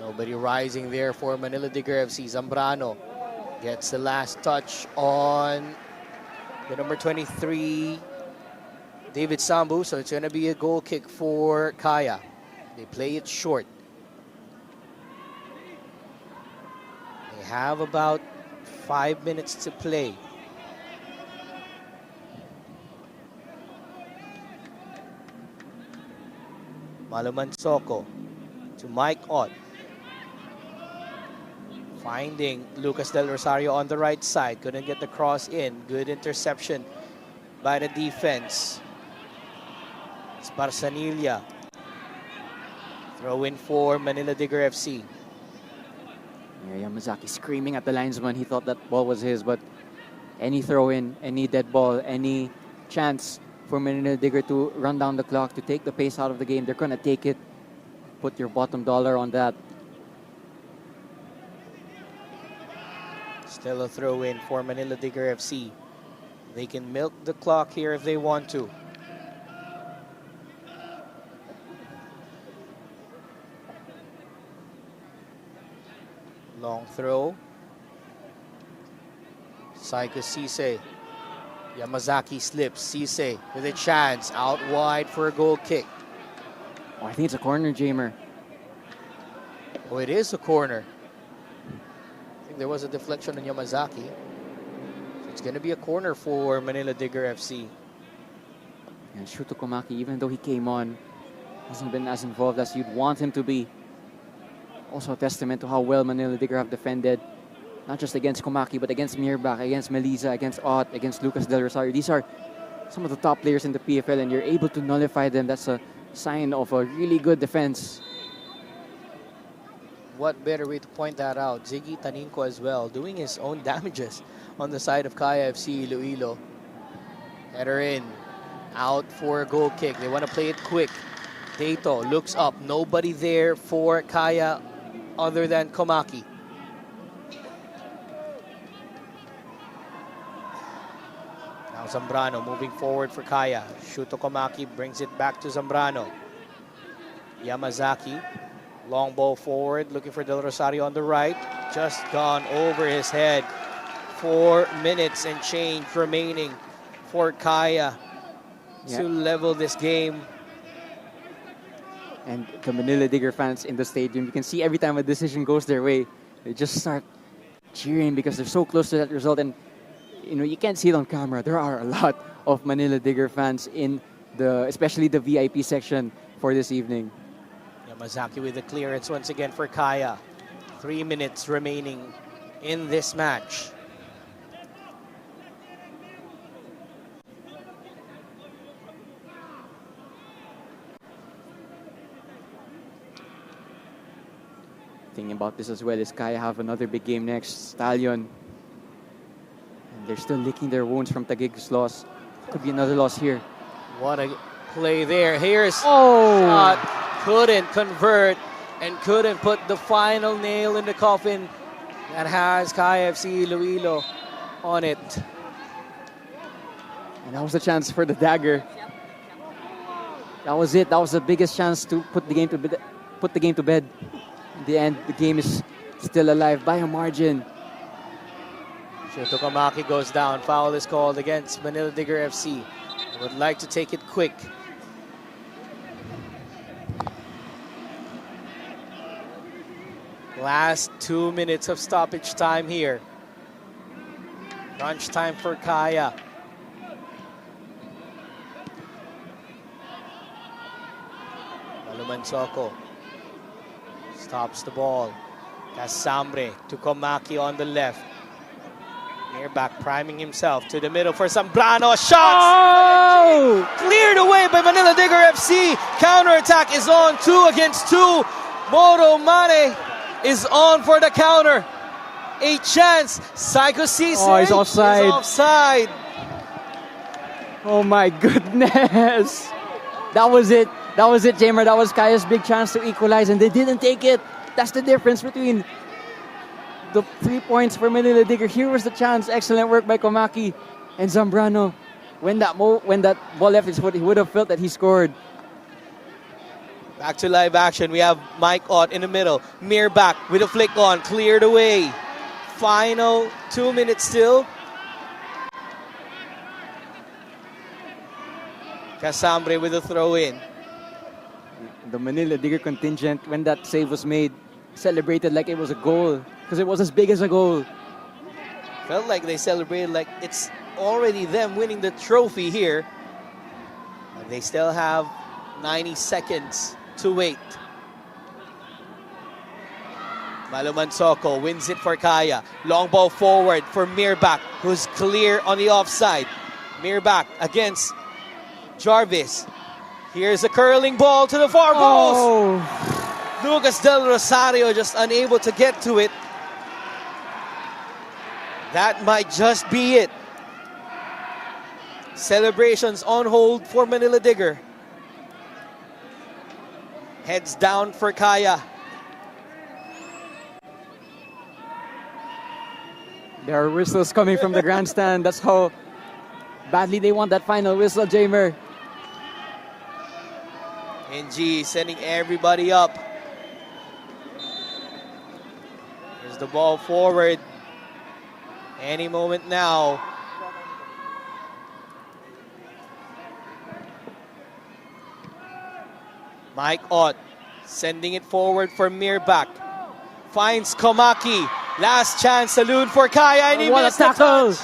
Nobody rising there for Manila Digger FC. Zambrano gets the last touch on the number 23, David Sambu. So it's going to be a goal kick for Kaya. They play it short. They have about 5 minutes to play. Maluman Soko to Mike Ott. Finding Lucas Del Rosario on the right side. Couldn't get the cross in. Good interception by the defense. It's Barsanilla. Throw in for Manila Digger FC. Yeah, Yamazaki screaming at the linesman. He thought that ball was his, but any throw in, any dead ball, any chance for Manila Digger to run down the clock, to take the pace out of the game, they're going to take it. Put your bottom dollar on that. Still a throw in for Manila Digger FC. They can milk the clock here if they want to. Long throw. Saiko Sise. Yamazaki slips. Sise with a chance. Out wide for a goal kick. Oh, I think it's a corner, Jamer. Oh, it is a corner. I think there was a deflection on Yamazaki. So it's going to be a corner for Manila Digger FC. And Shuto Komaki, even though he came on, hasn't been as involved as you'd want him to be. Also a testament to how well Manila Digger have defended. Not just against Komaki, but against Mirbach, against Melisa, against Ott, against Lucas Del Rosario. These are some of the top players in the PFL, and you're able to nullify them. That's a sign of a really good defense. What better way to point that out? Ziggy Taninco as well, doing his own damages on the side of Kaya FC Iloilo. Header in. Out for a goal kick. They want to play it quick. Tato looks up. Nobody there for Kaya other than Komaki. Now Zambrano moving forward for Kaya. Shuto Komaki brings it back to Zambrano. Yamazaki. Long ball forward. Looking for Del Rosario on the right. Just gone over his head. 4 minutes and change remaining for Kaya to level this game. And the Manila Digger fans in the stadium, you can see every time a decision goes their way, they just start cheering because they're so close to that result. And you know, you can't see it on camera. There are a lot of Manila Digger fans in especially the VIP section for this evening. Yamazaki with the clearance once again for Kaya. 3 minutes remaining in this match. Thinking about this as well is Kaya have another big game next, Stallion. And they're still licking their wounds from Taguig's loss. Could be another loss here. What a play there. Here's Oh! shot. Couldn't convert and couldn't put the final nail in the coffin that has Kaya FC Iloilo on it. And that was the chance for the Dagger. That was it. That was the biggest chance to put the game to bed. In the end, the game is still alive by a margin. Shuto Komaki goes down. Foul is called against Manila Digger FC. Would like to take it quick. Last 2 minutes of stoppage time here. Crunch time for Kaya. Malumansoko stops the ball. Casambre to Komaki on the left. Nearback priming himself to the middle for Zambrano. Shots! Oh! Cleared away by Manila Digger FC. Counter-attack is on. 2 against 2. Moro Mane is on for the counter. A chance. Saiko Sise he's offside. is offside. Oh my goodness. That was it. That was it, Jamer. That was Kaya's big chance to equalize, and they didn't take it. That's the difference between the 3 points for Manila Digger. Here was the chance. Excellent work by Komaki and Zambrano. When that ball left his foot, he would have felt that he scored. Back to live action. We have Mike Ott in the middle. Mirbach with a flick on. Cleared away. Final 2 minutes still. Casambre with a throw in. The Manila Digger contingent, when that save was made, celebrated like it was a goal because it was as big as a goal. Felt like they celebrated like it's already them winning the trophy here. But they still have 90 seconds to wait. Malumansoko wins it for Kaya. Long ball forward for Mirbach, who's clear on the offside. Mirbach against Jarvis. Here's a curling ball to the far post. Lucas Del Rosario just unable to get to it. That might just be it. Celebrations on hold for Manila Digger. Heads down for Kaya. There are whistles coming from the grandstand. That's how badly they want that final whistle, Jamer. NG sending everybody up. Here's the ball forward. Any moment now. Mike Ott sending it forward for Mirbach. Finds Komaki. Last chance saloon for Kaya, and he missed the touch.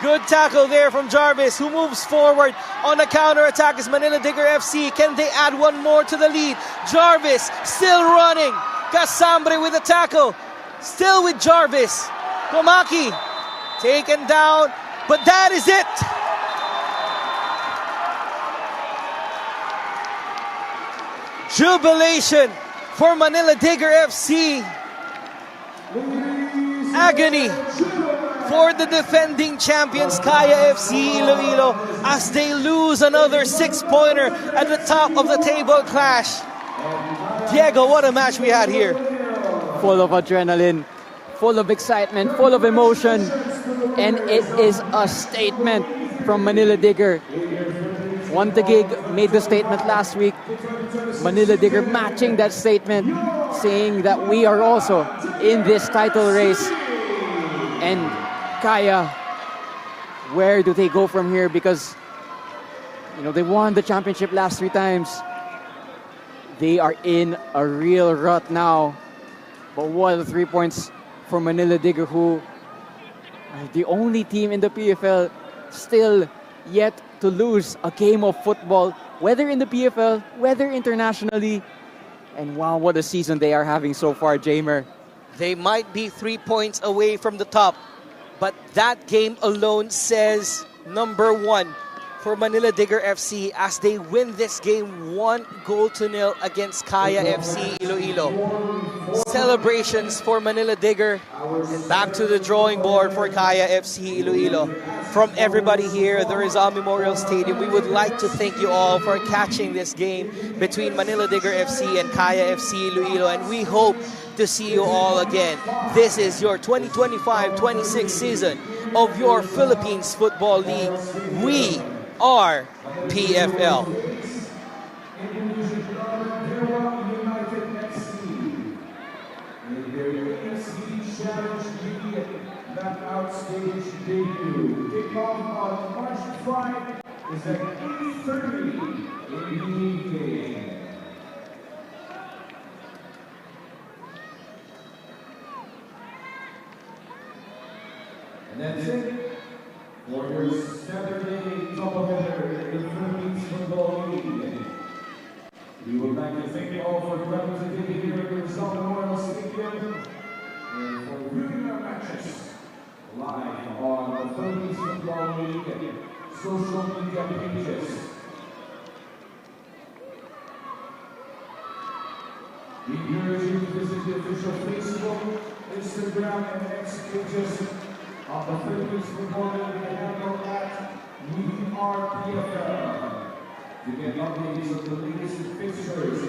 Good tackle there from Jarvis, who moves forward on the counter attack is Manila Digger FC. Can they add one more to the lead? Jarvis still running. Casambre with a tackle. Still with Jarvis. Komaki taken down, but that is it. Jubilation for Manila Digger FC. Agony for the defending champions Kaya FC Iloilo as they lose another 6-pointer at the top of the table clash. Diego, what a match we had here. Full of adrenaline, full of excitement, full of emotion, and it is a statement from Manila Digger. One Taguig made the statement last week. Manila Digger matching that statement, saying that we are also in this title race. And Kaya, where do they go from here? Because, you know, they won the championship last 3 times. They are in a real rut now. But what are 3 points for Manila Digger, who are the only team in the PFL still yet to lose a game of football, whether in the PFL, whether internationally. And wow, what a season they are having so far, Jamer. They might be 3 points away from the top, but that game alone says number 1 for Manila Digger FC as they win this game 1-0 against Kaya FC Iloilo. Celebrations for Manila Digger and back to the drawing board for Kaya FC Iloilo. From everybody here at the Rizal Memorial Stadium, we would like to thank you all for catching this game between Manila Digger FC and Kaya FC Iloilo, and we hope to see you all again. This is your 2025-26 season of your Philippines Football League. We are PFL. Knockout stage debut. Kickoff on March 5 is at 8:30 in the evening. And that's it for your Saturday doubleheader in the Philippines Football League. We would like to thank you all for participating here at the Rizal Memorial Stadium and for viewing our matches live on the Philippines Football League social media pages. We encourage you to visit the official Facebook, Instagram, and X pages of the Philippines Football League and handle at We Are PFL to get updates of the latest fixtures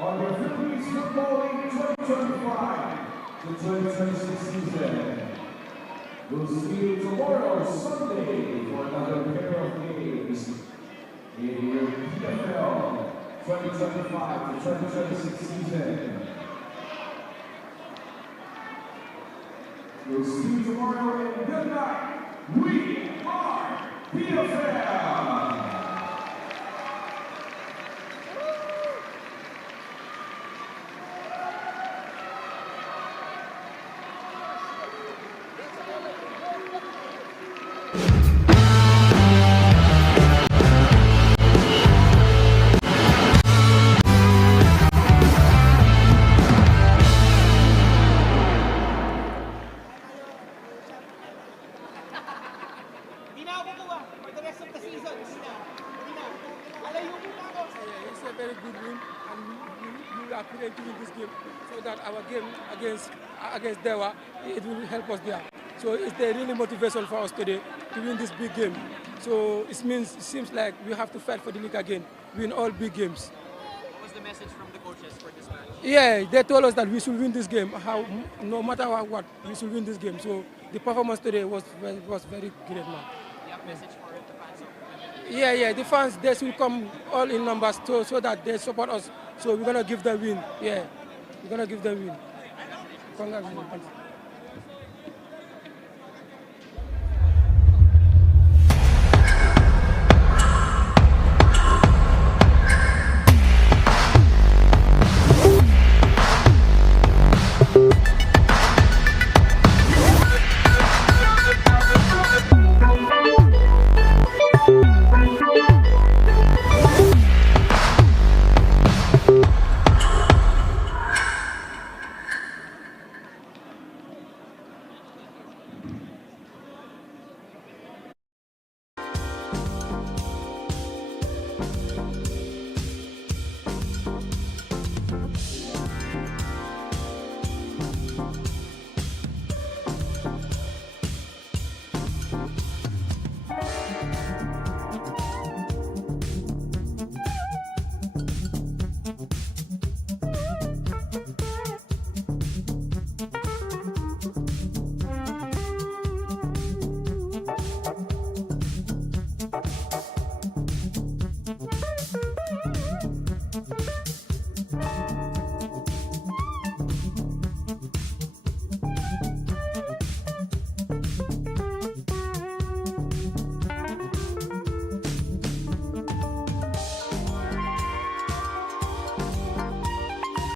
on the Philippines Football League 2025 to 2026 season. We'll see you tomorrow, Sunday, for another pair of games in your PFL 2025 to 2026 season. We'll see you tomorrow, and good night. We are PFL. Against Dewa, it will help us there. So it's the really motivation for us today to win this big game. So it seems like we have to fight for the league again, win all big games. Was the message from the coaches for this match? Yeah, they told us that we should win this game. No matter what, we should win this game. So the performance today was very great, man. You have a message for the fans of Manila? Yeah, the fans, they should come all in numbers so that they support us. So we're gonna give them win. Yeah, we're gonna give them win. Congratulations.